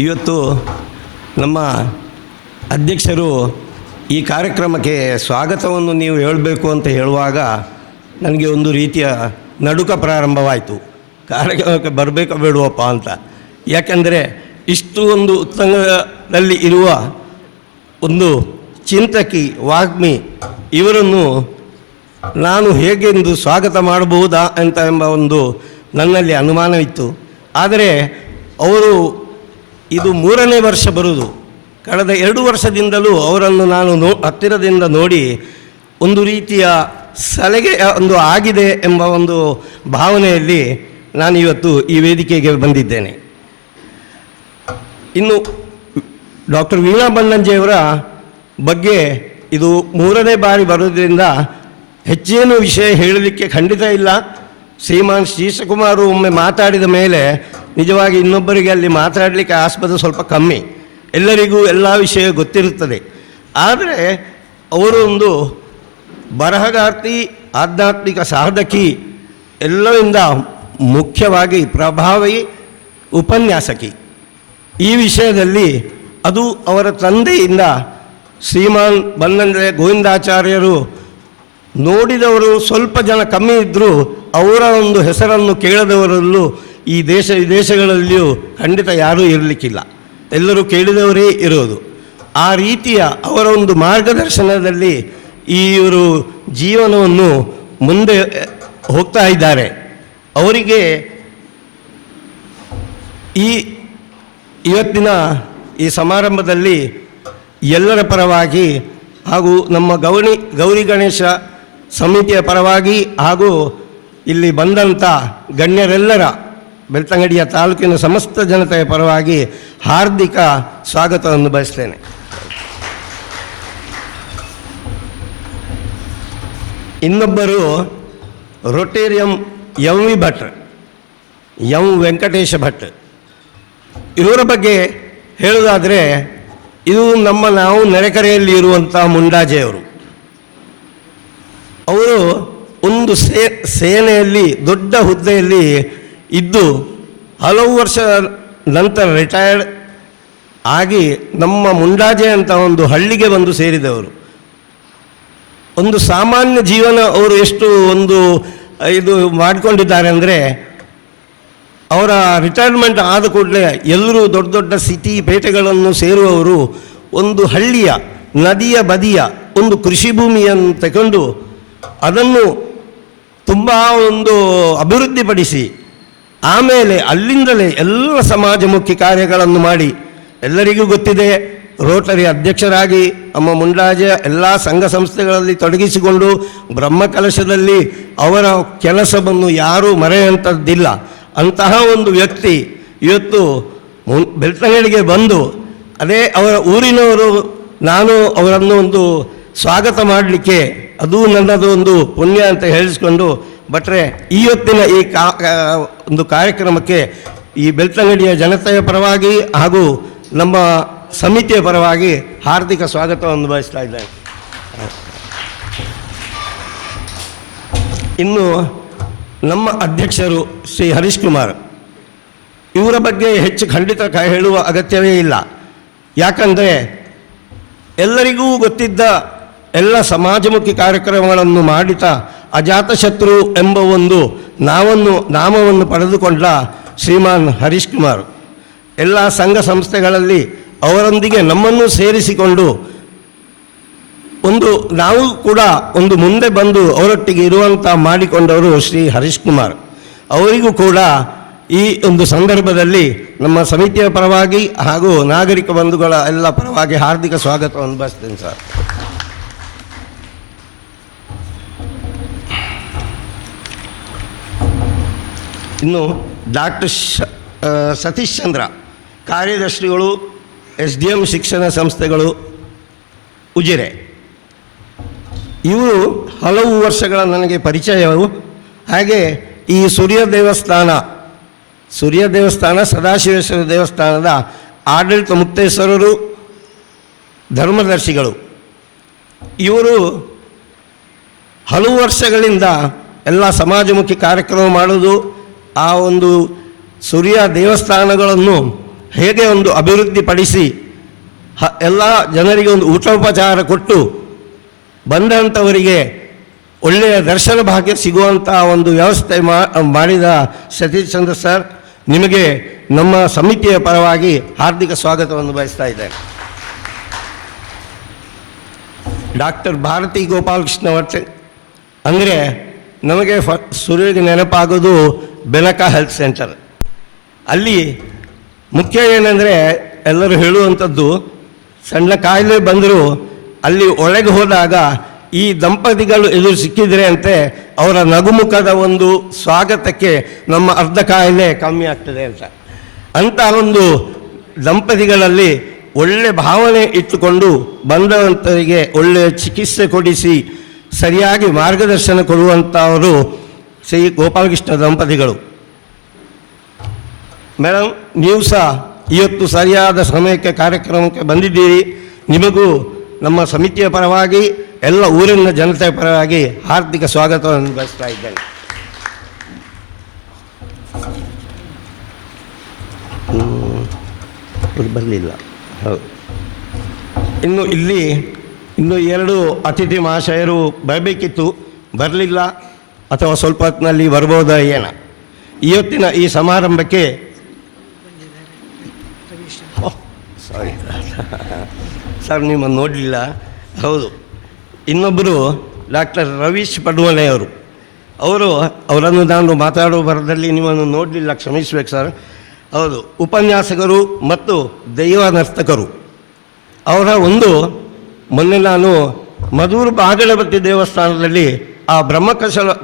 ಇವತ್ತು ನಮ್ಮ ಅಧ್ಯಕ್ಷರು ಈ ಕಾರ್ಯಕ್ರಮಕ್ಕೆ ಸ್ವಾಗತವನ್ನು ನೀವು ಹೇಳಬೇಕು ಅಂತ ಹೇಳುವಾಗ ನನಗೆ ಒಂದು ರೀತಿಯ ನಡುಕ ಪ್ರಾರಂಭವಾಯಿತು. ಕಾರ್ಯಕ್ರಮಕ್ಕೆ ಬರಬೇಕೋ ಬೇಡವಪ್ಪ ಅಂತ. ಯಾಕೆಂದರೆ ಇಷ್ಟು ಒಂದು ಉತ್ತುಂಗದಲ್ಲಿ ಇರುವ ಒಂದು ಚಿಂತಕಿ, ವಾಗ್ಮಿ ಇವರನ್ನು ನಾನು ಹೇಗೆಂದು ಸ್ವಾಗತ ಮಾಡಬಹುದಾ ಎಂಬ ಒಂದು ನನ್ನಲ್ಲಿ ಅನುಮಾನವಿತ್ತು. ಆದರೆ ಅವರು ಇದು 3ನೇ ವರ್ಷ ಬರುವುದು. ಕಳೆದ 2 ವರ್ಷದಿಂದಲೂ ಅವರನ್ನು ನಾನು ಹತ್ತಿರದಿಂದ ನೋಡಿ ಒಂದು ರೀತಿಯ ಸಲಹೆ ಒಂದು ಆಗಿದೆ ಎಂಬ ಒಂದು ಭಾವನೆಯಲ್ಲಿ ನಾನು ಇವತ್ತು ಈ ವೇದಿಕೆಗೆ ಬಂದಿದ್ದೇನೆ. ಇನ್ನು ಡಾಕ್ಟರ್ ವೀಣಾ ಬನ್ನಂಜೆಯವರ ಬಗ್ಗೆ ಇದು 3ನೇ ಬಾರಿ ಬರೋದ್ರಿಂದ ಹೆಚ್ಚೇನು ವಿಷಯ ಹೇಳಲಿಕ್ಕೆ ಖಂಡಿತ ಇಲ್ಲ. ಶ್ರೀಮಾನ್ ಶ್ರೀಶಕುಮಾರು ಒಮ್ಮೆ ಮಾತಾಡಿದ ಮೇಲೆ ನಿಜವಾಗಿ ಇನ್ನೊಬ್ಬರಿಗೆ ಅಲ್ಲಿ ಮಾತಾಡಲಿಕ್ಕೆ ಆಸ್ಪದ ಸ್ವಲ್ಪ ಕಮ್ಮಿ. ಎಲ್ಲರಿಗೂ ಎಲ್ಲ ವಿಷಯ ಗೊತ್ತಿರುತ್ತದೆ. ಆದರೆ ಅವರು ಒಂದು ಬರಹಗಾರ್ತಿ, ಆಧ್ಯಾತ್ಮಿಕ ಸಾಧಕಿ, ಎಲ್ಲರಿಂದ ಮುಖ್ಯವಾಗಿ ಪ್ರಭಾವಿ ಉಪನ್ಯಾಸಕಿ. ಈ ವಿಷಯದಲ್ಲಿ ಅದು ಅವರ ತಂದೆಯಿಂದ ಶ್ರೀಮಾನ್ ಬನ್ನಂಜೆ ಗೋವಿಂದಾಚಾರ್ಯರು ನೋಡಿದವರು ಸ್ವಲ್ಪ ಜನ ಕಮ್ಮಿ ಇದ್ದರೂ ಅವರ ಒಂದು ಹೆಸರನ್ನು ಕೇಳದವರಲ್ಲೂ ಈ ದೇಶ ವಿದೇಶಗಳಲ್ಲಿಯೂ ಖಂಡಿತ ಯಾರೂ ಇರಲಿಕ್ಕಿಲ್ಲ. ಎಲ್ಲರೂ ಕೇಳಿದವರೇ ಇರೋದು. ಆ ರೀತಿಯ ಅವರ ಒಂದು ಮಾರ್ಗದರ್ಶನದಲ್ಲಿ ಇವರು ಜೀವನವನ್ನು ಮುಂದೆ ಹೋಗ್ತಾ ಇದ್ದಾರೆ. ಅವರಿಗೆ ಇವತ್ತಿನ ಈ ಸಮಾರಂಭದಲ್ಲಿ ಎಲ್ಲರ ಪರವಾಗಿ ಹಾಗೂ ನಮ್ಮ ಗೌರಿ ಗಣೇಶ ಸಮಿತಿಯ ಪರವಾಗಿ ಹಾಗೂ ಇಲ್ಲಿ ಬಂದಂಥ ಗಣ್ಯರೆಲ್ಲರ ಬೆಳ್ತಂಗಡಿಯ ತಾಲೂಕಿನ ಸಮಸ್ತ ಜನತೆಯ ಪರವಾಗಿ ಹಾರ್ದಿಕ ಸ್ವಾಗತವನ್ನು ಬಯಸ್ತೇನೆ. ಇನ್ನೊಬ್ಬರು ರೊಟೇರಿಯಂ ಎಂ.ವಿ. ಭಟ್, ಎಂ ವೆಂಕಟೇಶ ಭಟ್. ಇವರ ಬಗ್ಗೆ ಹೇಳುವುದಾದರೆ ಇದು ನಾವು ನೆರೆಕರೆಯಲ್ಲಿ ಇರುವಂಥ ಮುಂಡಾಜೆಯವರು. ಅವರು ಒಂದು ಸೇನೆಯಲ್ಲಿ ದೊಡ್ಡ ಹುದ್ದೆಯಲ್ಲಿ ಇದ್ದು ಹಲವು ವರ್ಷ ನಂತರ ರಿಟೈರ್ಡ್ ಆಗಿ ನಮ್ಮ ಮುಂಡಾಜೆ ಅಂತ ಒಂದು ಹಳ್ಳಿಗೆ ಬಂದು ಸೇರಿದವರು. ಒಂದು ಸಾಮಾನ್ಯ ಜೀವನ ಅವರು ಎಷ್ಟು ಒಂದು ಇದು ಮಾಡಿಕೊಂಡಿದ್ದಾರೆ ಅಂದರೆ, ಅವರ ರಿಟೈರ್ಮೆಂಟ್ ಆದ ಕೂಡಲೇ ಎಲ್ಲರೂ ದೊಡ್ಡ ದೊಡ್ಡ ಸಿಟಿ ಪೇಟೆಗಳನ್ನು ಸೇರುವವರು ಒಂದು ಹಳ್ಳಿಯ ನದಿಯ ಬದಿಯ ಒಂದು ಕೃಷಿ ಭೂಮಿಯನ್ನು ತಗೊಂಡು ಅದನ್ನು ತುಂಬ ಒಂದು ಅಭಿವೃದ್ಧಿಪಡಿಸಿ ಆಮೇಲೆ ಅಲ್ಲಿಂದಲೇ ಎಲ್ಲ ಸಮಾಜಮುಖಿ ಕಾರ್ಯಗಳನ್ನು ಮಾಡಿ, ಎಲ್ಲರಿಗೂ ಗೊತ್ತಿದೆ, ರೋಟರಿ ಅಧ್ಯಕ್ಷರಾಗಿ ನಮ್ಮ ಮುಂಡಾಜೆ ಎಲ್ಲ ಸಂಘ ಸಂಸ್ಥೆಗಳಲ್ಲಿ ತೊಡಗಿಸಿಕೊಂಡು ಬ್ರಹ್ಮಕಲಶದಲ್ಲಿ ಅವರ ಕೆಲಸವನ್ನು ಯಾರೂ ಮರೆಯುವಂಥದ್ದಿಲ್ಲ. ಅಂತಹ ಒಂದು ವ್ಯಕ್ತಿ ಇವತ್ತು ಬೆಳ್ತಂಗಡಿಗೆ ಬಂದು ಅದೇ ಅವರ ಊರಿನವರು, ನಾನು ಅವರನ್ನು ಒಂದು ಸ್ವಾಗತ ಮಾಡಲಿಕ್ಕೆ ಅದು ನನ್ನದು ಒಂದು ಪುಣ್ಯ ಅಂತ ಹೇಳಿಸ್ಕೊಂಡು ಭಟ್ರೆ ಇವತ್ತಿನ ಈ ಒಂದು ಕಾರ್ಯಕ್ರಮಕ್ಕೆ ಈ ಬೆಳ್ತಂಗಡಿಯ ಜನತೆಯ ಪರವಾಗಿ ಹಾಗೂ ನಮ್ಮ ಸಮಿತಿಯ ಪರವಾಗಿ ಹಾರ್ದಿಕ ಸ್ವಾಗತವನ್ನು ಬಯಸ್ತಾ ಇದ್ದೇನೆ. ಇನ್ನು ನಮ್ಮ ಅಧ್ಯಕ್ಷರು ಶ್ರೀ ಹರೀಶ್ ಕುಮಾರ್, ಇವರ ಬಗ್ಗೆ ಹೆಚ್ಚು ಖಂಡಿತ ಹೇಳುವ ಅಗತ್ಯವೇ ಇಲ್ಲ. ಯಾಕಂದರೆ ಎಲ್ಲರಿಗೂ ಗೊತ್ತಿದ್ದ ಎಲ್ಲ ಸಮಾಜಮುಖಿ ಕಾರ್ಯಕ್ರಮಗಳನ್ನು ಮಾಡಿದ ಅಜಾತಶತ್ರು ಎಂಬ ಒಂದು ನಾಮವನ್ನು ಪಡೆದುಕೊಂಡ ಶ್ರೀಮಾನ್ ಹರೀಶ್ ಕುಮಾರ್ ಎಲ್ಲ ಸಂಘ ಸಂಸ್ಥೆಗಳಲ್ಲಿ ಅವರೊಂದಿಗೆ ನಮ್ಮನ್ನು ಸೇರಿಸಿಕೊಂಡು ನಾವು ಕೂಡ ಒಂದು ಮುಂದೆ ಬಂದು ಅವರೊಟ್ಟಿಗೆ ಇರುವಂಥ ಮಾಡಿಕೊಂಡವರು ಶ್ರೀ ಹರೀಶ್ ಕುಮಾರ್. ಅವರಿಗೂ ಕೂಡ ಈ ಒಂದು ಸಂದರ್ಭದಲ್ಲಿ ನಮ್ಮ ಸಮಿತಿಯ ಪರವಾಗಿ ಹಾಗೂ ನಾಗರಿಕ ಬಂಧುಗಳ ಎಲ್ಲ ಪರವಾಗಿ ಹಾರ್ದಿಕ ಸ್ವಾಗತವನ್ನು ಬಯಸ್ತೇನೆ ಸರ್. ಇನ್ನು ಡಾಕ್ಟರ್ ಸತೀಶ್ ಚಂದ್ರ, ಕಾರ್ಯದರ್ಶಿಗಳು, SDM ಶಿಕ್ಷಣ ಸಂಸ್ಥೆಗಳು, ಉಜಿರೆ. ಇವರು ಹಲವು ವರ್ಷಗಳ ನನಗೆ ಪರಿಚಯವು. ಹಾಗೆ ಈ ಸೂರ್ಯ ದೇವಸ್ಥಾನ ಸದಾಶಿವೇಶ್ವರ ದೇವಸ್ಥಾನದ ಆಡಳಿತ ಮುಕ್ತೇಶ್ವರರು, ಧರ್ಮದರ್ಶಿಗಳು. ಇವರು ಹಲವು ವರ್ಷಗಳಿಂದ ಎಲ್ಲ ಸಮಾಜಮುಖಿ ಕಾರ್ಯಕ್ರಮ ಮಾಡೋದು, ಆ ಒಂದು ಸೂರ್ಯ ದೇವಸ್ಥಾನಗಳನ್ನು ಹೇಗೆ ಒಂದು ಅಭಿವೃದ್ಧಿಪಡಿಸಿ ಎಲ್ಲ ಜನರಿಗೆ ಒಂದು ಊಟೋಪಚಾರ ಕೊಟ್ಟು ಬಂದಂಥವರಿಗೆ ಒಳ್ಳೆಯ ದರ್ಶನ ಭಾಗ್ಯ ಸಿಗುವಂಥ ಒಂದು ವ್ಯವಸ್ಥೆ ಮಾಡಿದ ಸತೀಶ್ ಚಂದ್ರ ಸರ್, ನಿಮಗೆ ನಮ್ಮ ಸಮಿತಿಯ ಪರವಾಗಿ ಹಾರ್ದಿಕ ಸ್ವಾಗತವನ್ನು ಬಯಸ್ತಾ ಇದ್ದೇನೆ. ಡಾಕ್ಟರ್ ಭಾರತಿ ಗೋಪಾಲಕೃಷ್ಣ ಭಟ್ ಅಂದರೆ ನಮಗೆ ಸುರುವಿಗೆ ನೆನಪಾಗೋದು ಬೆನಕ ಹೆಲ್ತ್ ಸೆಂಟರ್. ಅಲ್ಲಿ ಮುಖ್ಯ ಏನಂದರೆ ಎಲ್ಲರೂ ಹೇಳುವಂಥದ್ದು, ಸಣ್ಣ ಕಾಯಿಲೆ ಬಂದರೂ ಅಲ್ಲಿ ಒಳಗೆ ಹೋದಾಗ ಈ ದಂಪತಿಗಳು ಎದುರು ಸಿಕ್ಕಿದರೆ ಅಂತೆ ಅವರ ನಗುಮುಖದ ಒಂದು ಸ್ವಾಗತಕ್ಕೆ ನಮ್ಮ ಅರ್ಧ ಕಾಯಿಲೆ ಕಮ್ಮಿ ಆಗ್ತದೆ ಅಂತ ಒಂದು ದಂಪತಿಗಳಲ್ಲಿ ಒಳ್ಳೆ ಭಾವನೆ ಇಟ್ಟುಕೊಂಡು ಬಂದವಂತರಿಗೆ ಒಳ್ಳೆಯ ಚಿಕಿತ್ಸೆ ಕೊಡಿಸಿ ಸರಿಯಾಗಿ ಮಾರ್ಗದರ್ಶನ ಕೊಡುವಂಥವರು ಶ್ರೀ ಗೋಪಾಲಕೃಷ್ಣ ದಂಪತಿಗಳು. ಮೇಡಮ್, ನೀವು ಸಹ ಇವತ್ತು ಸರಿಯಾದ ಸಮಯಕ್ಕೆ ಕಾರ್ಯಕ್ರಮಕ್ಕೆ ಬಂದಿದ್ದೀರಿ. ನಿಮಗೂ ನಮ್ಮ ಸಮಿತಿಯ ಪರವಾಗಿ ಎಲ್ಲ ಊರಿನ ಜನತೆಯ ಪರವಾಗಿ ಹಾರ್ದಿಕ ಸ್ವಾಗತವನ್ನು ಬಯಸ್ತಾ ಇದ್ದೇನೆ. ಬರಲಿಲ್ಲ. ಹೌದು, ಇನ್ನು 2 ಅತಿಥಿ ಮಹಾಶಯರು ಬರಬೇಕಿತ್ತು, ಬರಲಿಲ್ಲ, ಅಥವಾ ಸ್ವಲ್ಪ ಹೊತ್ತಿನಲ್ಲಿ ಬರ್ಬೋದಾ ಏನ. ಇವತ್ತಿನ ಈ ಸಮಾರಂಭಕ್ಕೆ ಸಾರಿ ಸರ್, ನಿಮ್ಮನ್ನು ನೋಡಲಿಲ್ಲ. ಹೌದು, ಇನ್ನೊಬ್ಬರು ಡಾಕ್ಟರ್ ರವೀಶ್ ಪಡುವಲೆಯವರು. ಅವರನ್ನು ನಾನು ಮಾತಾಡುವ ಬರದಲ್ಲಿ ನಿಮ್ಮನ್ನು ನೋಡಲಿಲ್ಲ, ಕ್ಷಮಿಸಬೇಕು ಸರ್. ಹೌದು, ಉಪನ್ಯಾಸಕರು ಮತ್ತು ದೈವ ನರ್ತಕರು. ಅವರ ಮೊನ್ನೆ ನಾನು ಮಧುರ ಬಾಗಲಬತ್ತಿ ದೇವಸ್ಥಾನದಲ್ಲಿ ಆ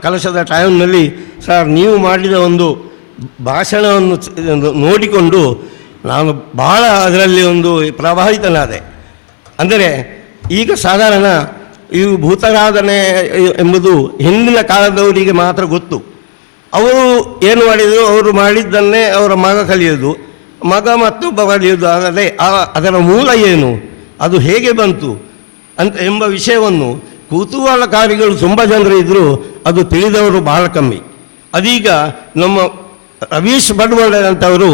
ಕಲಶದ ಟೈಮ್ನಲ್ಲಿ ಸರ್ ನೀವು ಮಾಡಿದ ಒಂದು ಭಾಷಣವನ್ನು ನೋಡಿಕೊಂಡು ನಾನು ಬಹಳ ಅದರಲ್ಲಿ ಒಂದು ಪ್ರಭಾವಿತನಾದೆ. ಅಂದರೆ ಈಗ ಸಾಧಾರಣ ಈ ಭೂತಾರಾಧನೆ ಎಂಬುದು ಹಿಂದಿನ ಕಾಲದವರಿಗೆ ಮಾತ್ರ ಗೊತ್ತು. ಅವರು ಏನು ಮಾಡಿದರು, ಅವರು ಮಾಡಿದ್ದನ್ನೇ ಅವರ ಮಗ ಕಲಿಯೋದು, ಮಗ ಮತ್ತೊಬ್ಬ ಕಲಿಯೋದು. ಆದರೆ ಅದರ ಮೂಲ ಏನು, ಅದು ಹೇಗೆ ಬಂತು ಎಂಬ ವಿಷಯವನ್ನು ಕುತೂಹಲಕಾರಿಗಳು ತುಂಬ ಜನರು ಇದ್ದರೂ ಅದು ತಿಳಿದವರು ಬಹಳ ಕಮ್ಮಿ. ಅದೀಗ ನಮ್ಮ ರವೀಶ್ ಬಡ್ವಳ್ಳೆ ಅಂತವರು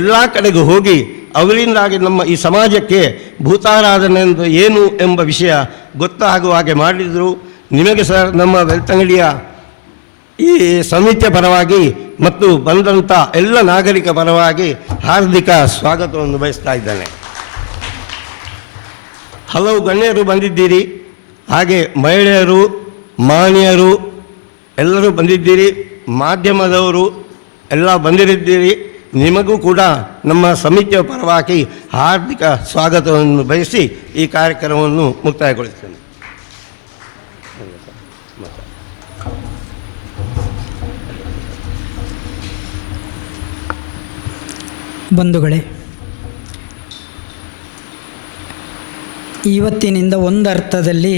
ಎಲ್ಲ ಕಡೆಗೂ ಹೋಗಿ ಅವರಿಂದಾಗಿ ನಮ್ಮ ಈ ಸಮಾಜಕ್ಕೆ ಭೂತಾರಾಧನೆ ಏನು ಎಂಬ ವಿಷಯ ಗೊತ್ತಾಗುವ ಹಾಗೆ ಮಾಡಿದರು. ನಿಮಗೆ ಸರ್ ನಮ್ಮ ಬೆಳ್ತಂಗಡಿಯ ಈ ಸಮಿತಿಯ ಪರವಾಗಿ ಮತ್ತು ಬಂದಂಥ ಎಲ್ಲ ನಾಗರಿಕ ಪರವಾಗಿ ಹಾರ್ದಿಕ ಸ್ವಾಗತವನ್ನು ಬಯಸ್ತಾ ಇದ್ದೇನೆ. ಹಲವು ಗಣ್ಯರು ಬಂದಿದ್ದೀರಿ, ಹಾಗೆ ಮಹಿಳೆಯರು, ಮಾನ್ಯರು ಎಲ್ಲರೂ ಬಂದಿದ್ದೀರಿ, ಮಾಧ್ಯಮದವರು ಎಲ್ಲ ಬಂದಿರಿದ್ದೀರಿ. ನಿಮಗೂ ಕೂಡ ನಮ್ಮ ಸಮಿತಿಯ ಪರವಾಗಿ ಹಾರ್ದಿಕ ಸ್ವಾಗತವನ್ನು ಬಯಸಿ ಈ ಕಾರ್ಯಕ್ರಮವನ್ನು ಮುಕ್ತಾಯಗೊಳಿಸ್ತೇನೆ. ಬಂಧುಗಳೇ, ಇವತ್ತಿನಿಂದ ಒಂದರ್ಥದಲ್ಲಿ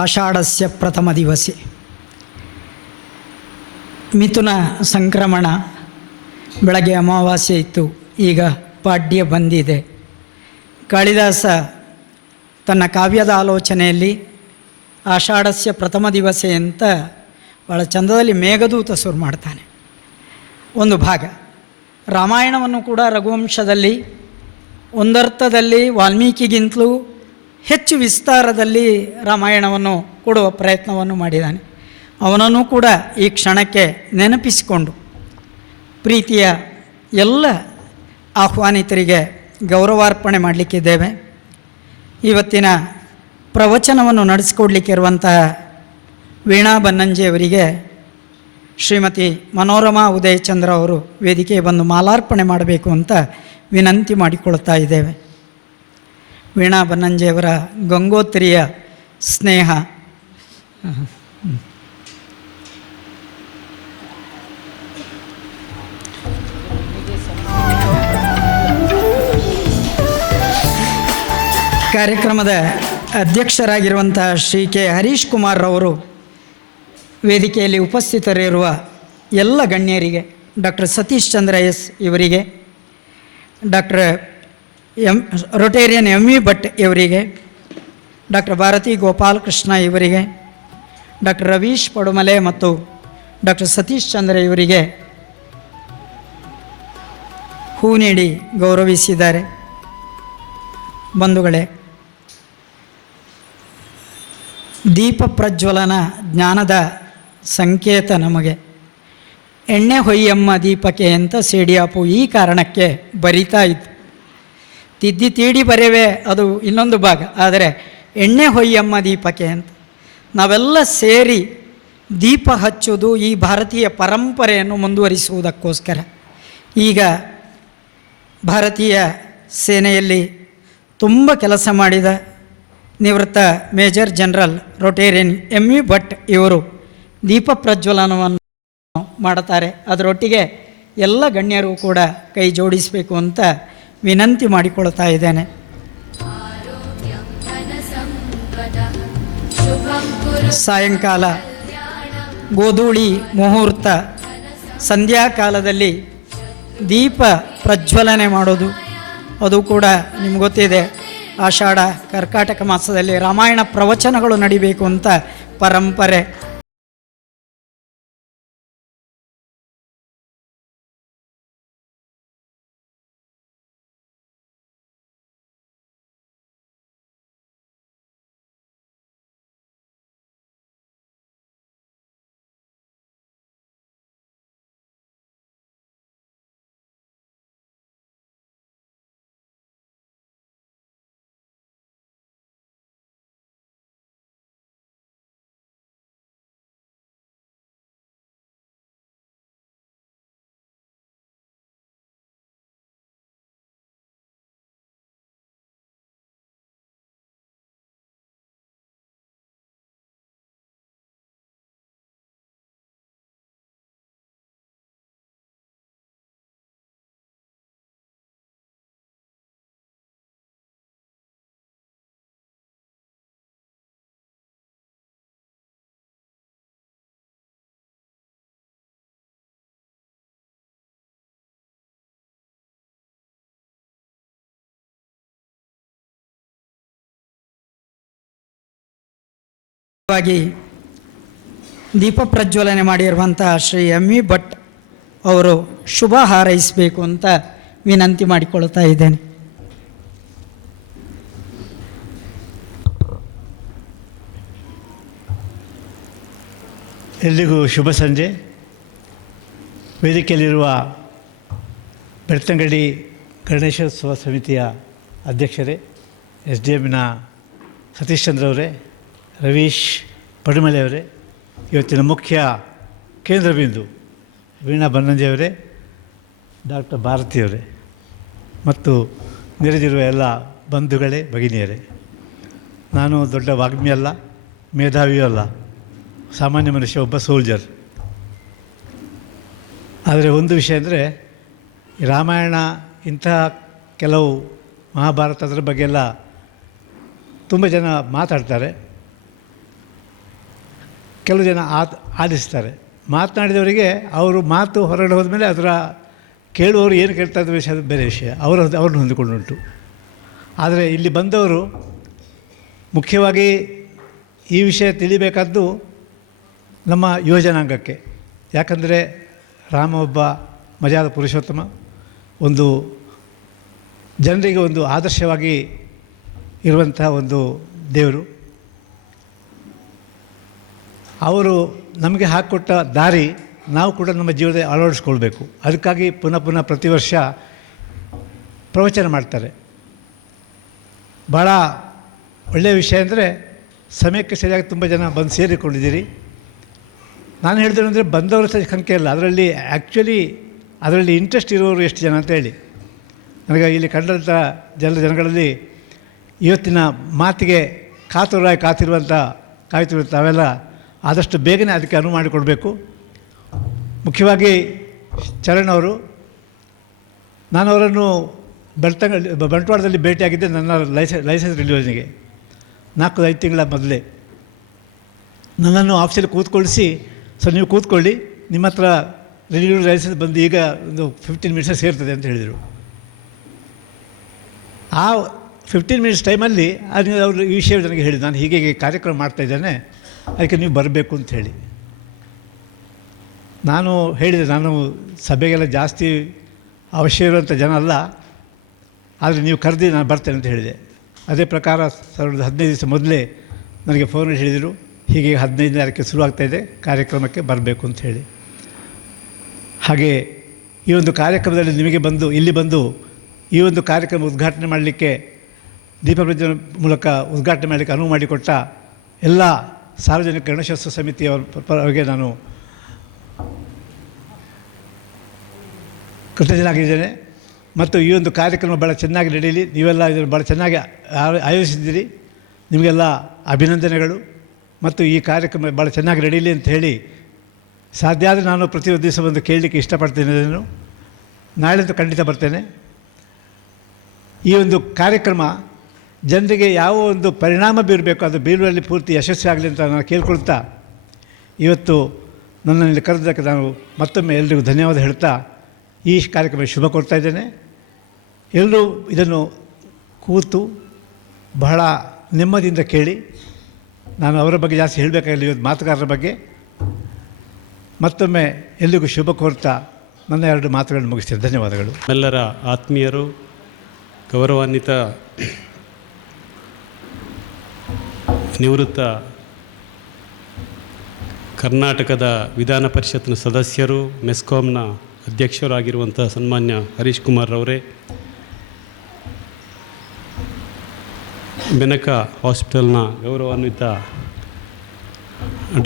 ಆಷಾಢಸ್ಯ ಪ್ರಥಮ ದಿವಸೆ ಮಿಥುನ ಸಂಕ್ರಮಣ. ಬೆಳಗ್ಗೆ ಅಮಾವಾಸ್ಯೆ ಇತ್ತು, ಈಗ ಪಾಡ್ಯ ಬಂದಿದೆ. ಕಾಳಿದಾಸ ತನ್ನ ಕಾವ್ಯದ ಆಲೋಚನೆಯಲ್ಲಿ ಆಷಾಢಸ್ಯ ಪ್ರಥಮ ದಿವಸೆ ಅಂತ ಭಾಳ ಚಂದದಲ್ಲಿ ಮೇಘದೂತ ಶುರು ಮಾಡ್ತಾನೆ. ಒಂದು ಭಾಗ ರಾಮಾಯಣವನ್ನು ಕೂಡ ರಘುವಂಶದಲ್ಲಿ ಒಂದರ್ಥದಲ್ಲಿ ವಾಲ್ಮೀಕಿಗಿಂತಲೂ ಹೆಚ್ಚು ವಿಸ್ತಾರದಲ್ಲಿ ರಾಮಾಯಣವನ್ನು ಕೊಡುವ ಪ್ರಯತ್ನವನ್ನು ಮಾಡಿದ್ದಾನೆ. ಅವನನ್ನು ಕೂಡ ಈ ಕ್ಷಣಕ್ಕೆ ನೆನಪಿಸಿಕೊಂಡು ಪ್ರೀತಿಯ ಎಲ್ಲ ಆಹ್ವಾನಿತರಿಗೆ ಗೌರವಾರ್ಪಣೆ ಮಾಡಲಿಕ್ಕಿದ್ದೇವೆ. ಇವತ್ತಿನ ಪ್ರವಚನವನ್ನು ನಡೆಸಿಕೊಡ್ಲಿಕ್ಕೆ ಇರುವಂತಹ ವೀಣಾ ಬನ್ನಂಜಿಯವರಿಗೆ ಶ್ರೀಮತಿ ಮನೋರಮಾ ಉದಯಚಂದ್ರ ಅವರು ವೇದಿಕೆಗೆ ಬಂದು ಮಾಲಾರ್ಪಣೆ ಮಾಡಬೇಕು ಅಂತ ವಿನಂತಿ ಮಾಡಿಕೊಳ್ತಾ ಇದ್ದೇವೆ. ವೀಣಾ ಬನ್ನಂಜಿಯವರ ಗಂಗೋತ್ರಿಯ ಸ್ನೇಹ ಕಾರ್ಯಕ್ರಮದ ಅಧ್ಯಕ್ಷರಾಗಿರುವಂತಹ ಶ್ರೀ ಕೆ ಹರೀಶ್ ಕುಮಾರ್ ಅವರು, ವೇದಿಕೆಯಲ್ಲಿ ಉಪಸ್ಥಿತರಿರುವ ಎಲ್ಲ ಗಣ್ಯರಿಗೆ, ಡಾಕ್ಟರ್ ಸತೀಶ್ ಚಂದ್ರ ಎಸ್ ಇವರಿಗೆ, ಡಾಕ್ಟರ್ ರೊಟೇರಿಯನ್ MV ಭಟ್ ಇವರಿಗೆ, ಡಾಕ್ಟರ್ ಭಾರತಿ ಗೋಪಾಲಕೃಷ್ಣ ಇವರಿಗೆ, ಡಾಕ್ಟರ್ ರವೀಶ್ ಪಡುಮಲೆ ಮತ್ತು ಡಾಕ್ಟರ್ ಸತೀಶ್ ಚಂದ್ರ ಇವರಿಗೆ ಹೂ ನೀಡಿ ಗೌರವಿಸಿದ್ದಾರೆ. ಬಂಧುಗಳೇ, ದೀಪ ಪ್ರಜ್ವಲನ ಜ್ಞಾನದ ಸಂಕೇತ ನಮಗೆ. ಎಣ್ಣೆ ಹೊಯ್ಯಮ್ಮ ದೀಪಕ್ಕೆ ಅಂತ ಸೇಡಿಯಾಪು ಈ ಕಾರಣಕ್ಕೆ ಬರಿತಾ ಇತ್ತು. ತಿದ್ದಿ ತೀಡಿ ಬರೆವೇ ಅದು ಇನ್ನೊಂದು ಭಾಗ, ಆದರೆ ಎಣ್ಣೆ ಹೊಯ್ಯಮ್ಮ ದೀಪಕ್ಕೆ ಅಂತ ನಾವೆಲ್ಲ ಸೇರಿ ದೀಪ ಹಚ್ಚುವುದು ಈ ಭಾರತೀಯ ಪರಂಪರೆಯನ್ನು ಮುಂದುವರಿಸುವುದಕ್ಕೋಸ್ಕರ. ಈಗ ಭಾರತೀಯ ಸೇನೆಯಲ್ಲಿ ತುಂಬ ಕೆಲಸ ಮಾಡಿದ ನಿವೃತ್ತ major general Rotarian M V Bhat ಇವರು ದೀಪ ಪ್ರಜ್ವಲನವನ್ನು ಮಾಡುತ್ತಾರೆ. ಅದರೊಟ್ಟಿಗೆ ಎಲ್ಲ ಗಣ್ಯರು ಕೂಡ ಕೈ ಜೋಡಿಸಬೇಕು ಅಂತ ವಿನಂತಿ ಮಾಡಿಕೊಳ್ತಾ ಇದ್ದೇನೆ. ಸಾಯಂಕಾಲ ಗೋಧೂಳಿ ಮುಹೂರ್ತ ಸಂಧ್ಯಾಕಾಲದಲ್ಲಿ ದೀಪ ಪ್ರಜ್ವಲನೆ ಮಾಡೋದು, ಅದು ಕೂಡ ನಿಮ್ಗೆ ಗೊತ್ತಿದೆ. ಆಷಾಢ ಕರ್ಕಾಟಕ ಮಾಸದಲ್ಲಿ ರಾಮಾಯಣ ಪ್ರವಚನಗಳು ನಡಿಬೇಕು ಅಂತ ಪರಂಪರೆ. ದೀಪ ಪ್ರಜ್ವಲನೆ ಮಾಡಿರುವಂಥ ಶ್ರೀ ಎಮ್ ವಿ ಭಟ್ ಅವರು ಶುಭ ಹಾರೈಸಬೇಕು ಅಂತ ವಿನಂತಿ ಮಾಡಿಕೊಳ್ತಾ ಇದ್ದೇನೆ. ಎಲ್ಲಿಗೂ ಶುಭ ಸಂಜೆ. ವೇದಿಕೆಯಲ್ಲಿರುವ ಬೆಳ್ತಂಗಡಿ ಗಣೇಶೋತ್ಸವ ಸಮಿತಿಯ ಅಧ್ಯಕ್ಷರೇ, ಎಸ್ ಡಿ ಎಮ್ನ ಸತೀಶ್ ಚಂದ್ರವರೇ, ರವೀಶ್ ಪಡುಮಲೆಯವರೇ, ಇವತ್ತಿನ ಮುಖ್ಯ ಕೇಂದ್ರ ಬಿಂದು ವೀಣಾ ಬನ್ನಂಜಿಯವರೇ, ಡಾಕ್ಟರ್ ಭಾರತಿಯವರೇ ಮತ್ತು ನೆರೆದಿರುವ ಎಲ್ಲ ಬಂಧುಗಳೇ, ಭಗಿನಿಯರೇ, ನಾನು ದೊಡ್ಡ ವಾಗ್ಮಿ ಅಲ್ಲ, ಮೇಧಾವಿಯೂ ಅಲ್ಲ, ಸಾಮಾನ್ಯ ಮನುಷ್ಯ, ಒಬ್ಬ ಸೋಲ್ಜರ್. ಆದರೆ ಒಂದು ವಿಷಯ ಅಂದರೆ, ರಾಮಾಯಣ ಇಂತಹ ಕೆಲವು ಮಹಾಭಾರತ ಅದರ ಬಗ್ಗೆ ಎಲ್ಲ ತುಂಬ ಜನ ಮಾತಾಡ್ತಾರೆ, ಕೆಲವು ಜನ ಆಲಿಸ್ತಾರೆ. ಮಾತನಾಡಿದವರಿಗೆ ಅವರು ಮಾತು ಹೊರಗಡೆ ಹೋದ್ಮೇಲೆ ಅದರ ಕೇಳುವವರು ಏನು ಕೇಳ್ತಾ ಇದ್ದ ವಿಷಯ, ಅದು ಬೇರೆ ವಿಷಯ, ಅವ್ರನ್ನ ಹೊಂದಿಕೊಂಡುಂಟು. ಆದರೆ ಇಲ್ಲಿ ಬಂದವರು ಮುಖ್ಯವಾಗಿ ಈ ವಿಷಯ ತಿಳಿಬೇಕಾದ್ದು ನಮ್ಮ ಯುವಜನಾಂಗಕ್ಕೆ. ಯಾಕಂದರೆ ರಾಮ ಒಬ್ಬ ಮರ್ಯಾದ ಪುರುಷೋತ್ತಮ, ಒಂದು ಜನರಿಗೆ ಒಂದು ಆದರ್ಶವಾಗಿ ಇರುವಂತಹ ಒಂದು ದೇವರು. ಅವರು ನಮಗೆ ಹಾಕಿಕೊಟ್ಟ ದಾರಿ ನಾವು ಕೂಡ ನಮ್ಮ ಜೀವನದಲ್ಲಿ ಅಳವಡಿಸ್ಕೊಳ್ಬೇಕು. ಅದಕ್ಕಾಗಿ ಪುನಃ ಪುನಃ ಪ್ರತಿ ವರ್ಷ ಪ್ರವಚನ ಮಾಡ್ತಾರೆ. ಭಾಳ ಒಳ್ಳೆಯ ವಿಷಯ ಅಂದರೆ ಸಮಯಕ್ಕೆ ಸರಿಯಾಗಿ ತುಂಬ ಜನ ಬಂದು ಸೇರಿಕೊಂಡಿದ್ದೀರಿ. ನಾನು ಹೇಳಿದ್ರು ಅಂದರೆ ಬಂದವರ ಸಂಖ್ಯೆ ಇಲ್ಲ, ಅದರಲ್ಲಿ ಆ್ಯಕ್ಚುಲಿ ಅದರಲ್ಲಿ ಇಂಟ್ರೆಸ್ಟ್ ಇರೋರು ಎಷ್ಟು ಜನ ಅಂತ ಹೇಳಿ. ನನಗೆ ಇಲ್ಲಿ ಕಂಡಂಥ ಜನಗಳಲ್ಲಿ ಇವತ್ತಿನ ಮಾತಿಗೆ ಕಾಯ್ತಿರುವಂಥ ತಾವೆಲ್ಲ ಆದಷ್ಟು ಬೇಗನೆ ಅದಕ್ಕೆ ಅನುವು ಮಾಡಿಕೊಡಬೇಕು. ಮುಖ್ಯವಾಗಿ ಚರಣ್ ಅವರು, ನಾನು ಅವರನ್ನು ಬಂಟ್ವಾಳದಲ್ಲಿ ಭೇಟಿಯಾಗಿದ್ದೆ ನನ್ನ ಲೈಸೆನ್ಸ್ ರಿನ್ಯೂವಲ್ನಿಗೆ 4-5 ತಿಂಗಳ ಮೊದಲೇ. ನನ್ನನ್ನು ಆಫೀಸಲ್ಲಿ ಕೂತ್ಕೊಳಿಸಿ, ಸರ್ ನೀವು ಕೂತ್ಕೊಳ್ಳಿ, ನಿಮ್ಮ ಹತ್ರ ರಿನ್ಯೂವಲ್ ಲೈಸೆನ್ಸ್ ಬಂದು ಈಗ ಒಂದು 15 ಮಿನಿಟ್ಸ್ ಸೇರ್ತದೆ ಅಂತ ಹೇಳಿದರು. ಆ 15 ಮಿನಿಟ್ಸ್ ಟೈಮಲ್ಲಿ ಅವರು ಈ ವಿಷಯ ನನಗೆ ಹೇಳಿದ್ದು, ನಾನು ಹೀಗೆ ಕಾರ್ಯಕ್ರಮ ಮಾಡ್ತಾಯಿದ್ದೇನೆ, ಅದಕ್ಕೆ ನೀವು ಬರಬೇಕು ಅಂತ ಹೇಳಿ. ನಾನು ಹೇಳಿದೆ, ನಾನು ಸಭೆಗೆಲ್ಲ ಜಾಸ್ತಿ ಅವಶ್ಯ ಇರುವಂಥ ಜನ ಅಲ್ಲ, ಆದರೆ ನೀವು ಕರೆದಿ ನಾನು ಬರ್ತೇನೆ ಅಂತ ಹೇಳಿದೆ. ಅದೇ ಪ್ರಕಾರ 15 ದಿವಸ ಮೊದಲೇ ನನಗೆ ಫೋನ್ ಹೇಳಿದರು, ಹೀಗೆ 15ನೇ ತಾರೀಕಿಗೆ ಶುರುವಾಗ್ತಾಯಿದೆ, ಕಾರ್ಯಕ್ರಮಕ್ಕೆ ಬರಬೇಕು ಅಂತ ಹೇಳಿ. ಹಾಗೆ ಈ ಒಂದು ಕಾರ್ಯಕ್ರಮದಲ್ಲಿ ನಿಮಗೆ ಇಲ್ಲಿ ಬಂದು ಈ ಒಂದು ಕಾರ್ಯಕ್ರಮ ಉದ್ಘಾಟನೆ ಮಾಡಲಿಕ್ಕೆ, ದೀಪ ಪ್ರಜ್ವಲನೆ ಮೂಲಕ ಉದ್ಘಾಟನೆ ಮಾಡಲಿಕ್ಕೆ ಅನುವು ಮಾಡಿಕೊಟ್ಟ ಎಲ್ಲ ಸಾರ್ವಜನಿಕ ಗಣೇಶೋತ್ಸವ ಸಮಿತಿಯವರ ಪರವಾಗಿ ನಾನು ಕೃತಜ್ಞನಾಗಿದ್ದೇನೆ. ಮತ್ತು ಈ ಒಂದು ಕಾರ್ಯಕ್ರಮ ಭಾಳ ಚೆನ್ನಾಗಿ ನಡೆಯಲಿ, ನೀವೆಲ್ಲ ಇದನ್ನು ಭಾಳ ಚೆನ್ನಾಗಿ ಆಯೋಜಿಸಿದ್ದೀರಿ, ನಿಮಗೆಲ್ಲ ಅಭಿನಂದನೆಗಳು. ಮತ್ತು ಈ ಕಾರ್ಯಕ್ರಮ ಭಾಳ ಚೆನ್ನಾಗಿ ನಡೆಯಲಿ ಅಂತ ಹೇಳಿ, ಸಾಧ್ಯ ಆದರೆ ನಾನು ಪ್ರತಿಯೊಂದು ದಿವಸ ಬಂದು ಕೇಳಲಿಕ್ಕೆ ಇಷ್ಟಪಡ್ತೇನೆ. ನಾನು ನಾಳೆಂದು ಖಂಡಿತ ಬರ್ತೇನೆ. ಈ ಒಂದು ಕಾರ್ಯಕ್ರಮ ಜನರಿಗೆ ಯಾವ ಒಂದು ಪರಿಣಾಮ ಬೀರಬೇಕು, ಅದು ಬೀರುವಲ್ಲಿ ಪೂರ್ತಿ ಯಶಸ್ವಿ ಆಗಲಿ ಅಂತ ನಾನು ಕೇಳ್ಕೊಳ್ತಾ, ಇವತ್ತು ನನ್ನಲ್ಲಿ ಕರೆದಕ್ಕೆ ನಾನು ಮತ್ತೊಮ್ಮೆ ಎಲ್ರಿಗೂ ಧನ್ಯವಾದ ಹೇಳ್ತಾ ಈ ಕಾರ್ಯಕ್ರಮ ಶುಭ ಕೊಡ್ತಾ ಇದ್ದೇನೆ. ಎಲ್ಲರೂ ಇದನ್ನು ಕೂತು ಬಹಳ ನೆಮ್ಮದಿಯಿಂದ ಕೇಳಿ. ನಾನು ಅವರ ಬಗ್ಗೆ ಜಾಸ್ತಿ ಹೇಳಬೇಕಾಗಿಲ್ಲ, ಇವತ್ತು ಮಾತುಗಾರರ ಬಗ್ಗೆ. ಮತ್ತೊಮ್ಮೆ ಎಲ್ಲಿಗೂ ಶುಭ ಕೋರ್ತಾ ನನ್ನ 2 ಮಾತುಗಳನ್ನು ಮುಗಿಸ್ತೇನೆ. ಧನ್ಯವಾದಗಳು. ಎಲ್ಲರ ಆತ್ಮೀಯರು, ಗೌರವಾನ್ವಿತ ನಿವೃತ್ತ ಕರ್ನಾಟಕದ ವಿಧಾನ ಪರಿಷತ್ನ ಸದಸ್ಯರು, ಮೆಸ್ಕಾಂನ ಅಧ್ಯಕ್ಷರಾಗಿರುವಂಥ ಸನ್ಮಾನ್ಯ ಹರೀಶ್ ಕುಮಾರ್ ಅವರೇ, ಬೆನಕ ಹಾಸ್ಪಿಟಲ್ನ ಗೌರವಾನ್ವಿತ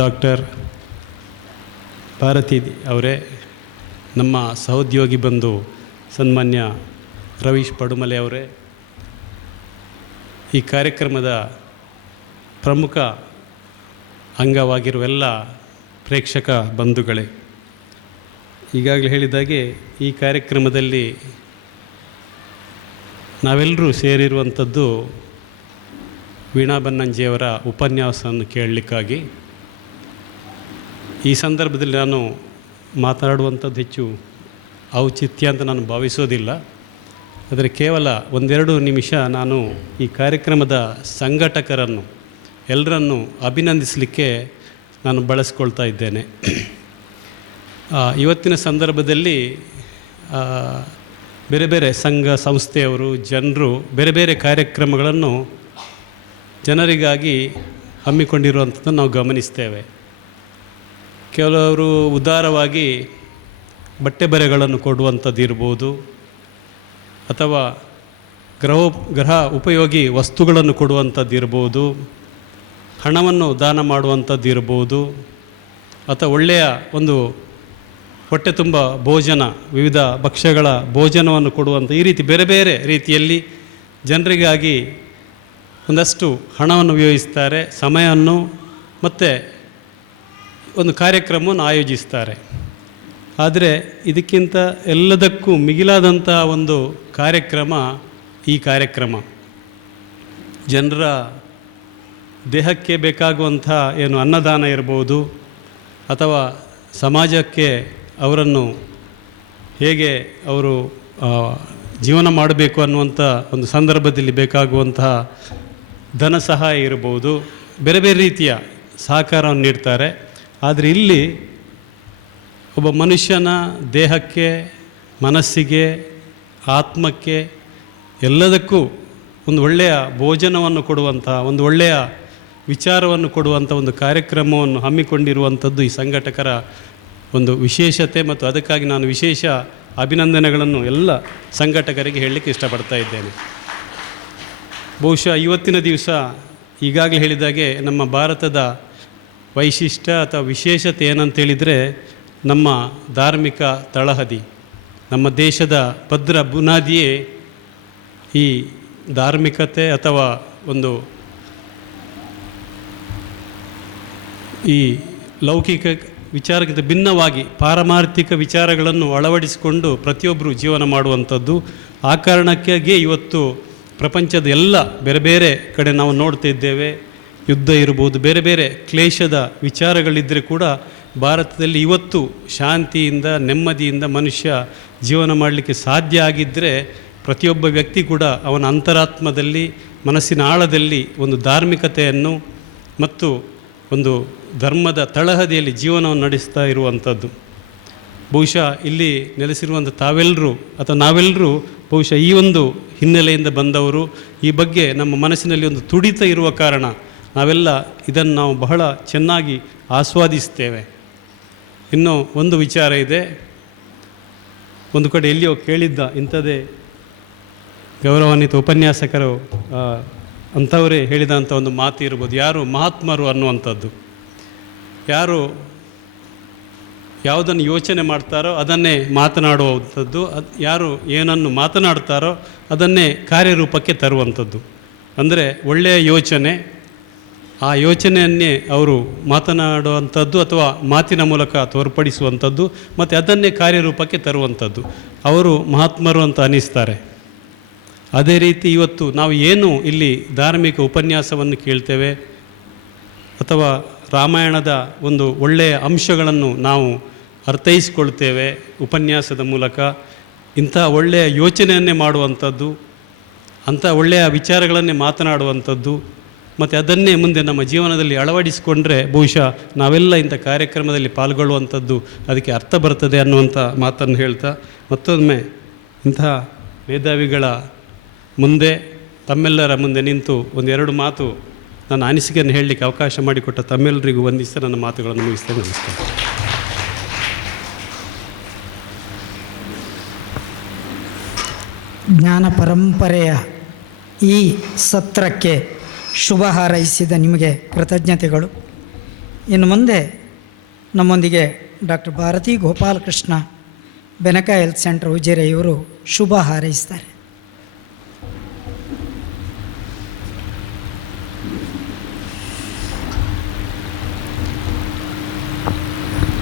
ಡಾಕ್ಟರ್ ಭಾರತಿ ಅವರೇ, ನಮ್ಮ ಸಹೋದ್ಯೋಗಿ ಬಂಧು ಸನ್ಮಾನ್ಯ ರವೀಶ್ ಪಡುಮಲೆ ಅವರೇ, ಈ ಕಾರ್ಯಕ್ರಮದ ಪ್ರಮುಖ ಅಂಗವಾಗಿರುವ ಎಲ್ಲ ಪ್ರೇಕ್ಷಕ ಬಂಧುಗಳೇ, ಈಗಾಗಲೇ ಹೇಳಿದಾಗೆ ಈ ಕಾರ್ಯಕ್ರಮದಲ್ಲಿ ನಾವೆಲ್ಲರೂ ಸೇರಿರುವಂಥದ್ದು ವೀಣಾ ಬನ್ನಂಜಿಯವರ ಉಪನ್ಯಾಸವನ್ನು ಕೇಳಲಿಕ್ಕಾಗಿ. ಈ ಸಂದರ್ಭದಲ್ಲಿ ನಾನು ಮಾತನಾಡುವಂಥದ್ದು ಹೆಚ್ಚು ಔಚಿತ್ಯ ಅಂತ ನಾನು ಭಾವಿಸೋದಿಲ್ಲ. ಆದರೆ ಕೇವಲ 1-2 ನಿಮಿಷ ನಾನು ಈ ಕಾರ್ಯಕ್ರಮದ ಸಂಘಟಕರನ್ನು ಎಲ್ಲರನ್ನು ಅಭಿನಂದಿಸಲಿಕ್ಕೆ ನಾನು ಬಳಸ್ಕೊಳ್ತಾ ಇದ್ದೇನೆ. ಇವತ್ತಿನ ಸಂದರ್ಭದಲ್ಲಿ ಬೇರೆ ಬೇರೆ ಸಂಘ ಸಂಸ್ಥೆಯವರು, ಜನರು ಬೇರೆ ಬೇರೆ ಕಾರ್ಯಕ್ರಮಗಳನ್ನು ಜನರಿಗಾಗಿ ಹಮ್ಮಿಕೊಂಡಿರುವಂಥದ್ದನ್ನು ನಾವು ಗಮನಿಸ್ತೇವೆ. ಕೆಲವರು ಉದಾರವಾಗಿ ಬಟ್ಟೆ ಬರೆಗಳನ್ನು ಕೊಡುವಂಥದ್ದು ಇರ್ಬೋದು, ಅಥವಾ ಗೃಹ ಉಪಯೋಗಿ ವಸ್ತುಗಳನ್ನು ಕೊಡುವಂಥದ್ದು ಇರ್ಬೋದು, ಹಣವನ್ನು ದಾನ ಮಾಡುವಂಥದ್ದು ಇರ್ಬೋದು, ಅಥವಾ ಒಳ್ಳೆಯ ಒಂದು ಹೊಟ್ಟೆ ತುಂಬ ಭೋಜನ, ವಿವಿಧ ಭಕ್ಷ್ಯಗಳ ಭೋಜನವನ್ನು ಕೊಡುವಂಥ, ಈ ರೀತಿ ಬೇರೆ ಬೇರೆ ರೀತಿಯಲ್ಲಿ ಜನರಿಗಾಗಿ ಒಂದಷ್ಟು ಹಣವನ್ನು ವ್ಯಯಿಸ್ತಾರೆ, ಸಮಯವನ್ನು ಮತ್ತು ಒಂದು ಕಾರ್ಯಕ್ರಮವನ್ನು ಆಯೋಜಿಸ್ತಾರೆ. ಆದರೆ ಇದಕ್ಕಿಂತ ಎಲ್ಲದಕ್ಕೂ ಮಿಗಿಲಾದಂಥ ಒಂದು ಕಾರ್ಯಕ್ರಮ ಈ ಕಾರ್ಯಕ್ರಮ. ಜನರ ದೇಹಕ್ಕೆ ಬೇಕಾಗುವಂಥ ಏನು ಅನ್ನದಾನ ಇರ್ಬೋದು, ಅಥವಾ ಸಮಾಜಕ್ಕೆ ಅವರನ್ನು ಹೇಗೆ ಅವರು ಜೀವನ ಮಾಡಬೇಕು ಅನ್ನುವಂಥ ಒಂದು ಸಂದರ್ಭದಲ್ಲಿ ಬೇಕಾಗುವಂತಹ ಧನ ಸಹಾಯ ಇರ್ಬೋದು, ಬೇರೆ ಬೇರೆ ರೀತಿಯ ಸಹಕಾರವನ್ನು ನೀಡ್ತಾರೆ. ಆದರೆ ಇಲ್ಲಿ ಒಬ್ಬ ಮನುಷ್ಯನ ದೇಹಕ್ಕೆ, ಮನಸ್ಸಿಗೆ, ಆತ್ಮಕ್ಕೆ ಎಲ್ಲದಕ್ಕೂ ಒಂದು ಒಳ್ಳೆಯ ಭೋಜನವನ್ನು ಕೊಡುವಂಥ, ಒಂದು ಒಳ್ಳೆಯ ವಿಚಾರವನ್ನು ಕೊಡುವಂಥ ಒಂದು ಕಾರ್ಯಕ್ರಮವನ್ನು ಹಮ್ಮಿಕೊಂಡಿರುವಂಥದ್ದು ಈ ಸಂಘಟಕರ ಒಂದು ವಿಶೇಷತೆ. ಮತ್ತು ಅದಕ್ಕಾಗಿ ನಾನು ವಿಶೇಷ ಅಭಿನಂದನೆಗಳನ್ನು ಎಲ್ಲ ಸಂಘಟಕರಿಗೆ ಹೇಳಲಿಕ್ಕೆ ಇಷ್ಟಪಡ್ತಾ ಇದ್ದೇನೆ. ಬಹುಶಃ ಇವತ್ತಿನ ದಿವಸ ಈಗಾಗಲೇ ಹೇಳಿದಾಗೆ ನಮ್ಮ ಭಾರತದ ವೈಶಿಷ್ಟ್ಯ ಅಥವಾ ವಿಶೇಷತೆ ಏನಂತೇಳಿದರೆ, ನಮ್ಮ ಧಾರ್ಮಿಕ ತಳಹದಿ, ನಮ್ಮ ದೇಶದ ಭದ್ರ ಬುನಾದಿಯೇ ಈ ಧಾರ್ಮಿಕತೆ ಅಥವಾ ಒಂದು ಈ ಲೌಕಿಕ ವಿಚಾರಕ್ಕಿಂತ ಭಿನ್ನವಾಗಿ ಪಾರಮಾರ್ಥಿಕ ವಿಚಾರಗಳನ್ನು ಅಳವಡಿಸಿಕೊಂಡು ಪ್ರತಿಯೊಬ್ಬರು ಜೀವನ ಮಾಡುವಂಥದ್ದು. ಆ ಕಾರಣಕ್ಕಾಗಿಯೇ ಇವತ್ತು ಪ್ರಪಂಚದ ಎಲ್ಲ ಬೇರೆ ಬೇರೆ ಕಡೆ ನಾವು ನೋಡ್ತಾ ಇದ್ದೇವೆ. ಯುದ್ಧ ಇರ್ಬೋದು, ಬೇರೆ ಬೇರೆ ಕ್ಲೇಶದ ವಿಚಾರಗಳಿದ್ದರೆ ಕೂಡ ಭಾರತದಲ್ಲಿ ಇವತ್ತು ಶಾಂತಿಯಿಂದ, ನೆಮ್ಮದಿಯಿಂದ ಮನುಷ್ಯ ಜೀವನ ಮಾಡಲಿಕ್ಕೆ ಸಾಧ್ಯ ಆಗಿದ್ದರೆ, ಪ್ರತಿಯೊಬ್ಬ ವ್ಯಕ್ತಿ ಕೂಡ ಅವನ ಅಂತರಾತ್ಮದಲ್ಲಿ, ಮನಸ್ಸಿನ ಆಳದಲ್ಲಿ ಒಂದು ಧಾರ್ಮಿಕತೆಯನ್ನು ಮತ್ತು ಒಂದು ಧರ್ಮದ ತಳಹದಿಯಲ್ಲಿ ಜೀವನವನ್ನು ನಡೆಸ್ತಾ ಇರುವಂಥದ್ದು. ಬಹುಶಃ ಇಲ್ಲಿ ನೆಲೆಸಿರುವಂಥ ತಾವೆಲ್ಲರೂ ಅಥವಾ ನಾವೆಲ್ಲರೂ ಬಹುಶಃ ಈ ಒಂದು ಹಿನ್ನೆಲೆಯಿಂದ ಬಂದವರು. ಈ ಬಗ್ಗೆ ನಮ್ಮ ಮನಸ್ಸಿನಲ್ಲಿ ಒಂದು ತುಡಿತ ಇರುವ ಕಾರಣ ನಾವೆಲ್ಲ ಇದನ್ನು ನಾವು ಬಹಳ ಚೆನ್ನಾಗಿ ಆಸ್ವಾದಿಸ್ತೇವೆ. ಇನ್ನು ಒಂದು ವಿಚಾರ ಇದೆ. ಒಂದು ಕಡೆ ಎಲ್ಲಿಯೋ ಕೇಳಿದ್ದ, ಇಂಥದ್ದೇ ಗೌರವಾನ್ವಿತ ಉಪನ್ಯಾಸಕರು ಅಂಥವರೇ ಹೇಳಿದಂಥ ಒಂದು ಮಾತು ಇರ್ಬೋದು, ಯಾರು ಮಹಾತ್ಮರು ಅನ್ನುವಂಥದ್ದು. ಯಾರು ಯಾವುದನ್ನು ಯೋಚನೆ ಮಾಡ್ತಾರೋ ಅದನ್ನೇ ಮಾತನಾಡುವಂಥದ್ದು, ಯಾರು ಏನನ್ನು ಮಾತನಾಡ್ತಾರೋ ಅದನ್ನೇ ಕಾರ್ಯರೂಪಕ್ಕೆ ತರುವಂಥದ್ದು. ಅಂದರೆ ಒಳ್ಳೆಯ ಯೋಚನೆ, ಆ ಯೋಚನೆಯನ್ನೇ ಅವರು ಮಾತನಾಡುವಂಥದ್ದು ಅಥವಾ ಮಾತಿನ ಮೂಲಕ ತೋರ್ಪಡಿಸುವಂಥದ್ದು, ಮತ್ತು ಅದನ್ನೇ ಕಾರ್ಯರೂಪಕ್ಕೆ ತರುವಂಥದ್ದು. ಅವರು ಮಹಾತ್ಮರು ಅಂತ ಅನ್ನಿಸ್ತಾರೆ. ಅದೇ ರೀತಿ ಇವತ್ತು ನಾವು ಏನು ಇಲ್ಲಿ ಧಾರ್ಮಿಕ ಉಪನ್ಯಾಸವನ್ನು ಕೇಳ್ತೇವೆ ಅಥವಾ ರಾಮಾಯಣದ ಒಂದು ಒಳ್ಳೆಯ ಅಂಶಗಳನ್ನು ನಾವು ಅರ್ಥೈಸಿಕೊಳ್ತೇವೆ ಉಪನ್ಯಾಸದ ಮೂಲಕ, ಇಂಥ ಒಳ್ಳೆಯ ಯೋಚನೆಯನ್ನೇ ಮಾಡುವಂಥದ್ದು, ಅಂಥ ಒಳ್ಳೆಯ ವಿಚಾರಗಳನ್ನೇ ಮಾತನಾಡುವಂಥದ್ದು, ಮತ್ತು ಅದನ್ನೇ ಮುಂದೆ ನಮ್ಮ ಜೀವನದಲ್ಲಿ ಅಳವಡಿಸಿಕೊಂಡ್ರೆ ಬಹುಶಃ ನಾವೆಲ್ಲ ಇಂಥ ಕಾರ್ಯಕ್ರಮದಲ್ಲಿ ಪಾಲ್ಗೊಳ್ಳುವಂಥದ್ದು ಅದಕ್ಕೆ ಅರ್ಥ ಬರ್ತದೆ ಅನ್ನುವಂಥ ಮಾತನ್ನು ಹೇಳ್ತಾ, ಮತ್ತೊಮ್ಮೆ ಇಂತಹ ಮೇಧಾವಿಗಳ ಮುಂದೆ ತಮ್ಮೆಲ್ಲರ ಮುಂದೆ ನಿಂತು ಒಂದೆರಡು ಮಾತು ನನ್ನ ಅನಿಸಿಕೆಯನ್ನು ಹೇಳಲಿಕ್ಕೆ ಅವಕಾಶ ಮಾಡಿಕೊಟ್ಟ ತಮ್ಮೆಲ್ಲರಿಗೂ ವಂದಿಸಿ ನನ್ನ ಮಾತುಗಳನ್ನು ಮುಗಿಸ್ತೇನೆ. ನಮಸ್ಕಾರ. ಜ್ಞಾನ ಪರಂಪರೆಯ ಈ ಸತ್ರಕ್ಕೆ ಶುಭ ಹಾರೈಸಿದ ನಿಮಗೆ ಕೃತಜ್ಞತೆಗಳು. ಇನ್ನು ಮುಂದೆ ನಮ್ಮೊಂದಿಗೆ doctor Bharathi Gopalakrishna Benaka health centre Ujire ಇವರು ಶುಭ ಹಾರೈಸ್ತಾರೆ.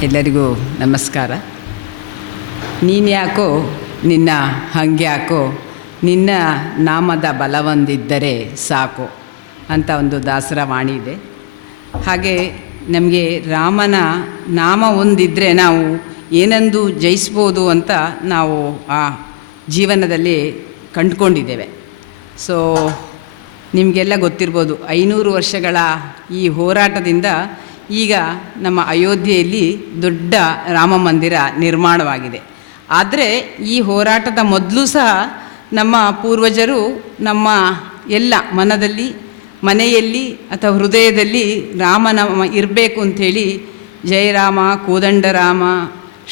ಎಲ್ಲರಿಗೂ ನಮಸ್ಕಾರ. ನೀನ್ಯಾಕೋ ನಿನ್ನ ಹಂಗ್ಯಾಕೋ, ನಿನ್ನ ನಾಮದ ಬಲವೊಂದಿದ್ದರೆ ಸಾಕು ಅಂತ ಒಂದು ದಾಸರ ವಾಣಿ ಇದೆ. ಹಾಗೆ ನಮಗೆ ರಾಮನ ನಾಮ ಒಂದಿದ್ದರೆ ನಾವು ಏನಂದು ಜಯಿಸ್ಬೋದು ಅಂತ ನಾವು ಆ ಜೀವನದಲ್ಲಿ ಕಂಡುಕೊಂಡಿದ್ದೇವೆ. ಸೊ ನಿಮಗೆಲ್ಲ ಗೊತ್ತಿರ್ಬೋದು, 500 ವರ್ಷಗಳ ಈ ಹೋರಾಟದಿಂದ ಈಗ ನಮ್ಮ ಅಯೋಧ್ಯೆಯಲ್ಲಿ ದೊಡ್ಡ ರಾಮ ಮಂದಿರ ನಿರ್ಮಾಣವಾಗಿದೆ. ಆದರೆ ಈ ಹೋರಾಟದ ಮೊದಲು ಸಹ ನಮ್ಮ ಪೂರ್ವಜರು ನಮ್ಮ ಎಲ್ಲ ಮನದಲ್ಲಿ, ಮನೆಯಲ್ಲಿ ಅಥವಾ ಹೃದಯದಲ್ಲಿ ರಾಮನಾಮ ಇರಬೇಕು ಅಂಥೇಳಿ ಜಯರಾಮ, ಕೋದಂಡರಾಮ,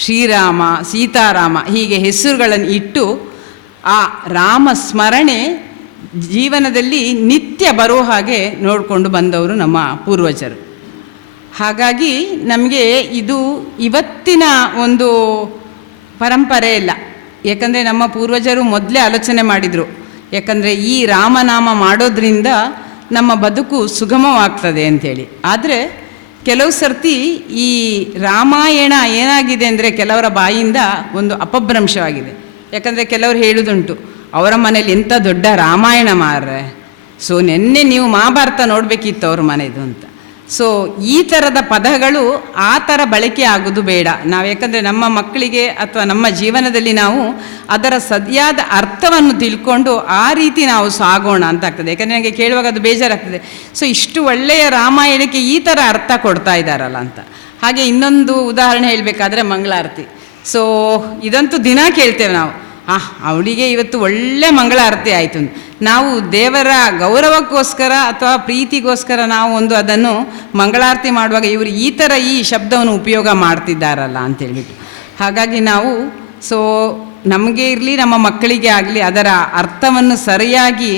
ಶ್ರೀರಾಮ, ಸೀತಾರಾಮ ಹೀಗೆ ಹೆಸರುಗಳನ್ನು ಇಟ್ಟು ಆ ರಾಮ ಸ್ಮರಣೆ ಜೀವನದಲ್ಲಿ ನಿತ್ಯ ಬರೋ ಹಾಗೆ ನೋಡಿಕೊಂಡು ಬಂದವರು ನಮ್ಮ ಪೂರ್ವಜರು. ಹಾಗಾಗಿ ನಮಗೆ ಇದು ಇವತ್ತಿನ ಒಂದು ಪರಂಪರೆ ಇಲ್ಲ. ಯಾಕಂದರೆ ನಮ್ಮ ಪೂರ್ವಜರು ಮೊದಲೇ ಆಲೋಚನೆ ಮಾಡಿದರು, ಯಾಕಂದರೆ ಈ ರಾಮನಾಮ ಮಾಡೋದ್ರಿಂದ ನಮ್ಮ ಬದುಕು ಸುಗಮವಾಗ್ತದೆ ಅಂಥೇಳಿ. ಆದರೆ ಕೆಲವು ಸರ್ತಿ ಈ ರಾಮಾಯಣ ಏನಾಗಿದೆ ಅಂದರೆ ಕೆಲವರ ಬಾಯಿಂದ ಒಂದು ಅಪಭ್ರಂಶವಾಗಿದೆ. ಯಾಕಂದರೆ ಕೆಲವರು ಹೇಳೋದುಂಟು, ಅವರ ಮನೇಲಿ ಎಂಥ ದೊಡ್ಡ ರಾಮಾಯಣ ಮಾರ್ರೆ, ಸೊ ನೆನ್ನೆ ನೀವು ಮಹಾಭಾರತ ನೋಡಬೇಕಿತ್ತು ಅವ್ರ ಮನೆಯದು ಅಂತ. ಸೊ ಈ ಥರದ ಪದಗಳು ಆ ಥರ ಬಳಕೆ ಆಗೋದು ಬೇಡ ನಾವು. ಯಾಕಂದರೆ ನಮ್ಮ ಮಕ್ಕಳಿಗೆ ಅಥವಾ ನಮ್ಮ ಜೀವನದಲ್ಲಿ ನಾವು ಅದರ ಸರಿಯಾದ ಅರ್ಥವನ್ನು ತಿಳ್ಕೊಂಡು ಆ ರೀತಿ ನಾವು ಸಾಗೋಣ ಅಂತ ಆಗ್ತದೆ. ಯಾಕಂದರೆ ನನಗೆ ಕೇಳುವಾಗ ಅದು ಬೇಜಾರಾಗ್ತದೆ, ಸೊ ಇಷ್ಟು ಒಳ್ಳೆಯ ರಾಮಾಯಣಕ್ಕೆ ಈ ಥರ ಅರ್ಥ ಕೊಡ್ತಾ ಇದ್ದಾರಲ್ಲ ಅಂತ. ಹಾಗೆ ಇನ್ನೊಂದು ಉದಾಹರಣೆ ಹೇಳಬೇಕಾದ್ರೆ ಮಂಗಳಾರತಿ. ಸೊ ಇದಂತೂ ದಿನ ಕೇಳ್ತೇವೆ ನಾವು, ಅವಳಿಗೆ ಇವತ್ತು ಒಳ್ಳೆ ಮಂಗಳಾರತಿ ಆಯಿತು. ನಾವು ದೇವರ ಗೌರವಕ್ಕೋಸ್ಕರ ಅಥವಾ ಪ್ರೀತಿಗೋಸ್ಕರ ನಾವು ಅದನ್ನು ಮಂಗಳಾರತಿ ಮಾಡುವಾಗ ಇವರು ಈ ಥರ ಈ ಶಬ್ದವನ್ನು ಉಪಯೋಗ ಮಾಡ್ತಿದ್ದಾರಲ್ಲ ಅಂತೇಳ್ಬಿಟ್ಟು. ಹಾಗಾಗಿ ನಾವು ನಮಗೆ ಇರಲಿ ನಮ್ಮ ಮಕ್ಕಳಿಗೆ ಆಗಲಿ ಅದರ ಅರ್ಥವನ್ನು ಸರಿಯಾಗಿ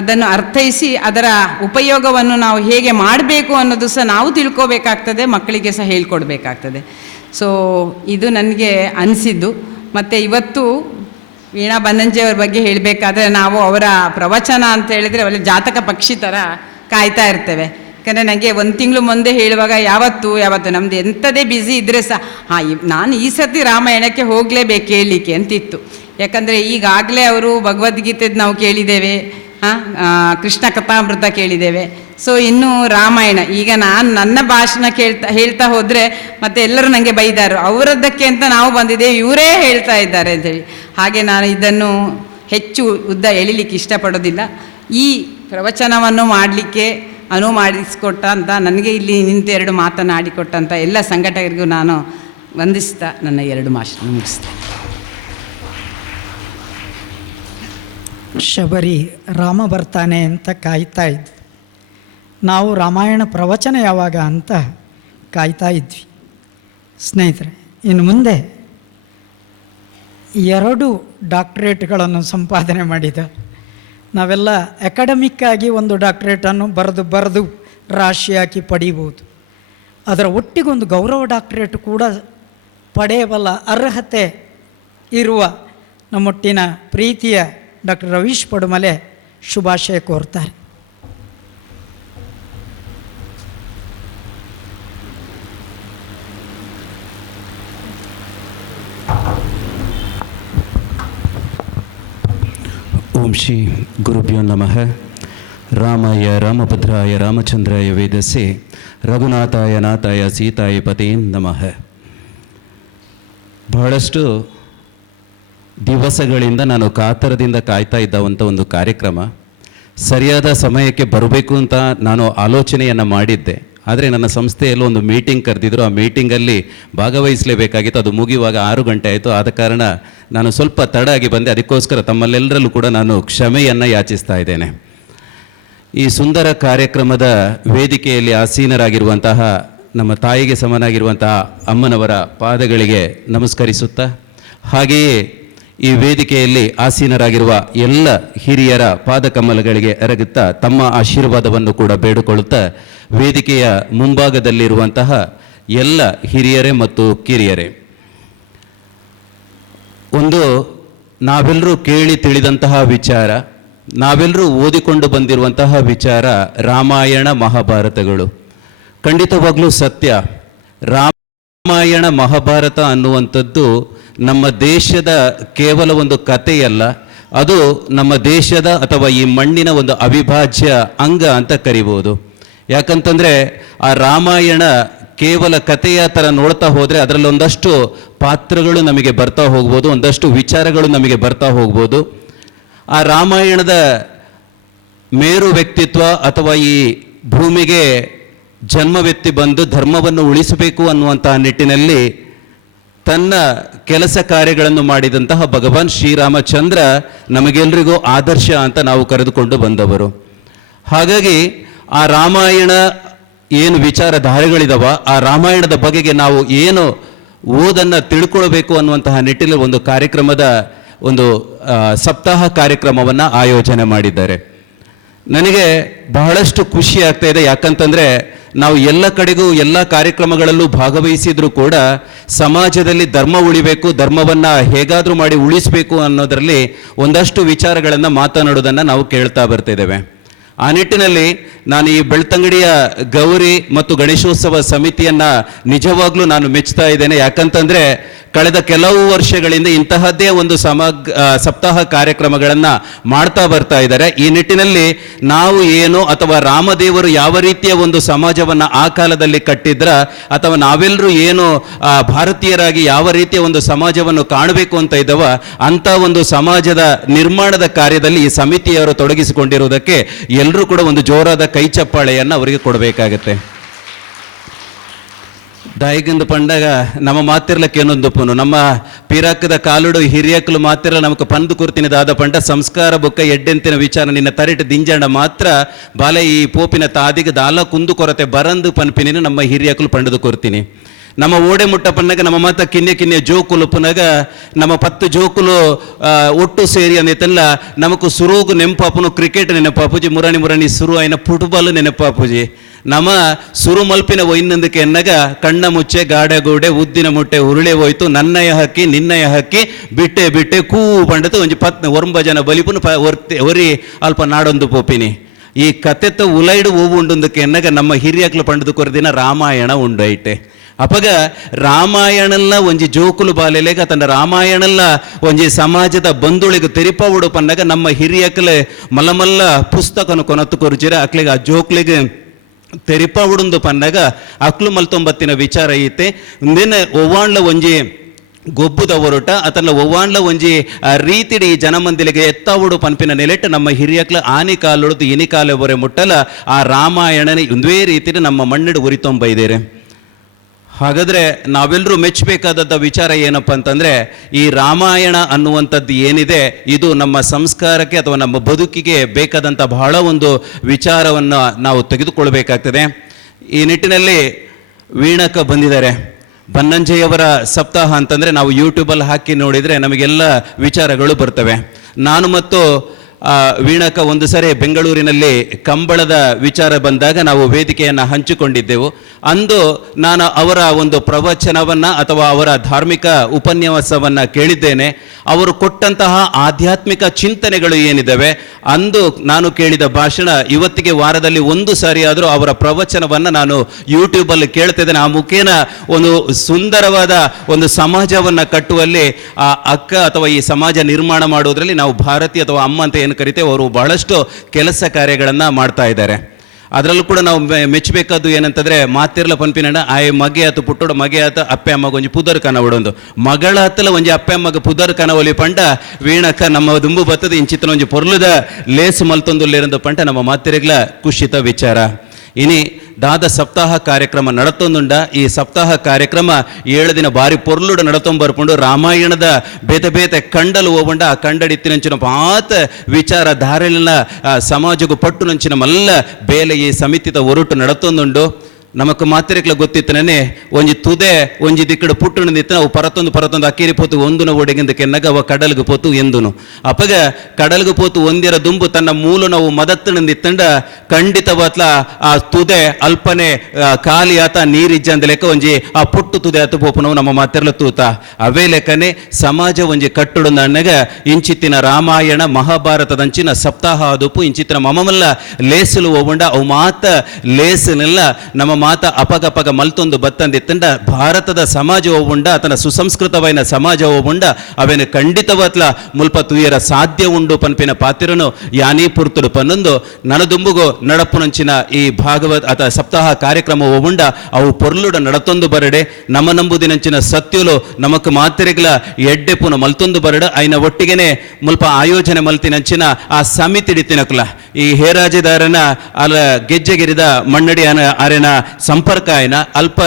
ಅದನ್ನು ಅರ್ಥೈಸಿ ಅದರ ಉಪಯೋಗವನ್ನು ನಾವು ಹೇಗೆ ಮಾಡಬೇಕು ಅನ್ನೋದು ಸಹ ನಾವು ತಿಳ್ಕೋಬೇಕಾಗ್ತದೆ, ಮಕ್ಕಳಿಗೆ ಸಹ ಹೇಳ್ಕೊಡ್ಬೇಕಾಗ್ತದೆ. ಸೊ ಇದು ನನಗೆ ಅನಿಸಿದ್ದು. ಮತ್ತು ಇವತ್ತು ವೀಣಾ ಬನ್ನಂಜಿಯವರ ಬಗ್ಗೆ ಹೇಳಬೇಕಾದ್ರೆ ನಾವು ಅವರ ಪ್ರವಚನ ಅಂತ ಹೇಳಿದರೆ ಒಳ್ಳೆ ಜಾತಕ ಪಕ್ಷಿ ಥರ ಕಾಯ್ತಾ ಇರ್ತೇವೆ. ಯಾಕಂದರೆ ನನಗೆ 1 ತಿಂಗಳು ಮುಂದೆ ಹೇಳುವಾಗ ಯಾವತ್ತು ನಮ್ಮದು ಎಂಥದೇ ಬ್ಯುಸಿ ಇದ್ದರೆ ಸಹ ನಾನು ಈ ಸರ್ತಿ ರಾಮಾಯಣಕ್ಕೆ ಹೋಗಲೇಬೇಕು ಕೇಳಲಿಕ್ಕೆ ಅಂತಿತ್ತು. ಯಾಕಂದರೆ ಈಗಾಗಲೇ ಅವರು ಭಗವದ್ಗೀತೆದು ನಾವು ಕೇಳಿದ್ದೇವೆ, ಕೃಷ್ಣ ಕಥಾಮೃತ ಕೇಳಿದ್ದೇವೆ. ಸೊ ಇನ್ನು ರಾಮಾಯಣ ಈಗ ನಾನು ನನ್ನ ಭಾಷಣ ಹೇಳ್ತಾ ಹೋದರೆ ಮತ್ತೆ ಎಲ್ಲರೂ ನನಗೆ ಬೈದಾರು, ಅವರದ್ದಕ್ಕೆ ಅಂತ ನಾವು ಬಂದಿದ್ದೇವೆ, ಇವರೇ ಹೇಳ್ತಾ ಇದ್ದಾರೆ ಅಂತೇಳಿ. ಹಾಗೆ ನಾನು ಇದನ್ನು ಹೆಚ್ಚು ಉದ್ದ ಎಳಿಲಿಕ್ಕೆ ಇಷ್ಟಪಡೋದಿಲ್ಲ. ಈ ಪ್ರವಚನವನ್ನು ಮಾಡಲಿಕ್ಕೆ ಅನುವು ಮಾಡಿಸಿಕೊಟ್ಟ ಅಂತ ನನಗೆ ಇಲ್ಲಿ ನಿಂತು 2 ಮಾತನಾಡಿಕೊಟ್ಟಂಥ ಎಲ್ಲ ಸಂಘಟಕರಿಗೂ ನಾನು ವಂದಿಸ್ತಾ ನನ್ನ 2 ಮಾತು ಮುಗಿಸ್ತೇನೆ. ಶಬರಿ ರಾಮ ಬರ್ತಾನೆ ಅಂತ ಕಾಯ್ತಾ ಇದ್ವಿ. ನಾವು ರಾಮಾಯಣ ಪ್ರವಚನ ಯಾವಾಗ ಅಂತ ಕಾಯ್ತಾ ಇದ್ವಿ. ಸ್ನೇಹಿತರೆ, ಇನ್ನು ಮುಂದೆ 2 ಡಾಕ್ಟ್ರೇಟ್ಗಳನ್ನು ಸಂಪಾದನೆ ಮಾಡಿದ ನಾವೆಲ್ಲ ಅಕಾಡೆಮಿಕ್ಕಾಗಿ ಒಂದು ಡಾಕ್ಟ್ರೇಟನ್ನು ಬರೆದು ರಾಶಿ ಹಾಕಿ ಪಡೀಬೋದು. ಅದರ ಒಟ್ಟಿಗೊಂದು ಗೌರವ ಡಾಕ್ಟ್ರೇಟ್ ಕೂಡ ಪಡೆಯಬಲ್ಲ ಅರ್ಹತೆ ಇರುವ ನಮ್ಮೊಟ್ಟಿನ ಪ್ರೀತಿಯ ಡಾಕ್ಟರ್ ರವೀಶ್ ಪಡುಮಲೆ ಶುಭಾಶಯ ಕೋರ್ತಾರೆ. ಓಂ ಶ್ರೀ ಗುರುಭ್ಯೋ ನಮಃ. ರಾಮಾಯ ರಾಮಭದ್ರಾಯ ರಾಮಚಂದ್ರಾಯ ವೇದಸೆ ರಘುನಾಥಾಯ ನಾಥಾಯ ಸೀತಾಯ ಪತೇ ನಮಃ. ಬಹಳಷ್ಟು ದಿವಸಗಳಿಂದ ನಾನು ಕಾತರದಿಂದ ಕಾಯ್ತಾ ಇದ್ದಂಥ ಒಂದು ಕಾರ್ಯಕ್ರಮ ಸರಿಯಾದ ಸಮಯಕ್ಕೆ ಬರಬೇಕು ಅಂತ ನಾನು ಆಲೋಚನೆಯನ್ನು ಮಾಡಿದ್ದೆ. ಆದರೆ ನನ್ನ ಸಂಸ್ಥೆಯಲ್ಲಿ ಒಂದು ಮೀಟಿಂಗ್ ಕರೆದಿದ್ರು. ಆ ಮೀಟಿಂಗಲ್ಲಿ ಭಾಗವಹಿಸಲೇಬೇಕಾಗಿತ್ತು. ಅದು ಮುಗಿಯುವಾಗ 6 ಗಂಟೆ ಆಯಿತು. ಆದ ಕಾರಣ ನಾನು ಸ್ವಲ್ಪ ತಡ ಆಗಿ ಬಂದೆ. ಅದಕ್ಕೋಸ್ಕರ ತಮ್ಮಲ್ಲೆಲ್ಲರಲ್ಲೂ ಕೂಡ ನಾನು ಕ್ಷಮೆಯನ್ನು ಯಾಚಿಸ್ತಾ ಇದ್ದೇನೆ. ಈ ಸುಂದರ ಕಾರ್ಯಕ್ರಮದ ವೇದಿಕೆಯಲ್ಲಿ ಆಸೀನರಾಗಿರುವಂತಹ ನಮ್ಮ ತಾಯಿಗೆ ಸಮನಾಗಿರುವಂತಹ ಅಮ್ಮನವರ ಪಾದಗಳಿಗೆ ನಮಸ್ಕರಿಸುತ್ತಾ, ಹಾಗೆಯೇ ಈ ವೇದಿಕೆಯಲ್ಲಿ ಆಸೀನರಾಗಿರುವ ಎಲ್ಲ ಹಿರಿಯರ ಪಾದಕಮಲಗಳಿಗೆ ಎರಗುತ್ತಾ ತಮ್ಮ ಆಶೀರ್ವಾದವನ್ನು ಕೂಡ ಬೇಡಿಕೊಳ್ಳುತ್ತಾ, ವೇದಿಕೆಯ ಮುಂಭಾಗದಲ್ಲಿರುವಂತಹ ಎಲ್ಲ ಹಿರಿಯರೇ ಮತ್ತು ಕಿರಿಯರೇ, ಒಂದು ನಾವೆಲ್ಲರೂ ಕೇಳಿ ತಿಳಿದಂತಹ ವಿಚಾರ, ನಾವೆಲ್ಲರೂ ಓದಿಕೊಂಡು ಬಂದಿರುವಂತಹ ವಿಚಾರ ರಾಮಾಯಣ ಮಹಾಭಾರತಗಳು. ಖಂಡಿತವಾಗ್ಲೂ ಸತ್ಯ. ರಾಮಾಯಣ ಮಹಾಭಾರತ ಅನ್ನುವಂಥದ್ದು ನಮ್ಮ ದೇಶದ ಕೇವಲ ಒಂದು ಕಥೆಯಲ್ಲ, ಅದು ನಮ್ಮ ದೇಶದ ಅಥವಾ ಈ ಮಣ್ಣಿನ ಒಂದು ಅವಿಭಾಜ್ಯ ಅಂಗ ಅಂತ ಕರಿಬೋದು. ಯಾಕಂತಂದರೆ ಆ ರಾಮಾಯಣ ಕೇವಲ ಕಥೆಯ ಥರ ನೋಡ್ತಾ ಹೋದರೆ ಅದರಲ್ಲಿ ಒಂದಷ್ಟು ಪಾತ್ರಗಳು ನಮಗೆ ಬರ್ತಾ ಹೋಗ್ಬೋದು, ಒಂದಷ್ಟು ವಿಚಾರಗಳು ನಮಗೆ ಬರ್ತಾ ಹೋಗ್ಬೋದು. ಆ ರಾಮಾಯಣದ ಮೇರು ವ್ಯಕ್ತಿತ್ವ ಅಥವಾ ಈ ಭೂಮಿಗೆ ಜನ್ಮವೆತ್ತಿ ಬಂದು ಧರ್ಮವನ್ನು ಉಳಿಸಬೇಕು ಅನ್ನುವಂತಹ ನಿಟ್ಟಿನಲ್ಲಿ ತನ್ನ ಕೆಲಸ ಕಾರ್ಯಗಳನ್ನು ಮಾಡಿದಂತಹ ಭಗವಾನ್ ಶ್ರೀರಾಮಚಂದ್ರ ನಮಗೆಲ್ಲರಿಗೂ ಆದರ್ಶ ಅಂತ ನಾವು ಕರೆದುಕೊಂಡು ಬಂದವರು. ಹಾಗಾಗಿ ಆ ರಾಮಾಯಣ ಏನು ವಿಚಾರಧಾರೆಗಳಿದಾವ, ಆ ರಾಮಾಯಣದ ಬಗೆಗೆ ನಾವು ಏನು ಓದನ್ನು ತಿಳ್ಕೊಳ್ಬೇಕು ಅನ್ನುವಂತಹ ನಿಟ್ಟಿನಲ್ಲಿ ಒಂದು ಕಾರ್ಯಕ್ರಮದ ಒಂದು ಸಪ್ತಾಹ ಕಾರ್ಯಕ್ರಮವನ್ನು ಆಯೋಜನೆ ಮಾಡಿದ್ದಾರೆ. ನನಗೆ ಬಹಳಷ್ಟು ಖುಷಿ ಆಗ್ತಾ ಇದೆ. ಯಾಕಂತಂದರೆ ನಾವು ಎಲ್ಲ ಕಡೆಗೂ ಎಲ್ಲ ಕಾರ್ಯಕ್ರಮಗಳಲ್ಲೂ ಭಾಗವಹಿಸಿದರೂ ಕೂಡ ಸಮಾಜದಲ್ಲಿ ಧರ್ಮ ಉಳಿಬೇಕು, ಧರ್ಮವನ್ನು ಹೇಗಾದರೂ ಮಾಡಿ ಉಳಿಸಬೇಕು ಅನ್ನೋದರಲ್ಲಿ ಒಂದಷ್ಟು ವಿಚಾರಗಳನ್ನು ಮಾತನಾಡೋದನ್ನು ನಾವು ಕೇಳ್ತಾ ಬರ್ತಿದ್ದೇವೆ. ಆ ನಿಟ್ಟಿನಲ್ಲಿ ನಾನು ಈ ಬೆಳ್ತಂಗಡಿಯ ಗೌರಿ ಮತ್ತು ಗಣೇಶೋತ್ಸವ ಸಮಿತಿಯನ್ನು ನಿಜವಾಗ್ಲೂ ನಾನು ಮೆಚ್ಚುತ್ತಾ ಇದ್ದೇನೆ. ಯಾಕಂತಂದರೆ ಕಳೆದ ಕೆಲವು ವರ್ಷಗಳಿಂದ ಇಂತಹದ್ದೇ ಒಂದು ಸಪ್ತಾಹ ಕಾರ್ಯಕ್ರಮಗಳನ್ನು ಮಾಡ್ತಾ ಬರ್ತಾ ಇದ್ದಾರೆ. ಈ ನಿಟ್ಟಿನಲ್ಲಿ ನಾವು ಏನು ಅಥವಾ ರಾಮದೇವರು ಯಾವ ರೀತಿಯ ಒಂದು ಸಮಾಜವನ್ನು ಆ ಕಾಲದಲ್ಲಿ ಕಟ್ಟಿದ್ರ ಅಥವಾ ನಾವೆಲ್ಲರೂ ಏನು ಭಾರತೀಯರಾಗಿ ಯಾವ ರೀತಿಯ ಒಂದು ಸಮಾಜವನ್ನು ಕಾಣಬೇಕು ಅಂತ ಇದ್ದಾವ ಅಂಥ ಒಂದು ಸಮಾಜದ ನಿರ್ಮಾಣದ ಕಾರ್ಯದಲ್ಲಿ ಈ ಸಮಿತಿಯವರು ತೊಡಗಿಸಿಕೊಂಡಿರುವುದಕ್ಕೆ ಎಲ್ಲರೂ ಕೂಡ ಒಂದು ಜೋರಾದ ಕೈ ಚಪ್ಪಾಳೆಯನ್ನು ಅವರಿಗೆ ಕೊಡಬೇಕಾಗತ್ತೆ. ದಾಯಿಗಿಂದು ಪಂಡಗ ನಮ್ಮ ಮಾತಿರ್ಲಕ್ಕೆ ಏನೊಂದು ಪುನು ನಮ್ಮ ಪಿರಾಕದ ಕಾಲುಡು ಹಿರಿಯಕ್ಕಲು ಮಾತಿರಲ್ಲ ನಮಗೆ ಪಂದು ಕುರ್ತಿನ ದಾದ ಪಂಡ ಸಂಸ್ಕಾರ ಬೊಕ್ಕ ಎಡ್ಡೆಂತಿನ ವಿಚಾರ ನಿನ್ನ ತರಿಟ್ಟು ದಿಂಜಂಡ ಮಾತ್ರ ಬಾಲೆ ಈ ಪೋಪಿನ ತಾದಿಗೆ ದಾಲ ಕುಂದು ಕೊರತೆ ಬರಂದು ಪನ್ಪಿನ ನಮ್ಮ ಹಿರಿಯಕ್ಕಲು ಪಂಡದು ಕೊರ್ತೀನಿ. ನಮ್ಮ ಓಡೆ ಮುಟ್ಟ ಪನ್ನಗ ನಮ್ಮ ಮಾತ ಕಿನ್ನೆ ಜೋಕುಲು ಪುನಗ ನಮ್ಮ 10 ಜೋಕುಲು ಒಟ್ಟು ಸೇರಿ ಅಂದೈತಲ್ಲ ನಮಕು ಸುರುಗು ನೆನಪಾಪುನು ಕ್ರಿಕೆಟ್ ನೆನಪಾಪುಜಿ ಮುರಾಣಿ ಸುರು అయిన ಫುಟ್ಬಾಲ್ ನೆನಪಾಪುಜಿ ನಮ್ಮ ಸುರು ಮಲ್ಪಿನ ಒಯ್ನಂದಕ್ಕೆ ಎನ್ನಗ ಕಣ್ಣ ಮುಚ್ಚೆ ಗಾಡೆಗೂಡೆ ಉದ್ದಿನ ಮುಟ್ಟೆ ಉರುಳೆ ಹೋಯ್ತು ನನ್ನಯ ಹಕ್ಕಿ ನಿನ್ನಯ ಹಕ್ಕಿ ಬಿಟ್ಟೆ ಕೂ ಬಂಡತು ಒಂಜಿ 9 ಜನ ಬಲಿಪುನು ಒರಿ ಅಲ್ಪ ನಾಡೊಂದು ಪೋಪಿನಿ. ಈ ಕತೆತ್ತ ಉಲೈಡು ಹೂವು ಉಂಡೊಂದಕ್ಕೆ ಎನ್ನಗ ನಮ್ಮ ಹಿರಿಯಕ್ಲು ಪಂಡದು ಕೊರದಿನ ರಾಮಾಯಣ ಉಂಡೈಟೆ ಅಪಗ ರಾಮಾಯಣಲ್ಲ ಒಂಜಿ ಜೋಕುಲು ಬಾಲೆಲೆಗ ತನ್ನ ರಾಮಾಯಣಲ್ಲ ಒಂಜಿ ಸಮಾಜದ ಬಂಧುಳಿಗೆ ತೆರಿಪವುಡು ಪನ್ನಗ ನಮ್ಮ ಹಿರಿಯಕಲೆ ಮಲ್ಲ ಪುಸ್ತಕನು ಕೊನತ್ತು ಕೊರುಚಿರ ಅಕ್ಲಿಗೆ ಆ ಜೋಕ್ಲಿಗೆ ತೆರಿಪವುಡುಂದು ಪನ್ನಗ ಅಕ್ಲು ಮಲ್ತೊಂಬತ್ತಿನ ವಿಚಾರ ಐತೆ ಇಂದಿನ ಒವ್ವಾಂಡ್ಲ ಒಂಜಿ ಗೊಬ್ಬುದ ಹೊರಟ ಅತನ ಒವ್ವಾಂಡ್ಲ ಒಂಜಿ ರೀತಿಡಿ ಜನಮಂದಿಲಿಗೆ ಎತ್ತಾವುಡು ಪನ್ಪಿನ ನೆಲೆಟ್ಟು ನಮ್ಮ ಹಿರಿಯಕ್ಲ ಆನಿ ಕಾಲುಡ್ದು ಇನಿ ಕಾಲ ಹೊರೆ ಮುಟ್ಟಲ ಆ ರಾಮಾಯಣನ ಒಂದೇ ರೀತಿಯಲ್ಲಿ ನಮ್ಮ ಮಣ್ಣಿಡು ಉರಿತೊಂಬೈದೇರೆ. ಹಾಗಾದರೆ ನಾವೆಲ್ಲರೂ ಮೆಚ್ಚಬೇಕಾದಂಥ ವಿಚಾರ ಏನಪ್ಪ ಅಂತಂದರೆ, ಈ ರಾಮಾಯಣ ಅನ್ನುವಂಥದ್ದು ಏನಿದೆ, ಇದು ನಮ್ಮ ಸಂಸ್ಕಾರಕ್ಕೆ ಅಥವಾ ನಮ್ಮ ಬದುಕಿಗೆ ಬೇಕಾದಂಥ ಬಹಳ ಒಂದು ವಿಚಾರವನ್ನು ನಾವು ತೆಗೆದುಕೊಳ್ಬೇಕಾಗ್ತದೆ. ಈ ನಿಟ್ಟಿನಲ್ಲಿ ವೀಣಕ್ಕ ಬಂದಿದ್ದಾರೆ. ಬನ್ನಂಜೆಯವರ ಸಪ್ತಾಹ ಅಂತಂದರೆ ನಾವು ಯೂಟ್ಯೂಬಲ್ಲಿ ಹಾಕಿ ನೋಡಿದರೆ ನಮಗೆಲ್ಲ ವಿಚಾರಗಳು ಬರ್ತವೆ. ನಾನು ಮತ್ತು ವೀಣಕ್ಕ ಒಂದು ಸರಿ ಬೆಂಗಳೂರಿನಲ್ಲಿ ಕಂಬಳದ ವಿಚಾರ ಬಂದಾಗ ನಾವು ವೇದಿಕೆಯನ್ನು ಹಂಚಿಕೊಂಡಿದ್ದೆವು. ಅಂದು ನಾನು ಅವರ ಒಂದು ಪ್ರವಚನವನ್ನು ಅಥವಾ ಅವರ ಧಾರ್ಮಿಕ ಉಪನ್ಯಾಸವನ್ನು ಕೇಳಿದ್ದೇನೆ. ಅವರು ಕೊಟ್ಟಂತಹ ಆಧ್ಯಾತ್ಮಿಕ ಚಿಂತನೆಗಳು ಏನಿದ್ದಾವೆ, ಅಂದು ನಾನು ಕೇಳಿದ ಭಾಷಣ ಇವತ್ತಿಗೆ ವಾರದಲ್ಲಿ ಒಂದು ಸಾರಿ ಆದರೂ ಅವರ ಪ್ರವಚನವನ್ನು ನಾನು ಯೂಟ್ಯೂಬಲ್ಲಿ ಕೇಳ್ತಿದ್ದೇನೆ. ಆ ಮುಖೇನ ಒಂದು ಸುಂದರವಾದ ಒಂದು ಸಮಾಜವನ್ನು ಕಟ್ಟುವಲ್ಲಿ ಆ ಅಕ್ಕ ಅಥವಾ ಈ ಸಮಾಜ ನಿರ್ಮಾಣ ಮಾಡೋದ್ರಲ್ಲಿ ನಾವು ಭಾರತಿ ಅಥವಾ ಅಮ್ಮ ಅಂತ ಏನು ಕರಿತೇವೆ, ಅವರು ಬಹಳಷ್ಟು ಕೆಲಸ ಕಾರ್ಯಗಳನ್ನು ಮಾಡ್ತಾ ಇದ್ದಾರೆ. ಅದರಲ್ಲೂ ಕೂಡ ನಾವು ಮೆಚ್ಚಬೇಕಾದ್ದು ಏನಂತಂದರೆ, ಮಾತಿರ್ಲ ಪನ್ಪಿನ ಆಯ್ ಮಗೆ ಆತು ಪುಟ್ಟೋಡ ಮಗೆ ಆತ ಅಪ್ಪೆ ಅಮ್ಮಗೆ ಒಂಜಿ ಪುದರ್ ಕನವಡೊಂದು ಮಗಳ ಹತ್ತಲ ಒಂಜಿ ಅಪ್ಪೆ ಅಮ್ಮಗೆ ಪುದರ್ ಕನವಲಿ ಪಂಡ ವೀಣಕ್ಕ ನಮ್ಮ ದುಂಬು ಬತ್ತದ ಇಂಚಿತ್ತನ ಒಂಜಿ ಪೊರ್ಲುದ ಲೇಸು ಮಲ್ತೊಂದುಲ್ಲೇರಂದು ಪಂಟ ನಮ್ಮ ಮಾತಿರಿಗ್ಲ ಖುಷಿತ ವಿಚಾರ. ಇನಿ ದಾದ ಸಪ್ತಾಹ ಕಾರ್ಯಕ್ರಮ ನಡತೊಂದುಂಡ. ಈ ಸಪ್ತಾಹ ಕಾರ್ಯಕ್ರಮ 7 ದಿನ ಬಾರಿ ಪೊರ್ಲುಡ ನಡತೊಂಬರ್ಪುಂಡು ರಾಮಾಯಣದ ಬೇತೆ ಬೇತೆ ಕಂಡಲು ಹೋಗೊಂಡ ಆ ಕಂಡಡಿತ್ತಿನಂಚಿನ ಪಾತ ವಿಚಾರ ಧಾರೆಲಿನ ಸಮಾಜಗೂ ಪಟ್ಟು ನಂಚಿನ ಮಲ್ಲ ಬೇಲೆ ಈ ಸಮಿತಿದ ಒರುಟು ನಡತೊಂದುಂಡು. ನಮಕ್ ಮಾತಿರೆಗ್ಲ ಗೊತ್ತಿತ್ತನೇ ಒಂಜಿ ತುದೆ ಒಂಜಿ ದಿಕ್ಕಡು ಪುಟ್ಟುನ ನಿತ್ತ ಅವು ಪರತೊಂದು ಅಕ್ಕೇರಿ ಪೋತು ಒಂದುನ ಒಡೆಗಿಂದ ಕೆನ್ನಗ ಅವ ಕಡಲ್ಗೆ ಪೋತು ಎಂದುನು ಅಪ್ಪಗ ಕಡಲ್ಗೆ ಪೋತು ಒಂದಿರ ದುಂಬು ತನ್ನ ಮೂಲು ನಾವು ಮದತ್ತನ ನಿತ್ತಂಡ ಖಂಡಿತವಾತ್ಲ ಆ ತುದೆ ಅಲ್ಪನೆ ಖಾಲಿ ಆತ ನೀರಿಜ್ಜಂದ ಲೆಕ್ಕ ಒಂಜಿ ಆ ಪುಟ್ಟು ತುದೆ ಆತ ಪೋಪುನವು ನಮ್ಮ ಮಾತಿರ್ಲ ತೂತ ಅವೇ ಲೆಕ್ಕನೆ ಸಮಾಜ ಒಂಜಿ ಕಟ್ಟುಡು ನನ್ನಗ ಇಂಚಿತ್ತಿನ ರಾಮಾಯಣ ಮಹಾಭಾರತದಂಚಿನ ಸಪ್ತಾಹ ಆದುಪು ಇಂಚಿತ್ತಿನ ಮಮಮಲ್ಲ ಲೇಸುಲು ಹೋಗೊಂಡ ಅವು ಮಾತ ಲೇಸನೆಲ್ಲ ನಮ್ಮ ಮಾತ ಅಪಗಪಗ ಮಲ್ತೊಂದು ಬತ್ತಂದಿತ್ತಂಡ ಭಾರತದ ಸಮಾಜ ಹೋಗುಂಡ ಆತನ ಸುಸಂಸ್ಕೃತವೈನ ಸಮಾಜ ಹೋಗುಂಡ ಅವೇನು ಖಂಡಿತವತ್ಲ ಮುಲ್ಪ ತುಯ್ಯರ ಸಾಧ್ಯ ಉಂಡು ಪನ್ಪಿನ ಪಾತಿರನು ಯಾನಿ ಪುರ್ತುಡು ಪನ್ನೊಂದು ನನದುಂಬುಗೋ ನಡಪುನಂಚಿನ ಈ ಭಾಗವತ್ ಅತ ಸಪ್ತಾಹ ಕಾರ್ಯಕ್ರಮ ಹೋಗುಂಡ ಅವು ಪೊರ್ಲುಡ ನಡತೊಂದು ಬರಡೆ ನಮ್ಮ ನಂಬುದಿನಂಚಿನ ಸತ್ಯುಲು ನಮಕ್ ಮಾತಿರೆಗ್ಲ ಎಡ್ಡೆಪುನ ಮಲ್ತೊಂದು ಬರಡ ಐನ ಒಟ್ಟಿಗೆನೆ ಮುಲ್ಪ ಆಯೋಜನೆ ಮಲ್ತಿನಂಚಿನ ಆ ಸಮಿತಿ ಇಡಿತಿನಕ್ಲ ಈ ಹೇರಾಜದಾರನ ಅಲ್ಲ ಗೆಜ್ಜೆಗಿರಿದ ಮಣ್ಣಡಿ ಅರೆನ ಸಂಪರ್ಕ ಆಯ್ನ ಅಲ್ಪ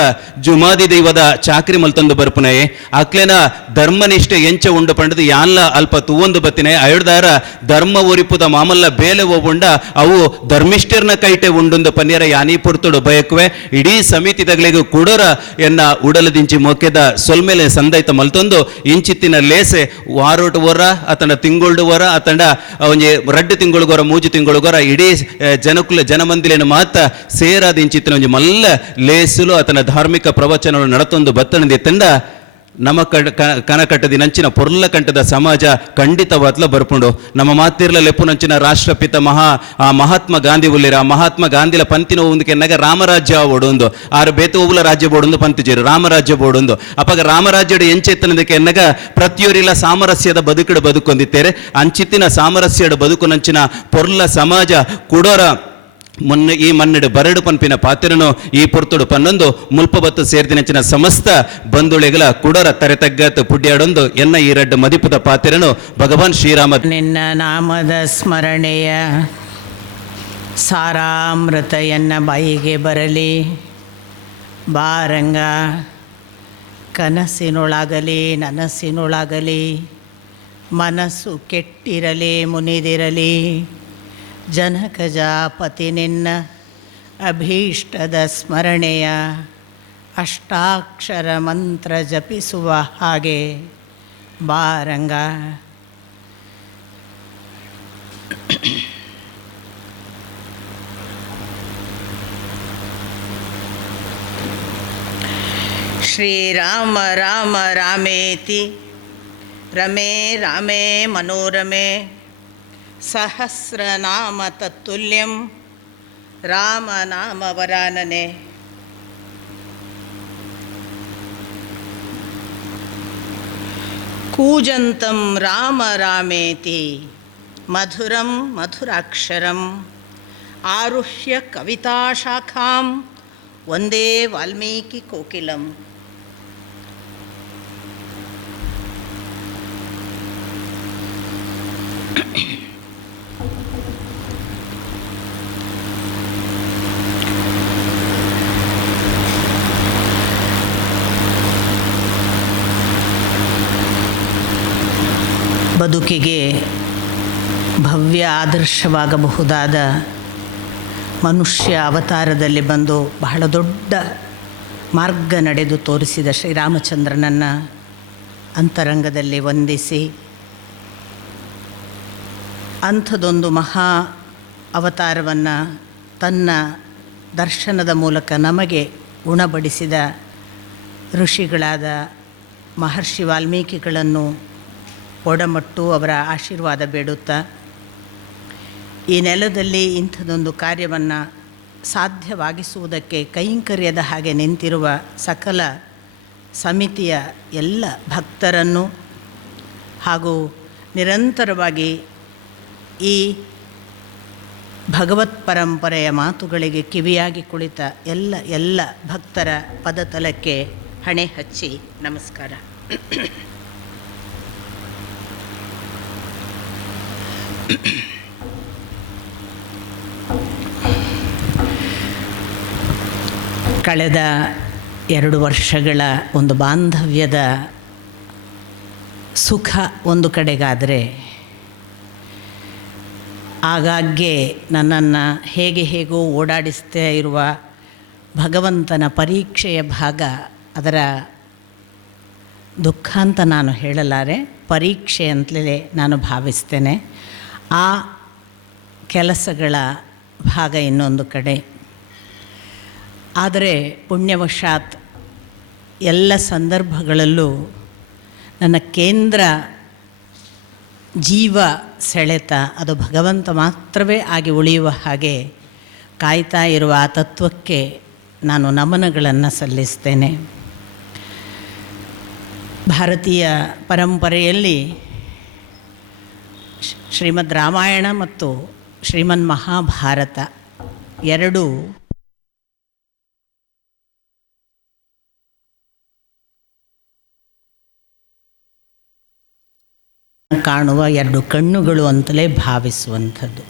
ಜುಮಾದಿ ದೈವದ ಚಾಕ್ರಿ ಮಲ್ತೊಂದು ಬರ್ಪುನಯೆ ಅಕ್ಲೇನ ಧರ್ಮನಿಷ್ಠೆ ಎಂಚ ಉಂಡು ಪಂಡದು ಯಾನ್ಲ ಅಲ್ಪ ತೂವೊಂದು ಬತ್ತಿನೆ ಅಯೋಡ್ದಾರ ಧರ್ಮ ಒರಿಪುದ ಮಾಮಲ್ಲ ಬೇಲೆ ಹೋಗುಂಡ ಅವು ಧರ್ಮಿಷ್ಠರ್ನ ಕೈಟೆ ಉಂಡುಂದು ಪನ್ಯರ ಯಾನಿ ಪುರ್ತುಡು ಬಯಕುವೆ ಇಡೀ ಸಮಿತಿ ತಗಲಿಗೂ ಕುಡೋರ ಎನ್ನ ಉಡಲದಿಂಚಿ ಮೊಕ್ಕೆದ ಸೊಲ್ಮೇಲೆ ಸಂದೈತ ಮಲ್ತೊಂದು ಇಂಚಿತ್ತಿನ ಲೇಸೆ ವಾರೋಟು ವರ ಅತಂಡ ತಿಂಗೊಳ್ಡು ವರ ಅತಂಡ ಒಂಜಿ ರಡ್ಡು ತಿಂಗೊಳಗೋರ ಮೂಜು ತಿಂಗೊಳಗೋರ ಇಡೀ ಜನಮಂದಿಲೇನು ಮಾತ ಸೇರಾದ ಇಂಚಿತ್ತಿನ ಒಂಜಿ ಮಲ್ಲ ಲೇಸುಲು ಆತನ ಧಾರ್ಮಿಕ ಪ್ರವಚನವನ್ನು ನಡತೊಂದು ಬತ್ತಣದಿತ್ತಂಡ ನಮ್ಮ ಕನಕಟ್ಟದಿ ನಂಚಿನ ಪೊರ್ಲ ಕಂಠದ ಸಮಾಜ ಖಂಡಿತವಾತ್ಲ ಬರ್ಪುಂಡು ನಮ್ಮ ಮಾತಿರ್ಲ ಲೆಪ್ಪು ನಂಚಿನ ರಾಷ್ಟ್ರಪಿತ ಮಹಾತ್ಮ ಗಾಂಧಿ ಉಲ್ಲಿರ ಮಹಾತ್ಮ ಗಾಂಧಿಲ ಪಂತಿನ ಒಂದಕ್ಕೆ ಎನ್ನಗ ರಾಮರಾಜ್ಯ ಓಡೊಂದು ಆರು ಬೇತೋವುಲ ರಾಜ್ಯ ಬೋಡೊಂದು ಪಂತಿಜೇರು ರಾಮರಾಜ್ಯ ಬೋಡೊಂದು ಅಪಗ ರಾಮರಾಜ್ಯಡು ಎಂಚೆತ್ತನದಕ್ಕೆ ಎನ್ನಗ ಪ್ರತಿಯೊರಿಲ ಸಾಮರಸ್ಯದ ಬದುಕಡು ಬದುಕೊಂದಿತ್ತೇರೆ ಅಂಚಿತ್ತಿನ ಸಾಮರಸ್ಯಡು ಬದುಕು ನಂಚಿನ ಪೊರ್ಲ ಸಮಾಜ ಕುಡೋರ ಈ ಮನ್ನಡು ಬರಡು ಪನ್ಪಿನ ಪಾತಿರನು ಈ ಪುರ್ತುಡು ಪನ್ನೊಂದು ಮುಲ್ಪ ಬತ್ತು ಸೇರ್ದಿನಂಚಿನ ಸಮಸ್ತ ಬಂಧುಳೆಗಳ ಕುಡರ ತರೆತಗ್ಗತ್ ಪುಡ್ಯಾಡೊಂದು ಎನ್ನ ಈ ರಡ್ಡು ಮದಿಪುದ ಪಾತಿರನು ಭಗವಾನ್ ಶ್ರೀರಾಮ ನಿನ್ನ ನಾಮದ ಸ್ಮರಣೆಯ ಸಾರಾಮೃತ ಎನ್ನ ಬಾಯಿಗೆ ಬರಲಿ ಬಾರಂಗ ಕನಸಿನೊಳಗಲಿ ನನಸಿನೊಳಗಲಿ ಮನಸ್ಸು ಕೆಟ್ಟಿರಲಿ ಮುನಿದಿರಲಿ ಜನಕಜಾಪತಿ ನಿನ್ನ ಅಭೀಷ್ಟದ ಸ್ಮರಣೆಯ ಅಷ್ಟಾಕ್ಷರ ಮಂತ್ರ ಜಪಿಸುವ ಹಾಗೆ ಬಾರಂಗ. ಶ್ರೀರಾಮ ರಾಮ ರಾಮೇತಿ ರಮೇ ರಾಮೇ ಮನೋರಮೆ ಸಹಸ್ರನಾಮ ತತ್ತುಲ್ಯಂ ರಾಮ ನಾಮ ವರಾನನೆ. ಕೂಜಂತಂ ರಾಮ ರಾಮೇತಿ ಮಧುರಂ ಮಧುರಾಕ್ಷರಂ ಆರುಹ್ಯ ಕವಿತಾಶಾಖಾಂ ವಂದೇ ವಾಲ್ಮೀಕಿ ಕೋಕಿಲಂ. ಬದುಕಿಗೆ ಭವ್ಯ ಆದರ್ಶವಾಗಬಹುದಾದ ಮನುಷ್ಯ ಅವತಾರದಲ್ಲಿ ಬಂದು ಬಹಳ ದೊಡ್ಡ ಮಾರ್ಗ ನಡೆದು ತೋರಿಸಿದ ಶ್ರೀರಾಮಚಂದ್ರನನ್ನು ಅಂತರಂಗದಲ್ಲಿ ವಂದಿಸಿ, ಅಂಥದೊಂದು ಮಹಾ ಅವತಾರವನ್ನು ತನ್ನ ದರ್ಶನದ ಮೂಲಕ ನಮಗೆ ಉಣಬಡಿಸಿದ ಋಷಿಗಳಾದ ಮಹರ್ಷಿ ವಾಲ್ಮೀಕಿಗಳನ್ನು ಒಡಮಟ್ಟು ಅವರ ಆಶೀರ್ವಾದ ಬೇಡುತ್ತಾ, ಈ ನೆಲದಲ್ಲಿ ಇಂಥದೊಂದು ಕಾರ್ಯವನ್ನು ಸಾಧ್ಯವಾಗಿಸುವುದಕ್ಕೆ ಕೈಂಕರ್ಯದ ಹಾಗೆ ನಿಂತಿರುವ ಸಕಲ ಸಮಿತಿಯ ಎಲ್ಲ ಭಕ್ತರನ್ನು ಹಾಗೂ ನಿರಂತರವಾಗಿ ಈ ಭಗವತ್ ಪರಂಪರೆಯ ಮಾತುಗಳಿಗೆ ಕಿವಿಯಾಗಿ ಕುಳಿತ ಎಲ್ಲ ಭಕ್ತರ ಪದತಲಕ್ಕೆ ಹಣೆ ಹಚ್ಚಿ ನಮಸ್ಕಾರ. ಕಳೆದ 2 ವರ್ಷಗಳ ಒಂದು ಬಾಂಧವ್ಯದ ಸುಖ ಒಂದು ಕಡೆಗಾದರೆ, ಆಗಾಗ್ಗೆ ನನ್ನನ್ನು ಹೇಗೋ ಓಡಾಡಿಸ್ತಾ ಇರುವ ಭಗವಂತನ ಪರೀಕ್ಷೆಯ ಭಾಗ, ಅದರ ದುಃಖ ಅಂತ ನಾನು ಹೇಳಲಾರೆ, ಪರೀಕ್ಷೆ ಅಂತಲೇ ನಾನು ಭಾವಿಸ್ತೇನೆ. ಆ ಕೆಲಸಗಳ ಭಾಗ ಇನ್ನೊಂದು ಕಡೆ. ಆದರೆ ಪುಣ್ಯವಶಾತ್ ಎಲ್ಲ ಸಂದರ್ಭಗಳಲ್ಲೂ ನನ್ನ ಕೇಂದ್ರ ಜೀವ ಸೆಳೆತ ಅದು ಭಗವಂತ ಮಾತ್ರವೇ ಆಗಿ ಉಳಿಯುವ ಹಾಗೆ ಕಾಯ್ತಾ ಇರುವ ಆ ತತ್ವಕ್ಕೆ ನಾನು ನಮನಗಳನ್ನು ಸಲ್ಲಿಸ್ತೇನೆ. ಭಾರತೀಯ ಪರಂಪರೆಯಲ್ಲಿ ಶ್ರೀಮದ್ ರಾಮಾಯಣ ಮತ್ತು ಶ್ರೀಮನ್ ಮಹಾಭಾರತ ಎರಡೂ ಕಾಣುವ 2 ಕಣ್ಣುಗಳು ಅಂತಲೇ ಭಾವಿಸುವಂಥದ್ದು.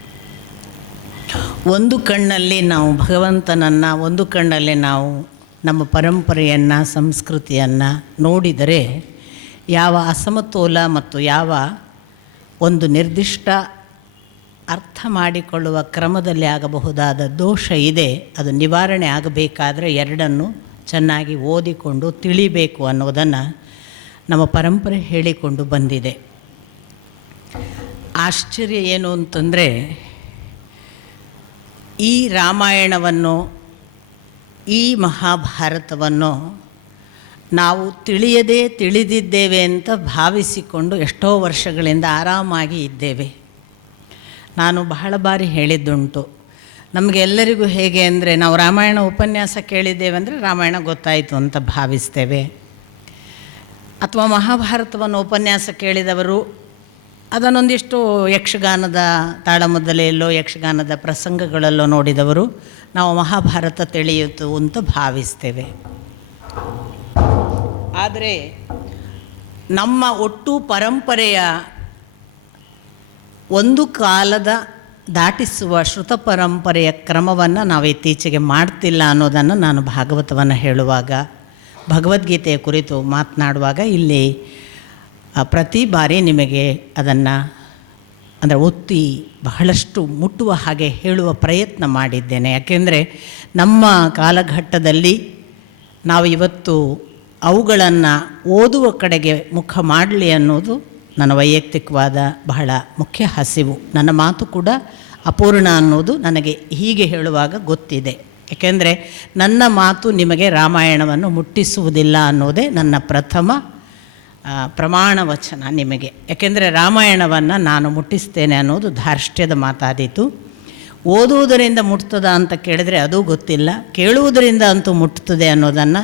ಒಂದು ಕಣ್ಣಲ್ಲಿ ನಾವು ಭಗವಂತನನ್ನು, ಒಂದು ಕಣ್ಣಲ್ಲಿ ನಾವು ನಮ್ಮ ಪರಂಪರೆಯನ್ನು, ಸಂಸ್ಕೃತಿಯನ್ನು ನೋಡಿದರೆ ಯಾವ ಅಸಮತೋಲ ಮತ್ತು ಯಾವ ಒಂದು ನಿರ್ದಿಷ್ಟ ಅರ್ಥ ಮಾಡಿಕೊಳ್ಳುವ ಕ್ರಮದಲ್ಲಿ ಆಗಬಹುದಾದ ದೋಷ ಇದೆ, ಅದು ನಿವಾರಣೆ ಆಗಬೇಕಾದರೆ ಎರಡನ್ನು ಚೆನ್ನಾಗಿ ಓದಿಕೊಂಡು ತಿಳಿಬೇಕು ಅನ್ನೋದನ್ನು ನಮ್ಮ ಪರಂಪರೆ ಹೇಳಿಕೊಂಡು ಬಂದಿದೆ. ಆಶ್ಚರ್ಯ ಏನು ಅಂತಂದರೆ, ಈ ರಾಮಾಯಣವನ್ನು, ಈ ಮಹಾಭಾರತವನ್ನು ನಾವು ತಿಳಿದಿದ್ದೇವೆ ಅಂತ ಭಾವಿಸಿಕೊಂಡು ಎಷ್ಟೋ ವರ್ಷಗಳಿಂದ ಆರಾಮಾಗಿ ಇದ್ದೇವೆ. ನಾನು ಬಹಳ ಬಾರಿ ಹೇಳಿದ್ದುಂಟು, ನಮಗೆಲ್ಲರಿಗೂ ಹೇಗೆ ಅಂದರೆ, ನಾವು ರಾಮಾಯಣ ಉಪನ್ಯಾಸ ಕೇಳಿದ್ದೇವೆ ಅಂದರೆ ರಾಮಾಯಣ ಗೊತ್ತಾಯಿತು ಅಂತ ಭಾವಿಸ್ತೇವೆ. ಅಥವಾ ಮಹಾಭಾರತವನ್ನು ಉಪನ್ಯಾಸ ಕೇಳಿದವರು ಅದನ್ನೊಂದಿಷ್ಟು ಯಕ್ಷಗಾನದ ತಾಳಮದ್ದಲೆಯಲ್ಲೋ ಯಕ್ಷಗಾನದ ಪ್ರಸಂಗಗಳಲ್ಲೋ ನೋಡಿದವರು ನಾವು ಮಹಾಭಾರತ ತಿಳಿಯಿತು ಅಂತ ಭಾವಿಸ್ತೇವೆ. ಆದರೆ ನಮ್ಮ ಒಟ್ಟು ಪರಂಪರೆಯ ಒಂದು ಕಾಲದ ದಾಟಿಸುವ ಶ್ರುತ ಪರಂಪರೆಯ ಕ್ರಮವನ್ನು ನಾವು ಇತ್ತೀಚೆಗೆ ಮಾಡ್ತಿಲ್ಲ ಅನ್ನೋದನ್ನು ನಾನು ಭಾಗವತವನ್ನು ಹೇಳುವಾಗ, ಭಗವದ್ಗೀತೆಯ ಕುರಿತು ಮಾತನಾಡುವಾಗ ಇಲ್ಲಿ ಪ್ರತಿ ಬಾರಿ ನಿಮಗೆ ಅದನ್ನು ಅಂದರೆ ಒತ್ತಿ ಬಹಳಷ್ಟು ಮುಟ್ಟುವ ಹಾಗೆ ಹೇಳುವ ಪ್ರಯತ್ನ ಮಾಡಿದ್ದೇನೆ. ಯಾಕೆಂದರೆ ನಮ್ಮ ಕಾಲಘಟ್ಟದಲ್ಲಿ ನಾವು ಇವತ್ತು ಅವುಗಳನ್ನು ಓದುವ ಕಡೆಗೆ ಮುಖ ಮಾಡಲಿ ಅನ್ನೋದು ನನ್ನ ವೈಯಕ್ತಿಕವಾದ ಬಹಳ ಮುಖ್ಯ ಹಸಿವು. ನನ್ನ ಮಾತು ಕೂಡ ಅಪೂರ್ಣ ಅನ್ನೋದು ನನಗೆ ಹೀಗೆ ಹೇಳುವಾಗ ಗೊತ್ತಿದೆ. ಏಕೆಂದರೆ ನನ್ನ ಮಾತು ನಿಮಗೆ ರಾಮಾಯಣವನ್ನು ಮುಟ್ಟಿಸುವುದಿಲ್ಲ ಅನ್ನೋದೇ ನನ್ನ ಪ್ರಥಮ ಪ್ರಮಾಣ ವಚನ ನಿಮಗೆ. ಯಾಕೆಂದರೆ ರಾಮಾಯಣವನ್ನು ನಾನು ಮುಟ್ಟಿಸ್ತೇನೆ ಅನ್ನೋದು ಧಾರ್ಷ್ಟ್ಯದ ಮಾತಾದೀತು. ಓದುವುದರಿಂದ ಮುಟ್ತದ ಅಂತ ಕೇಳಿದರೆ ಅದೂ ಗೊತ್ತಿಲ್ಲ, ಕೇಳುವುದರಿಂದ ಅಂತೂ ಮುಟ್ತದೆ ಅನ್ನೋದನ್ನು